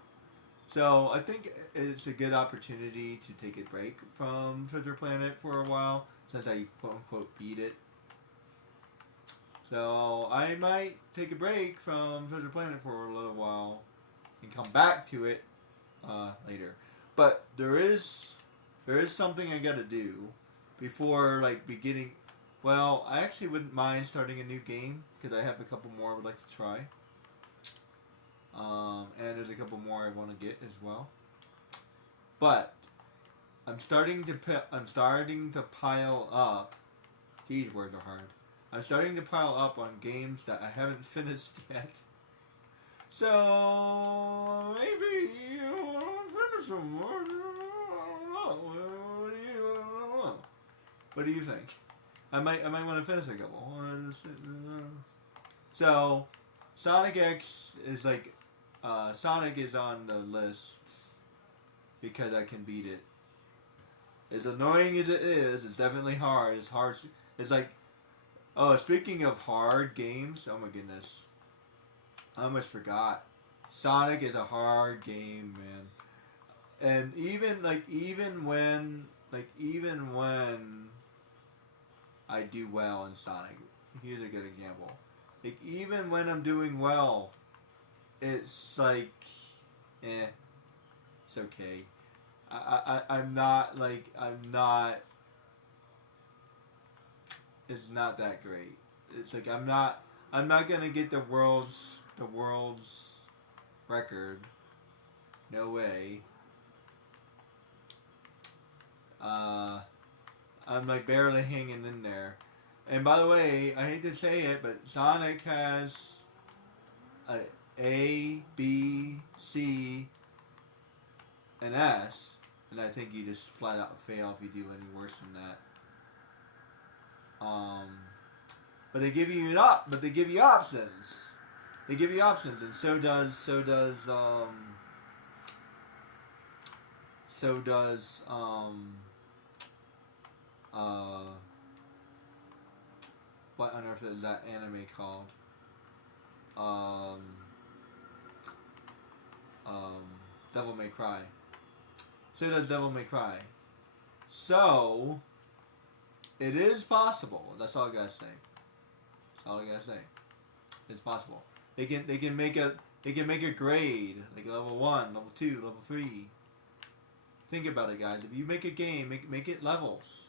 So I think it's a good opportunity to take a break from Treasure Planet for a while, since I quote-unquote beat it. So I might take a break from Treasure Planet for a little while and come back to it later. But there is something I gotta do before like beginning. Well, I actually wouldn't mind starting a new game because I have a couple more I would like to try. And there's a couple more I want to get as well. But I'm starting to pile up. These words are hard. I'm starting to pile up on games that I haven't finished yet. So maybe I'll finish them. What do you think? I might want to finish a couple. So Sonic X is like Sonic is on the list because I can beat it. As annoying as it is, it's definitely hard. It's hard. It's like, oh, speaking of hard games, oh my goodness, I almost forgot. Sonic is a hard game, man. And even when I do well in Sonic, here's a good example. Like even when I'm doing well, it's like, it's okay. I'm not. It's not that great. It's like I'm not gonna get the world's record. No way. I'm like barely hanging in there. And by the way, I hate to say it, but Sonic has a B, think you just flat out fail if you do any worse than that. But they give you but they give you options. They give you options, and so does what on earth is that anime called? Devil May Cry. So does Devil May Cry. So it is possible. That's all I gotta say. That's all I gotta say. It's possible. They can make a grade like level 1, level 2, level 3. Think about it, guys. If you make a game, make it levels.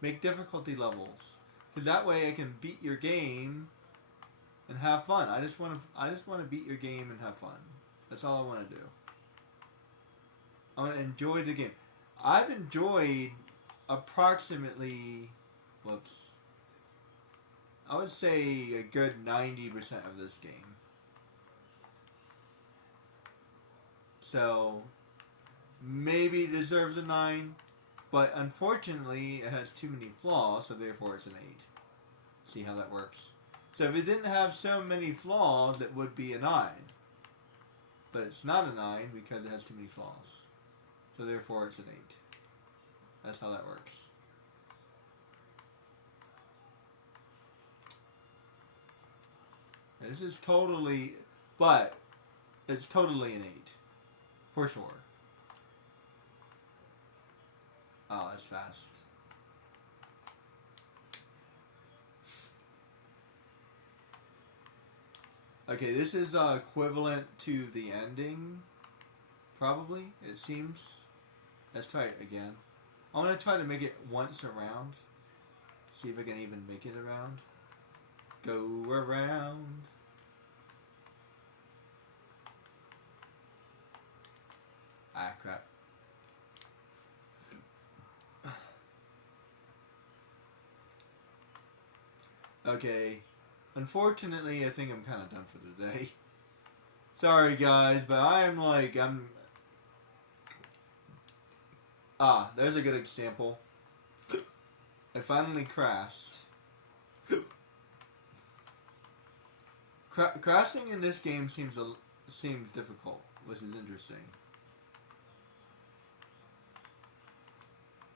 Make difficulty levels. Because that way I can beat your game and have fun. I just want to beat your game and have fun. That's all I want to do. I want to enjoy the game. I've enjoyed approximately, I would say a good 90% of this game. So maybe it deserves a 9, but unfortunately it has too many flaws, so therefore it's an 8. See how that works? So if it didn't have so many flaws, it would be a 9. But it's not a 9 because it has too many flaws. So therefore it's an 8. That's how that works. And this is totally, but it's totally an 8. For sure. Oh, that's fast. Okay, this is equivalent to the ending. Probably, it seems. Let's try it again. I'm going to try to make it once around. See if I can even make it around. Go around. Ah, crap. Okay. Unfortunately, I think I'm kind of done for the day. Sorry, guys, but there's a good example. I finally crashed. Crashing in this game seems difficult, which is interesting.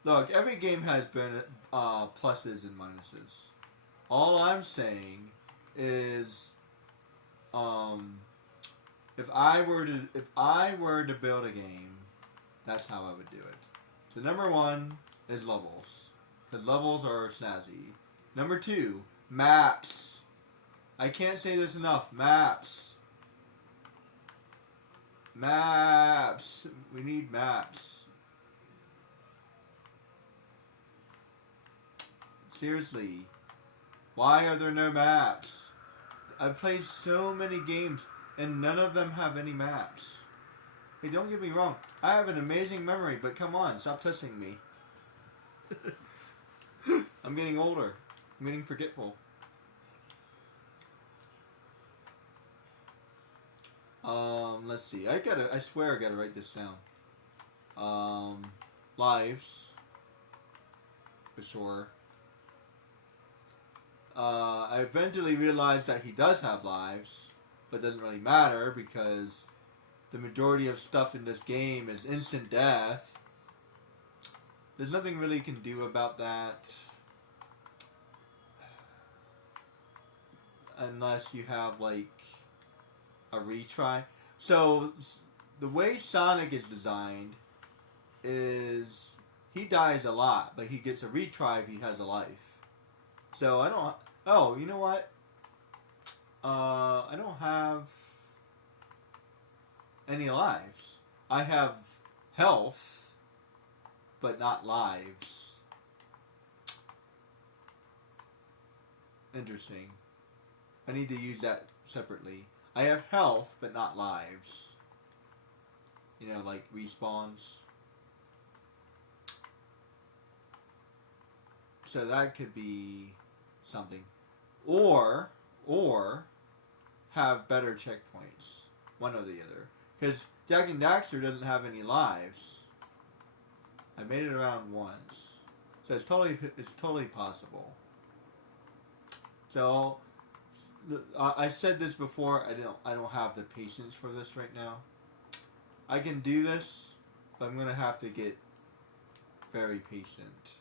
Look, every game has pluses and minuses. All I'm saying is, if I were to build a game, that's how I would do it. So number 1 is levels, because levels are snazzy. Number 2, maps. I can't say this enough. Maps. Maps. We need maps. Seriously. Why are there no maps? I've played so many games and none of them have any maps. Hey, don't get me wrong. I have an amazing memory, but come on, stop testing me. I'm getting older. I'm getting forgetful. Let's see. I swear I gotta write this down. Lives. For sure. I eventually realized that he does have lives, but it doesn't really matter because the majority of stuff in this game is instant death. There's nothing really you can do about that. Unless you have, like, a retry. So, the way Sonic is designed is he dies a lot, but he gets a retry if he has a life. So, I don't... Oh, you know what? I don't have any lives. I have health, but not lives. Interesting. I need to use that separately. I have health, but not lives. You know, like respawns. So that could be something. Or have better checkpoints. One or the other. Because Jak and Daxter doesn't have any lives. I made it around once. So it's totally possible. So I said this before. I don't have the patience for this right now. I can do this, but I'm gonna have to get very patient.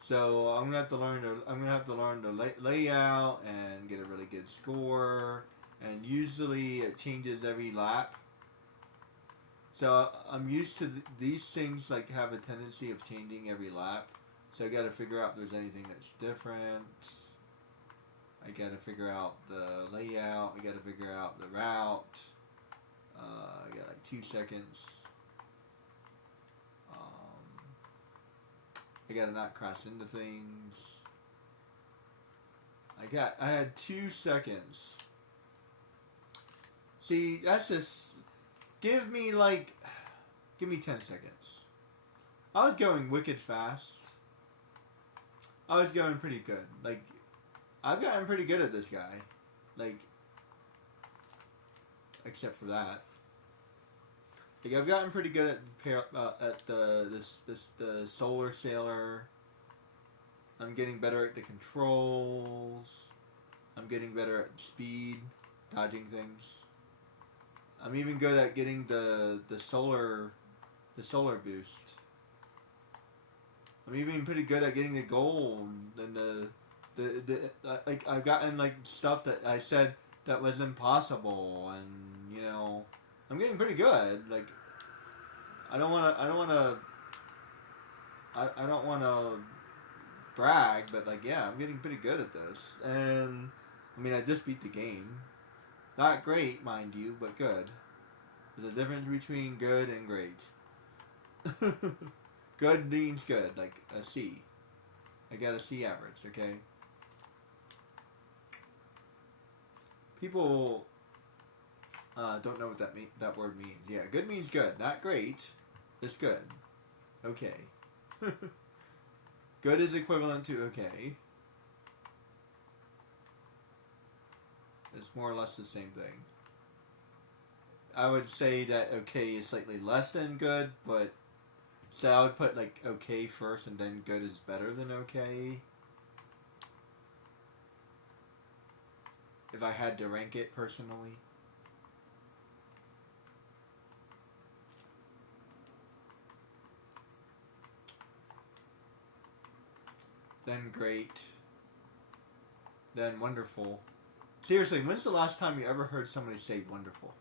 So I'm gonna have to learn the layout and get a really good score. And usually it changes every lap. So I'm used to these things like have a tendency of changing every lap. So I got to figure out if there's anything that's different. I got to figure out the layout. I got to figure out the route. I got like 2 seconds. I got to not crash into things. I had 2 seconds. See, that's just give me 10 seconds. I was going wicked fast. I was going pretty good. Like, I've gotten pretty good at this guy. Like, except for that. Like, I've gotten pretty good at the Solar Sailor. I'm getting better at the controls. I'm getting better at speed, dodging things. I'm even good at getting the solar boost. I'm even pretty good at getting the gold and the like I've gotten like stuff that I said that was impossible, and you know I'm getting pretty good. Like I don't wanna brag, but like yeah, I'm getting pretty good at this. And I mean I just beat the game. Not great, mind you, but good. There's a difference between good and great. Good means good, like a C. I got a C average, okay? People don't know what that word means. Yeah, good means good, not great. It's good. Okay. Good is equivalent to okay. It's more or less the same thing. I would say that okay is slightly less than good, but so I would put like okay first and then good is better than okay. If I had to rank it personally. Then great. Then wonderful. Seriously, when's the last time you ever heard somebody say wonderful?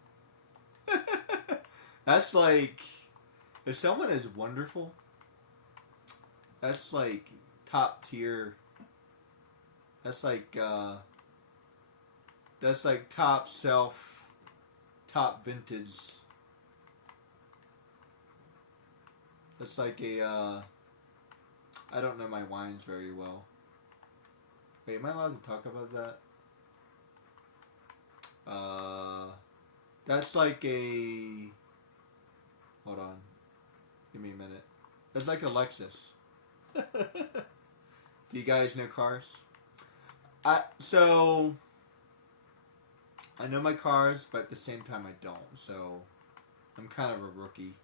That's like, if someone is wonderful, that's like top tier. That's like top self, top vintage. That's like a, I don't know my wines very well. Wait, am I allowed to talk about that? That's like a... Hold on. Give me a minute. That's like a Lexus. Do you guys know cars? So... I know my cars, but at the same time I don't, so... I'm kind of a rookie.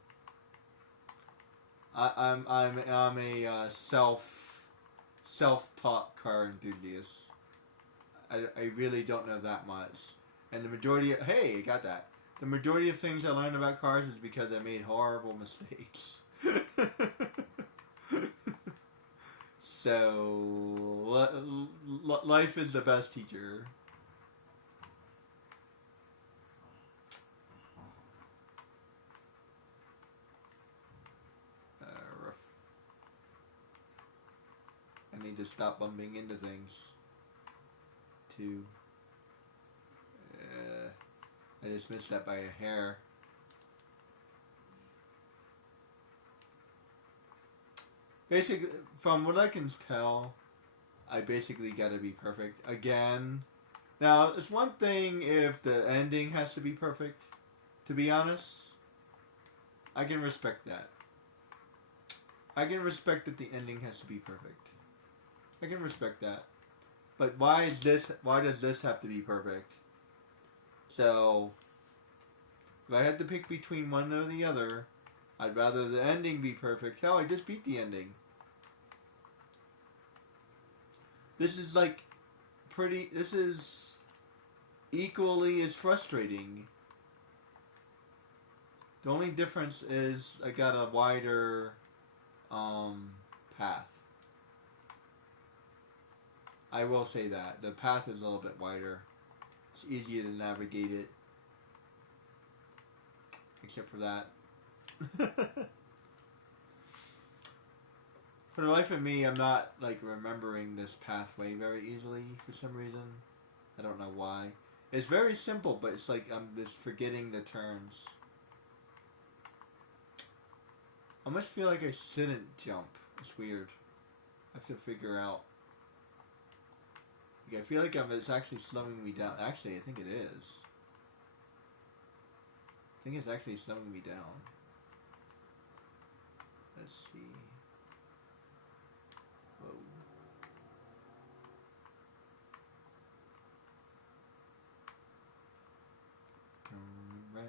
I'm a self-taught car enthusiast. I really don't know that much. And the majority of... Hey, I got that. The majority of things I learned about cars is because I made horrible mistakes. So, life is the best teacher. Rough. I need to stop bumping into things. Too. I just missed that by a hair. Basically, from what I can tell, I basically gotta be perfect. Again. Now, it's one thing if the ending has to be perfect. To be honest, I can respect that. I can respect that the ending has to be perfect. I can respect that. But why does this have to be perfect? So, if I had to pick between one or the other, I'd rather the ending be perfect. Hell, I just beat the ending. This is like this is equally as frustrating. The only difference is I got a wider path. I will say that. The path is a little bit wider. It's easier to navigate it. Except for that. For the life of me, I'm not like remembering this pathway very easily for some reason. I don't know why. It's very simple, but it's like I'm just forgetting the turns. I almost feel like I shouldn't jump. It's weird. I have to figure out. Like, I feel like it's actually slowing me down. Actually, I think it is. I think it's actually slowing me down. Let's see. Whoa. Turn around.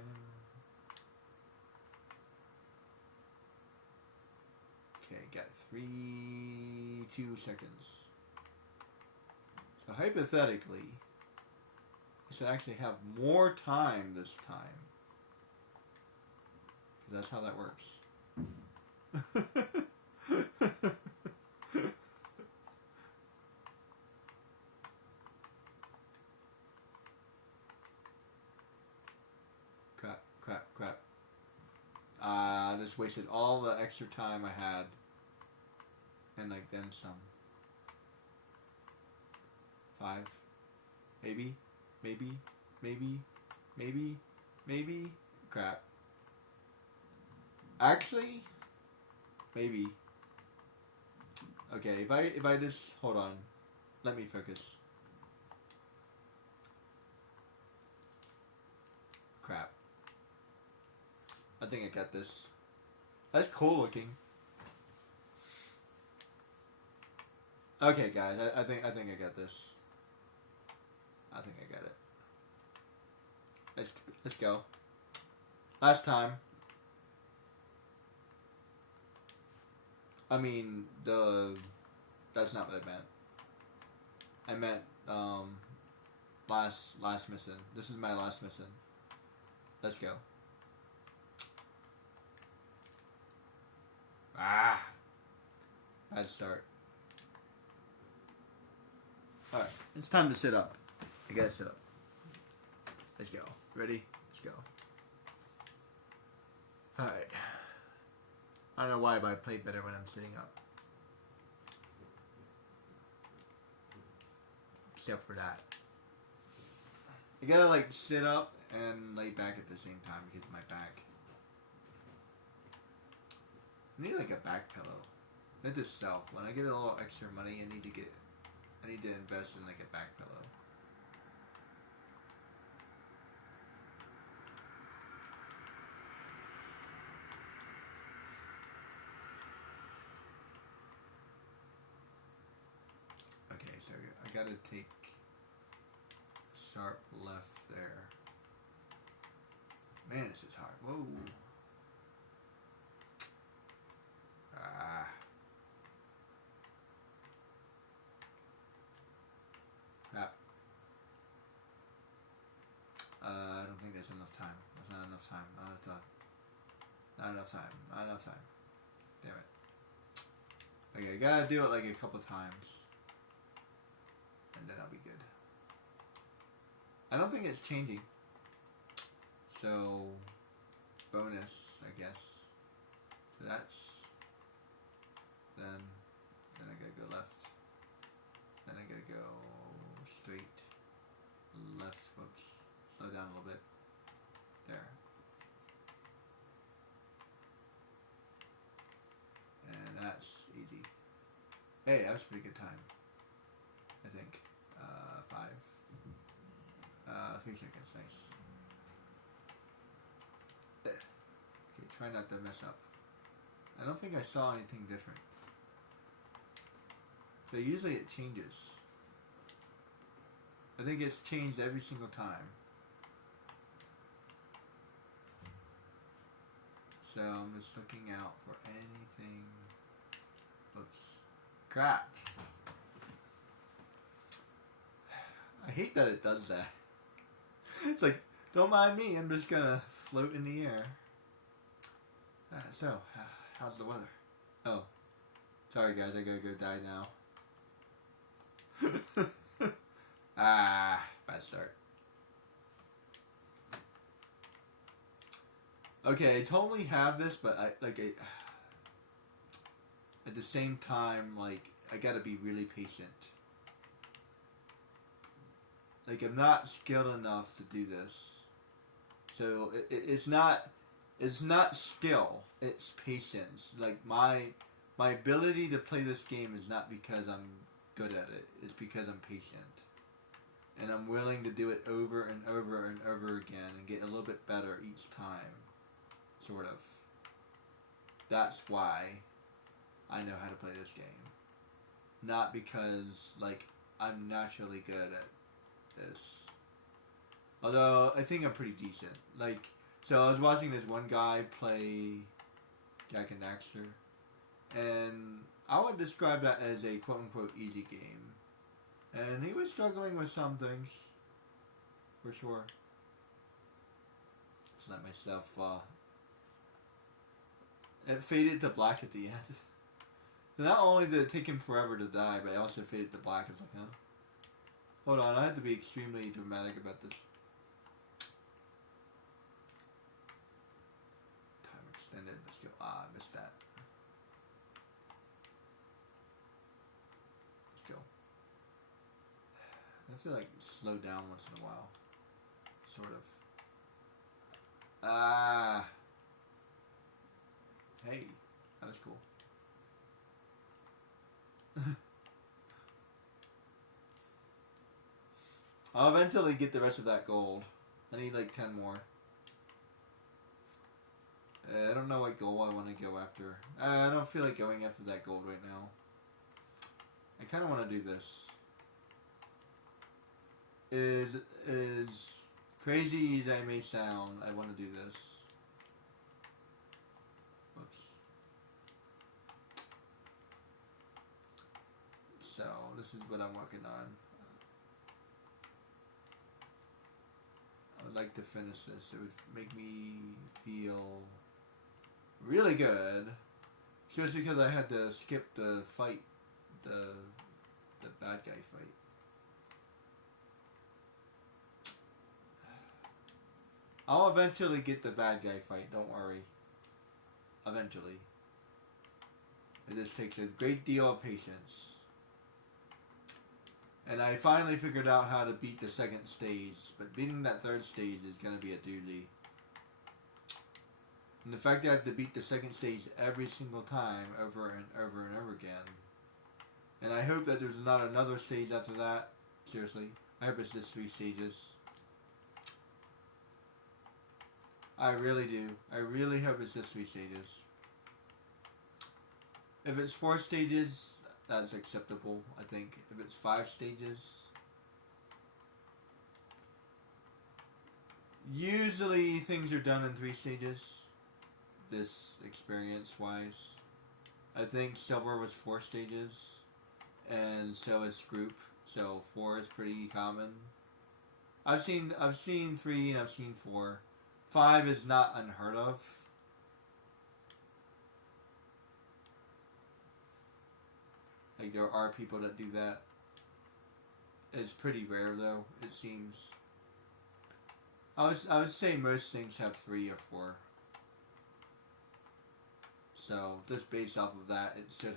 Okay, got 2 seconds. So hypothetically, I should actually have more time this time. Because that's how that works. Crap. I just wasted all the extra time I had. And like then some. 5. Maybe. Crap. Actually, maybe. Okay, if I just hold on. Let me focus. Crap. I think I got this. That's cool looking. Okay, guys, I think I got this. I think I got it. Let's go. Last time. I mean, that's not what I meant. I meant last mission. This is my last mission. Let's go. Bad start. Alright, it's time to sit up. I gotta sit up. Let's go. Ready? Let's go. Alright. I don't know why, but I play better when I'm sitting up. Except for that. You gotta like sit up and lay back at the same time because of my back. I need like a back pillow. Not just self. When I get a little extra money, I need to invest in like a back pillow. Okay, so I gotta take a sharp left there. Man, this is hard. Whoa. Crap. I don't think there's enough time. That's not enough time. Not enough time. Not enough time. Damn it. Okay, I gotta do it like a couple times. And then I'll be good. I don't think it's changing. So, bonus, I guess. So that's... Then I gotta go left. Then I gotta go straight. Left, folks. Slow down a little bit. There. And that's easy. Hey, that was a pretty good time. I think. 5. 3 seconds, nice. Okay, try not to mess up. I don't think I saw anything different. So usually it changes. I think it's changed every single time. So I'm just looking out for anything. Oops. Crap. I hate that it does that. It's like, don't mind me, I'm just gonna float in the air. So, how's the weather? Oh. Sorry guys, I gotta go die now. Bad start. Okay, I totally have this, but at the same time, like, I gotta be really patient. Like, I'm not skilled enough to do this. So, it's not skill, it's patience. Like, my ability to play this game is not because I'm good at it, it's because I'm patient. And I'm willing to do it over and over and over again and get a little bit better each time. Sort of. That's why I know how to play this game. Not because, like, I'm naturally good at this. Although, I think I'm pretty decent. Like, so I was watching this one guy play Jak and Daxter, and I would describe that as a quote-unquote easy game. And he was struggling with some things, for sure. Just let myself, it faded to black at the end. So not only did it take him forever to die, but it also faded to black. I was like, huh? Hold on, I have to be extremely dramatic about this. Time extended, let's go. I missed that. Let's go. I have to, like, slow down once in a while. Sort of. Hey, that was cool. I'll eventually get the rest of that gold. I need like 10 more. I don't know what goal I want to go after. I don't feel like going after that gold right now. I kind of want to do this. As crazy as I may sound, I want to do this. Whoops. So, this is what I'm working on. I would like to finish this. It would make me feel really good. Just because I had to skip the fight. The bad guy fight. I'll eventually get the bad guy fight, don't worry. Eventually. It just takes a great deal of patience. And I finally figured out how to beat the second stage, but beating that third stage is going to be a doozy. And the fact that I have to beat the second stage every single time, over and over and over again. And I hope that there's not another stage after that. Seriously. I hope it's just 3 stages. I really do. I really hope it's just 3 stages. If it's 4 stages, that's acceptable, I think. If it's 5 stages, usually things are done in 3 stages. This experience-wise, I think Silver was 4 stages, and so is Group. So 4 is pretty common. I've seen 3 and I've seen 4. 5 is not unheard of. Like, there are people that do that. It's pretty rare though, it seems. I would say most things have 3 or 4. So just based off of that, it should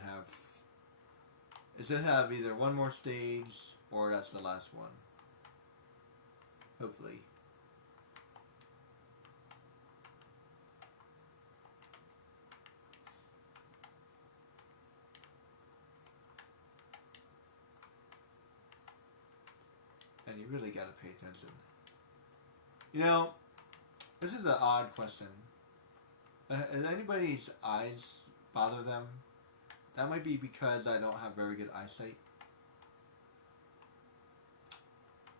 have either one more stage or that's the last one. Hopefully. And you really gotta pay attention. You know, this is an odd question. Does anybody's eyes bother them? That might be because I don't have very good eyesight.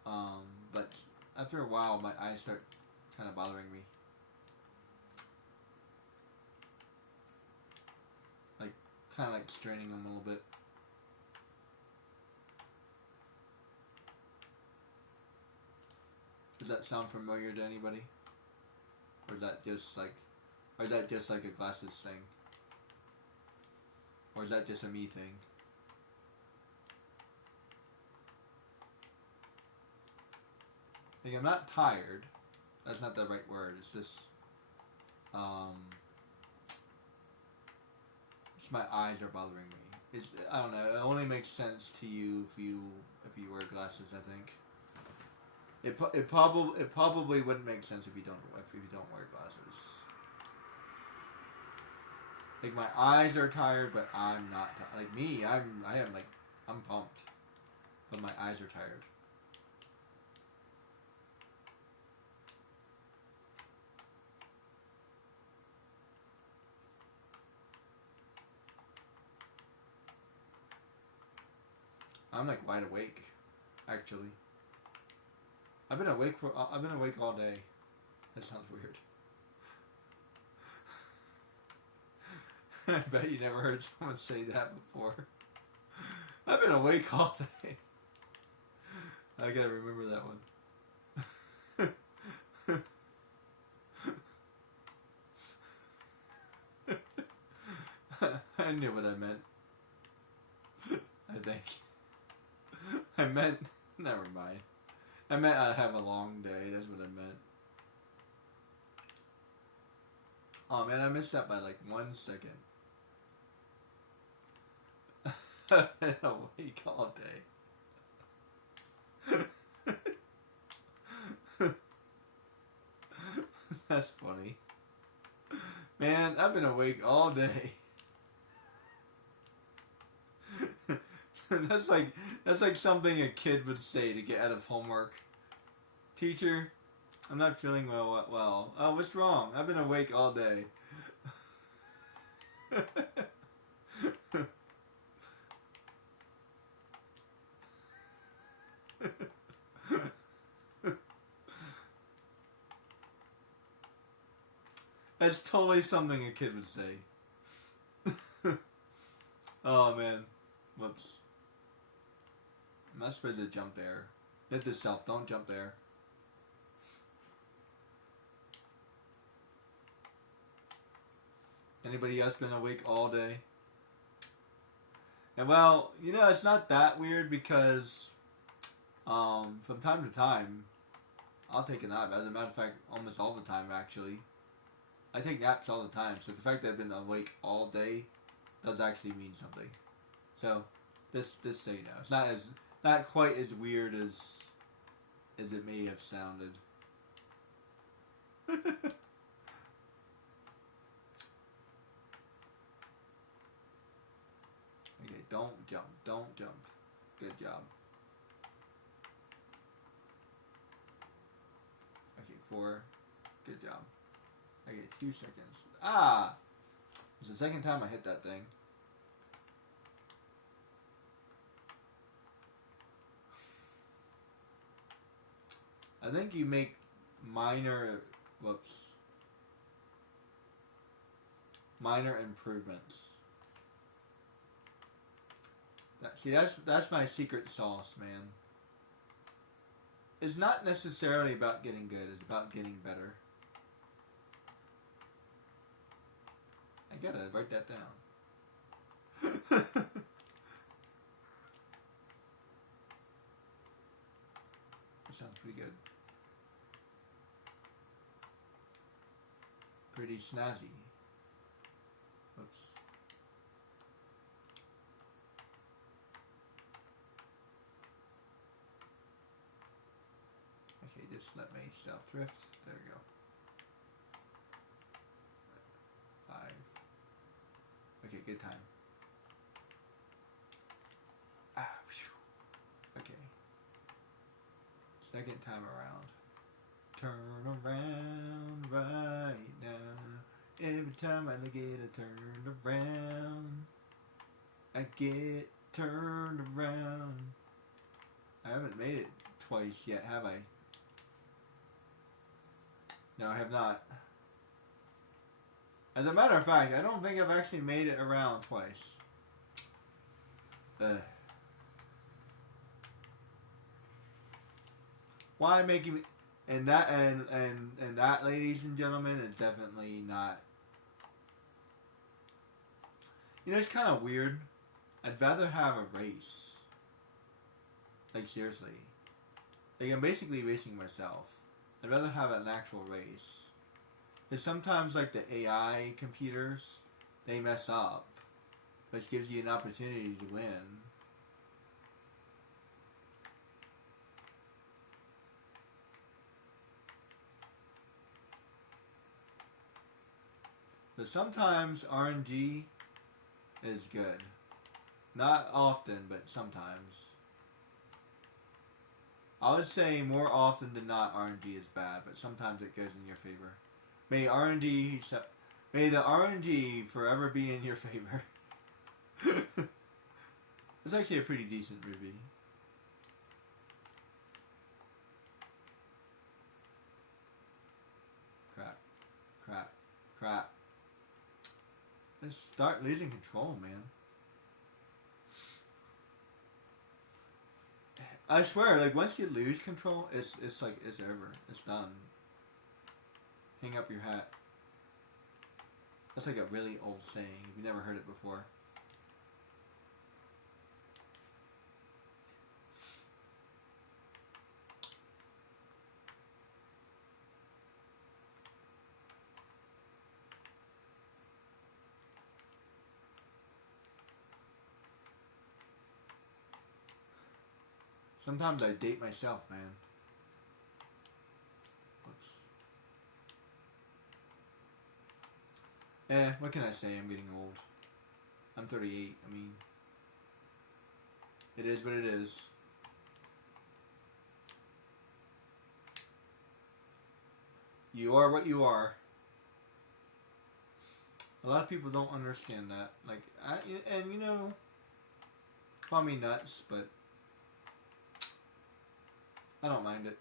But after a while, my eyes start kind of bothering me. kind of like straining them a little bit. Does that sound familiar to anybody? Or is that just like a glasses thing? Or is that just a me thing? Like, I'm not tired. That's not the right word. It's just, it's my eyes are bothering me. I don't know. It only makes sense to you if you wear glasses, I think. It probably wouldn't make sense if you don't wear glasses. Like, my eyes are tired, but I'm not tired. Like me, I'm pumped, but my eyes are tired. I'm like wide awake, actually. I've been awake all day. That sounds weird. I bet you never heard someone say that before. I've been awake all day. I gotta remember that one. I knew what I meant. I think. I meant... Never mind. I meant I have a long day. That's what I meant. Oh man, I missed that by like 1 second. I've been awake all day. That's funny. Man, I've been awake all day. That's like something a kid would say to get out of homework. Teacher, I'm not feeling well. Oh, what's wrong? I've been awake all day. That's totally something a kid would say. Oh man. Whoops. I'm not supposed to jump there. Hit this self, don't jump there. Anybody else been awake all day? And well, you know, it's not that weird because from time to time, I'll take a nap. As a matter of fact, almost all the time actually. I take naps all the time, so the fact that I've been awake all day does actually mean something. So, this so you know, it's not quite as weird as it may have sounded. Okay, don't jump. Good job. Okay, 4. Good job. Okay, 2 seconds. Ah! It's the second time I hit that thing. I think you make minor improvements. That's my secret sauce, man. It's not necessarily about getting good, it's about getting better. I gotta write that down. That sounds pretty good. Pretty snazzy. Oops. Okay, just let me self-drift. There we go. 5. Okay, good time. Ah, phew. Okay. Second time around. Turn around right now. Every time I get turned around, I get turned around. I haven't made it twice yet, have I? No, I have not. As a matter of fact, I don't think I've actually made it around twice. Ugh. Why making me? And that, ladies and gentlemen, is definitely not. You know, it's kind of weird. I'd rather have a race. Like, seriously. Like, I'm basically racing myself. I'd rather have an actual race. Because sometimes, like, the AI computers, they mess up. Which gives you an opportunity to win. But sometimes RNG is good. Not often, but sometimes. I would say more often than not RNG is bad, but sometimes it goes in your favor. May the RNG forever be in your favor. It's actually a pretty decent review. Crap. Just start losing control, man. I swear, like, once you lose control, it's like, it's over. It's done. Hang up your hat. That's like a really old saying. If you've never heard it before. Sometimes I date myself, man. What can I say? I'm getting old. I'm 38. I mean, it is what it is. You are what you are. A lot of people don't understand that. Like, and you know, call me nuts, but I don't mind it.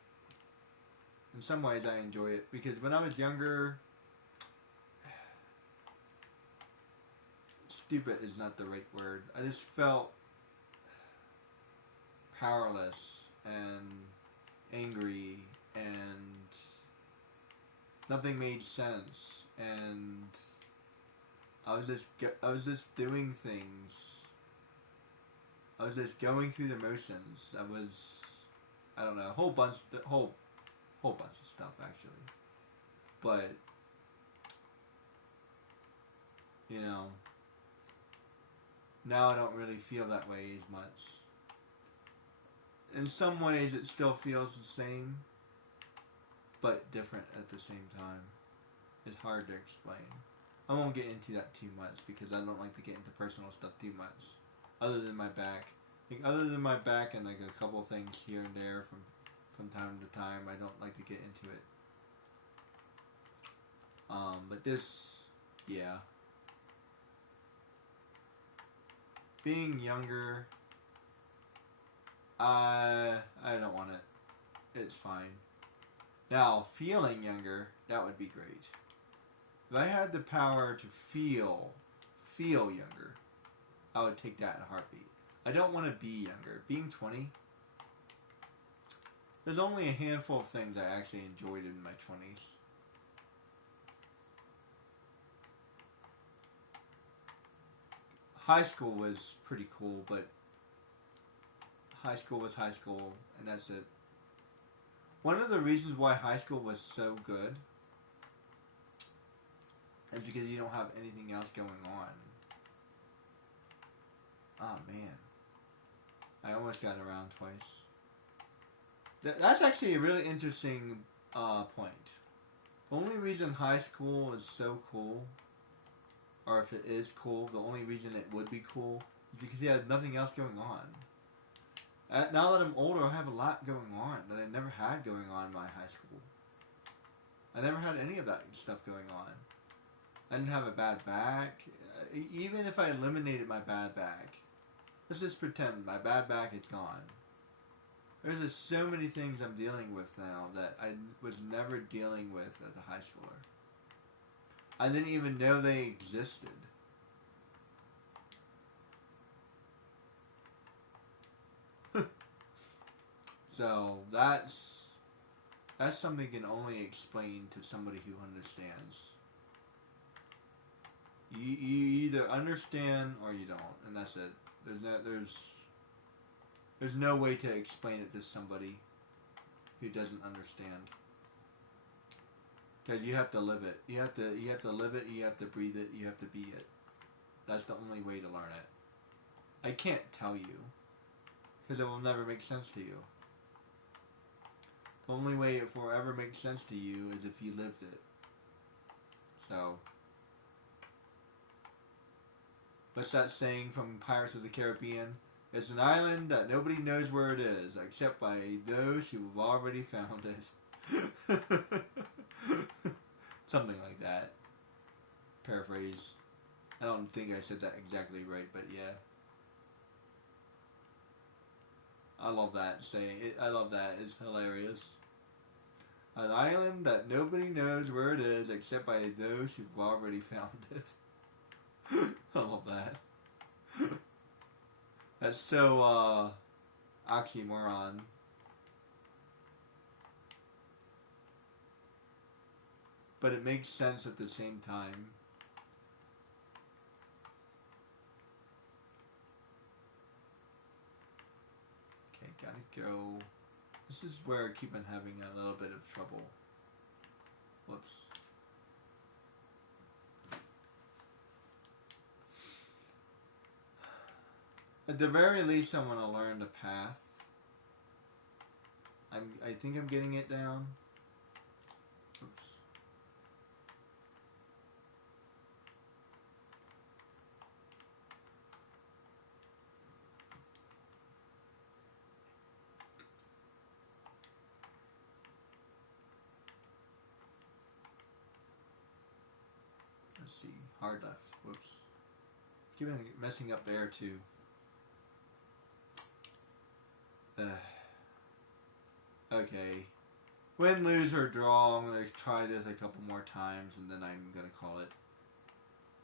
In some ways, I enjoy it because when I was younger, stupid is not the right word. I just felt powerless and angry, and nothing made sense, and I was just doing things. I was just going through the motions. I don't know, a whole bunch of stuff actually. But you know, now I don't really feel that way as much. In some ways, it still feels the same, but different at the same time. It's hard to explain. I won't get into that too much because I don't like to get into personal stuff too much. Other than my back. Like, other than my back and like a couple of things here and there from time to time, I don't like to get into it. But this, yeah. Being younger, I don't want it. It's fine. Now, feeling younger, that would be great. If I had the power to feel younger, I would take that in a heartbeat. I don't want to be younger. Being 20, there's only a handful of things I actually enjoyed in my 20s. High school was pretty cool, but high school was high school, and that's it. One of the reasons why high school was so good is because you don't have anything else going on. Oh man, I almost got around twice. That's actually a really interesting point. The only reason high school is so cool, or if it is cool, the only reason it would be cool is because you have nothing else going on. Now that I'm older, I have a lot going on that I never had going on in my high school. I never had any of that stuff going on. I didn't have a bad back. Even if I eliminated my bad back, let's just pretend my bad back is gone. There's just so many things I'm dealing with now that I was never dealing with as a high schooler. I didn't even know they existed. So that's something you can only explain to somebody who understands. You either understand or you don't, and that's it. There's no way to explain it to somebody who doesn't understand. Because you have to live it. You have to live it. You have to breathe it. You have to be it. That's the only way to learn it. I can't tell you, because it will never make sense to you. The only way it will ever make sense to you is if you lived it. So, what's that saying from Pirates of the Caribbean? It's an island that nobody knows where it is, except by those who have already found it. Something like that. Paraphrase. I don't think I said that exactly right, but yeah. I love that saying. I love that. It's hilarious. An island that nobody knows where it is except by those who've already found it. I love that. That's so oxymoron. But it makes sense at the same time. Okay, gotta go. This is where I keep on having a little bit of trouble. Whoops. At the very least, I want to learn the path. I think I'm getting it down. Oops. Let's see. Hard left. Whoops. Keep on messing up there too. Okay. Win, lose, or draw. I'm going to try this a couple more times and then I'm going to call it.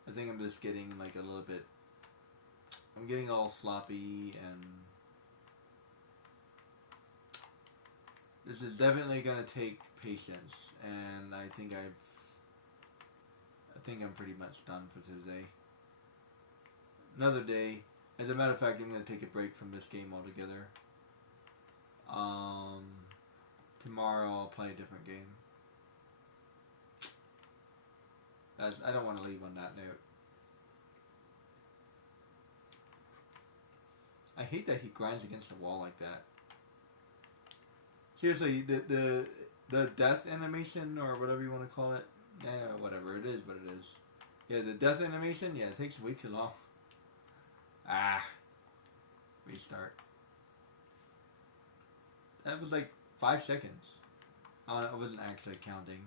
I think I'm just getting like a little bit... I'm getting all sloppy and... This is definitely going to take patience. And I think I'm pretty much done for today. Another day. As a matter of fact, I'm going to take a break from this game altogether. Tomorrow I'll play a different game. I don't want to leave on that note. I hate that he grinds against the wall like that. Seriously, the death animation or whatever you want to call it. Yeah, whatever it is, what it is. Yeah, the death animation. Yeah, it takes way too long. Restart. That was like 5 seconds. I wasn't actually counting.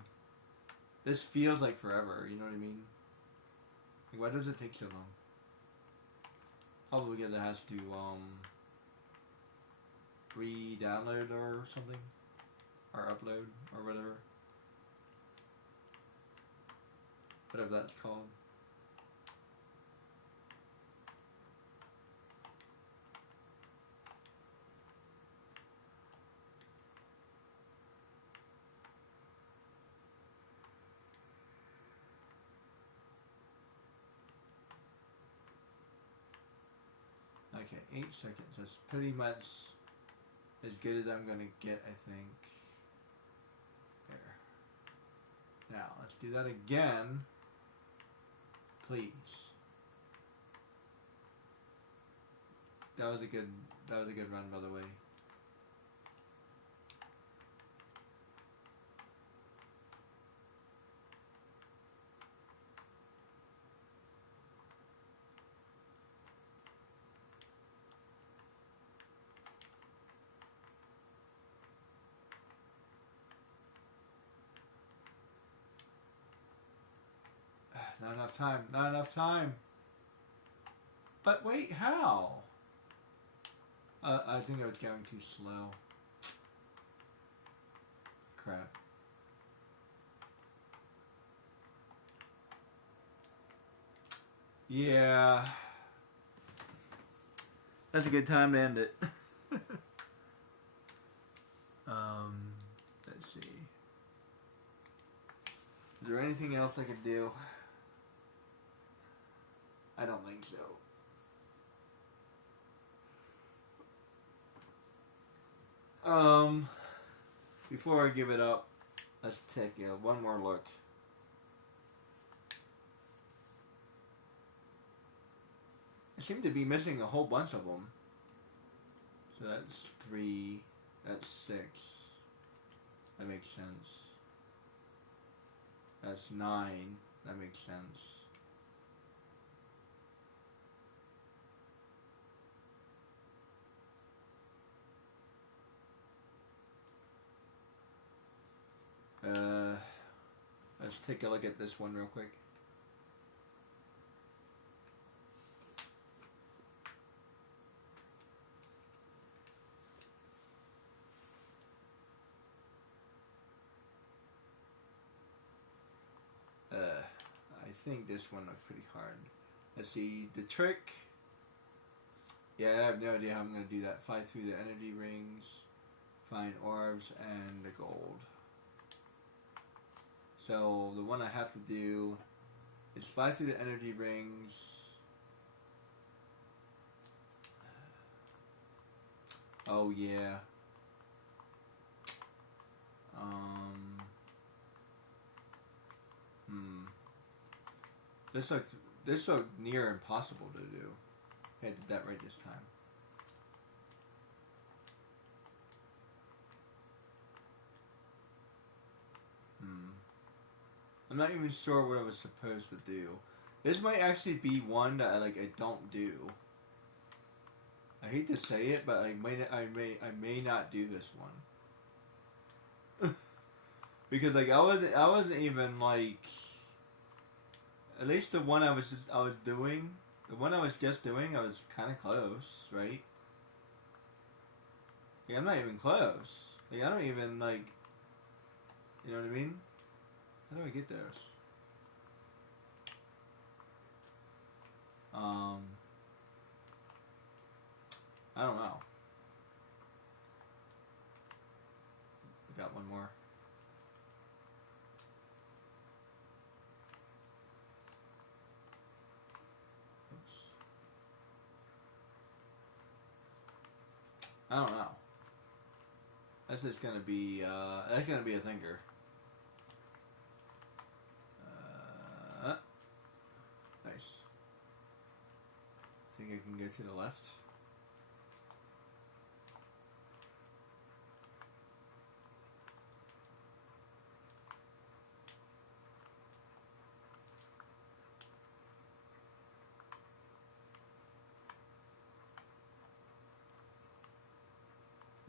This feels like forever, you know what I mean? Like, why does it take so long? Probably because it has to, re-download or something. Or upload, or whatever. Whatever that's called. Okay, 8 seconds. That's pretty much as good as I'm going to get, I think. There. Now, let's do that again. Please. That was a good run, by the way. Not enough time. Not enough time. But wait, how? I think I was going too slow. Crap. Yeah. That's a good time to end it. Is there anything else I could do? I don't think so. Before I give it up, let's take one more look. I seem to be missing a whole bunch of them. So that's 3, that's 6. That makes sense. That's 9. That makes sense. Let's take a look at this one real quick. I think this one looks pretty hard. Let's see, the trick. Yeah, I have no idea how I'm going to do that. Fly through the energy rings, find orbs, and the gold. So the one I have to do is fly through the energy rings. Oh yeah. This looked near impossible to do. I did that right this time. I'm not even sure what I was supposed to do. This might actually be one that I don't do. I hate to say it, but I may not do this one. Because I wasn't even at least the one I was doing, the one I was just doing, I was kind of close, right? I'm not even close. I don't even you know what I mean? How do I get those? I don't know. We got one more. Oops. I don't know. That's just gonna be a thinker. Nice. I think I can get to the left.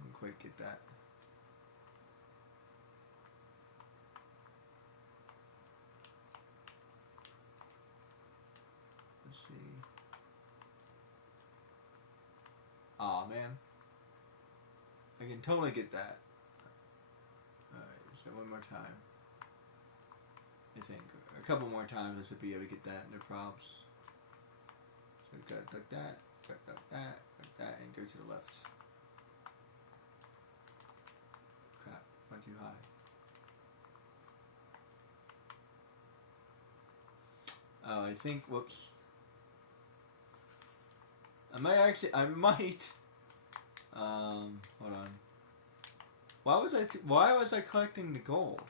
Didn't quite get that. Let's see. Aw, man. I can totally get that. Alright, so one more time. I think. A couple more times I should be able to get that, no props. So gotta duck that, duck that, and go to the left. Crap, went too high. Oh, I think, whoops. I might, hold on. Why was I collecting the gold?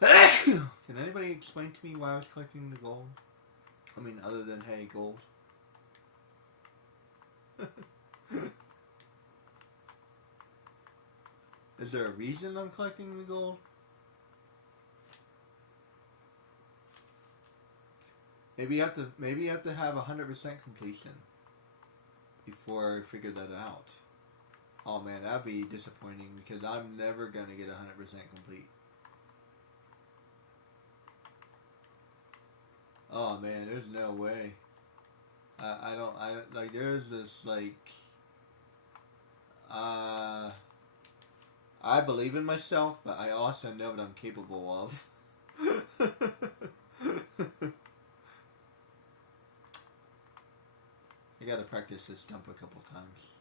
Can anybody explain to me why I was collecting the gold? I mean, other than, hey, gold. Is there a reason I'm collecting the gold? Maybe you have to have 100% completion before I figure that out. Oh man, that'd be disappointing because I'm never gonna get 100% complete. Oh man, there's no way. I don't there's this I believe in myself, but I also know what I'm capable of. I gotta practice this jump a couple times.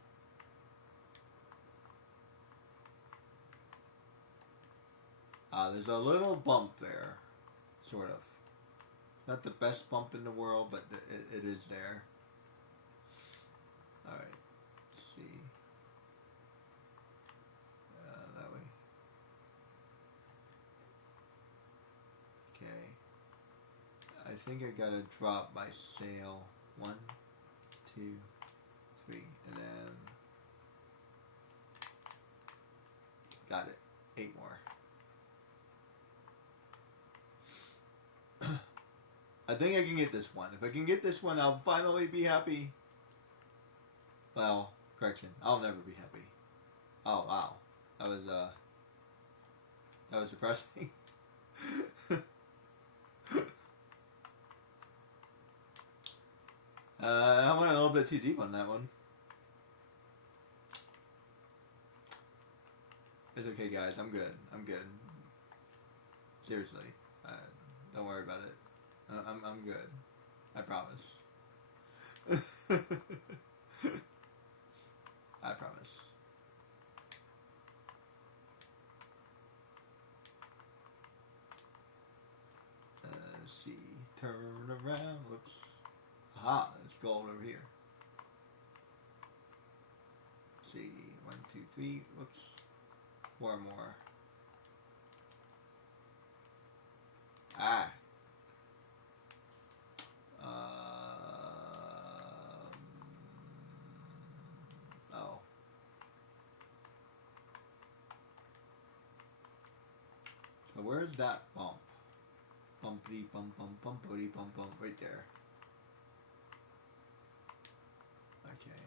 there's a little bump there, sort of. Not the best bump in the world, but it is there. Alright, let's see. That way. Okay. I think I gotta drop my sail. 1, 2, 3, and then got it. 8 more. I think I can get this one. If I can get this one, I'll finally be happy. Well, correction. I'll never be happy. Oh wow, that was depressing. I went a little bit too deep on that one. It's okay, guys. I'm good. I'm good. Seriously, don't worry about it. I'm good. I promise. I promise. Let's see. Turn around. Whoops. Aha, there's gold over here. Let's see. 1, 2, 3. Whoops. 4 more. Ah. Oh. So where's that bump? Bumpity bump bump bumpity bump bump right there. Okay.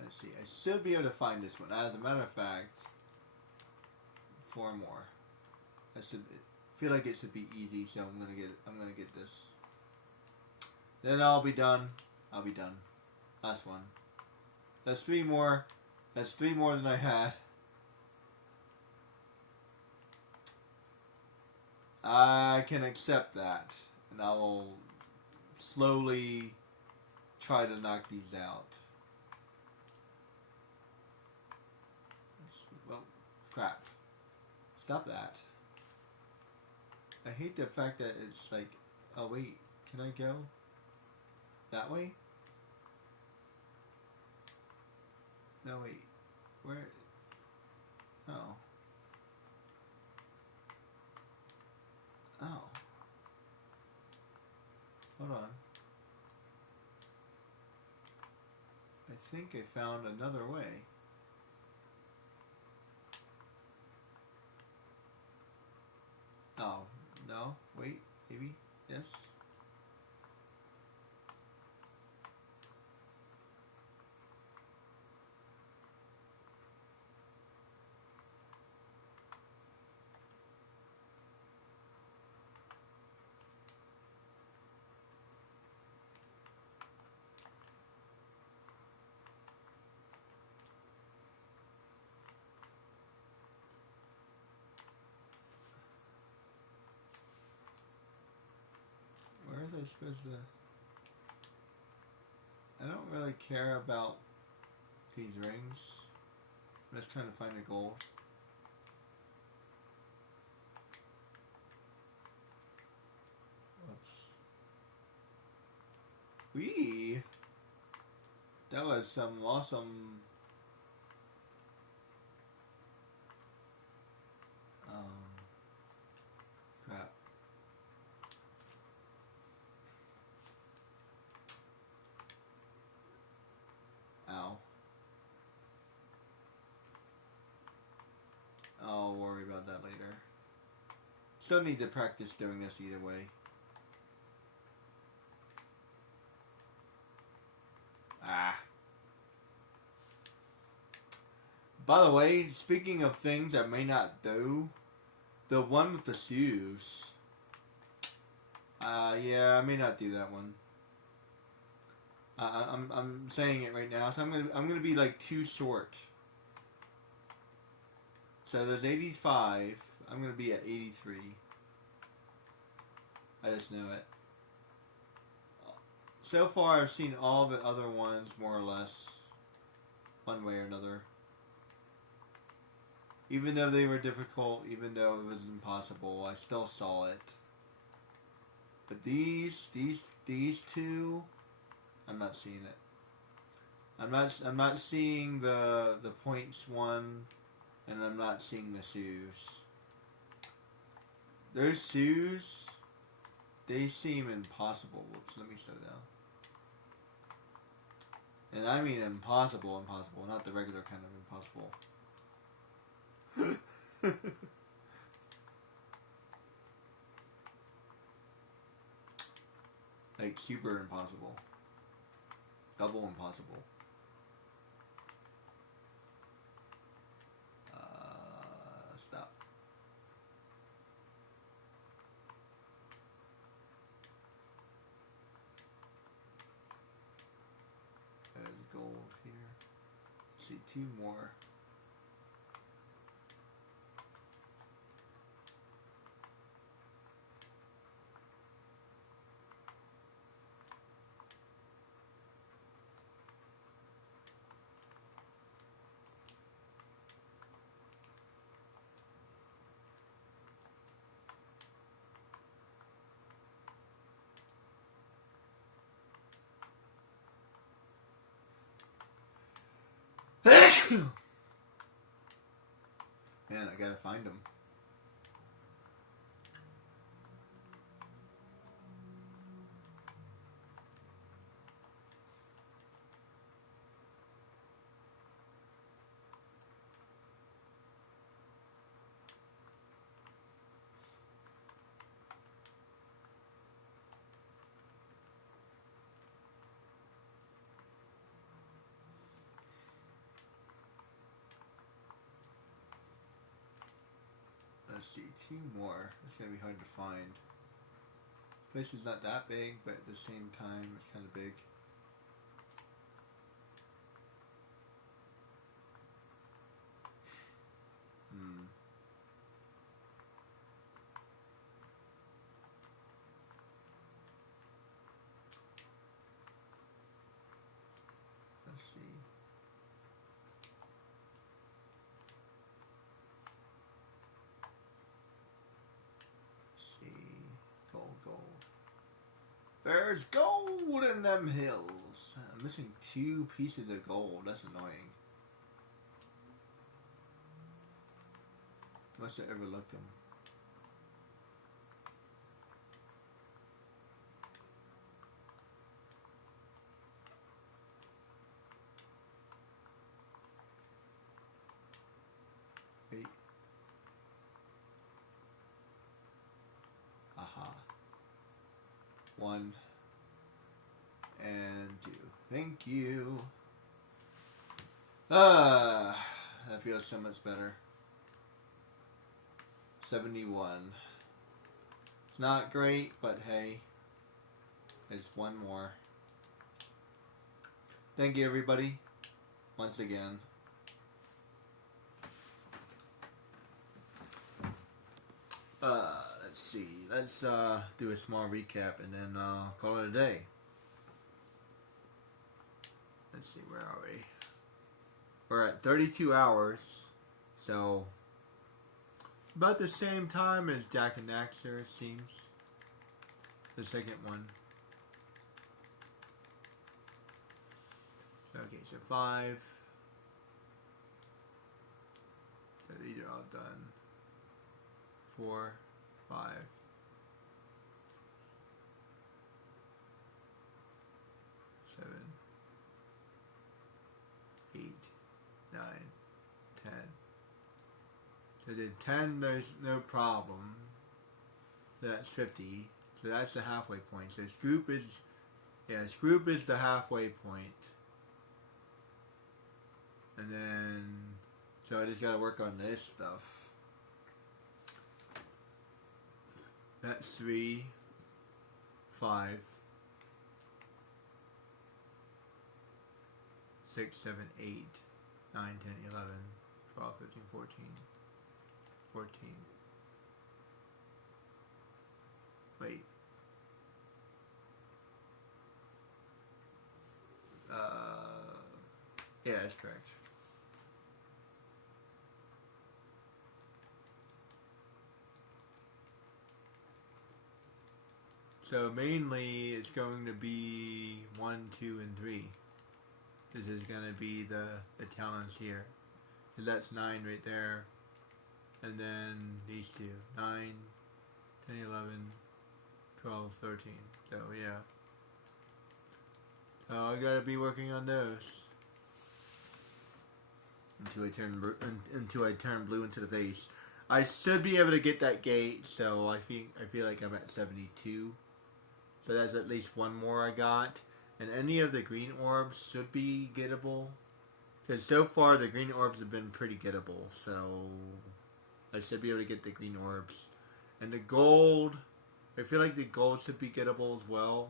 Let's see. I should be able to find this one. As a matter of fact, 4 more. I should feel like it should be easy, so I'm gonna get this. Then I'll be done. I'll be done. Last one. That's 3 more. That's 3 more than I had. I can accept that, and I will slowly try to knock these out. Well, crap. Stop that. I hate the fact that it's like, oh wait, can I go that way? No, wait. Where? Oh. Oh. Hold on. I think I found another way. Oh, no, wait, maybe, yes. Where is I supposed to... I don't really care about these rings. I'm just trying to find the gold. Whoops. Wee! That was some awesome... crap. Ow. I'll worry about that later. Still need to practice doing this either way. Ah. By the way, speaking of things I may not do, the one with the shoes. Yeah, I may not do that one. I'm saying it right now, so I'm gonna be like too short. So there's 85. I'm gonna be at 83. I just know it. So far, I've seen all the other ones more or less, one way or another. Even though they were difficult, even though it was impossible, I still saw it. But these two, I'm not seeing it. I'm not seeing the points one, and I'm not seeing the Sues. Those Sues, they seem impossible. Whoops, let me slow down. And I mean impossible, not the regular kind of impossible. Like super impossible. Double impossible. Stop. There's gold here. Let's see, two more. Man, I gotta find them. Let's see, two more. It's gonna be hard to find. This place is not that big, but at the same time, it's kind of big. Let's see. Gold. There's gold in them hills. I'm missing 2 pieces of gold. That's annoying. Must have overlooked them. Wait. Aha. 1 and 2. Thank you. That feels so much better. 71. It's not great, but hey, it's 1 more. Thank you, everybody, once again. Let's see. Let's do a small recap and then call it a day. Let's see, where are we? We're at 32 hours, so about the same time as Jak and Daxter, it seems. The second one. Okay, so 5. So these are all done. 4, 5. 7, 8, 9, 10. So did 10, there's no problem. So that's 50. So that's the halfway point. So this group is the halfway point. And then, so I just gotta work on this stuff. That's 3, 5, 6, 7, 8, 9, 10, 11, 12, 15, 14. 14. Wait. Yeah, that's correct. So mainly it's going to be 1, 2, and 3. This is going to be the talents here. So that's 9 right there. And then these two. 9, 10, 11, 12, 13. So yeah. So I gotta be working on those. Until I turn blue into the face. I should be able to get that gate, so I feel like I'm at 72. So that's at least one more I got. And any of the green orbs should be gettable. Because so far the green orbs have been pretty gettable. So I should be able to get the green orbs. And the gold, I feel like the gold should be gettable as well.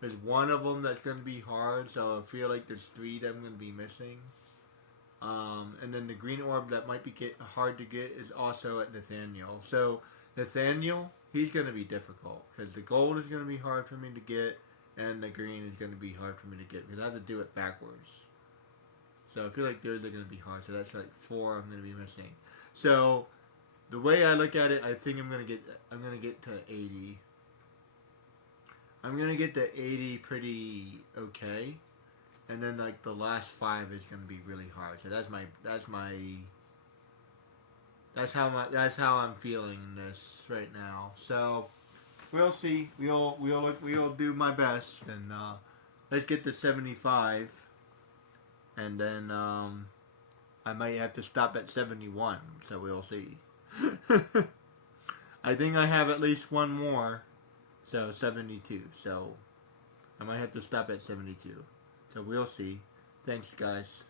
There's one of them that's going to be hard. So I feel like there's 3 that I'm going to be missing. And then the green orb that might be hard to get is also at Nathaniel. So Nathaniel, he's going to be difficult because the gold is going to be hard for me to get, and the green is going to be hard for me to get because I have to do it backwards. So I feel like those are going to be hard. So that's like 4 I'm going to be missing. So the way I look at it, I think I'm going to get to 80. I'm going to get to 80 pretty okay. And then like the last 5 is gonna be really hard. So that's how I'm feeling this right now. So we'll see. We'll do my best, and let's get to 75, and then I might have to stop at 71. So we'll see. I think I have at least one more, so 72. So I might have to stop at 72. So we'll see. Thanks, guys.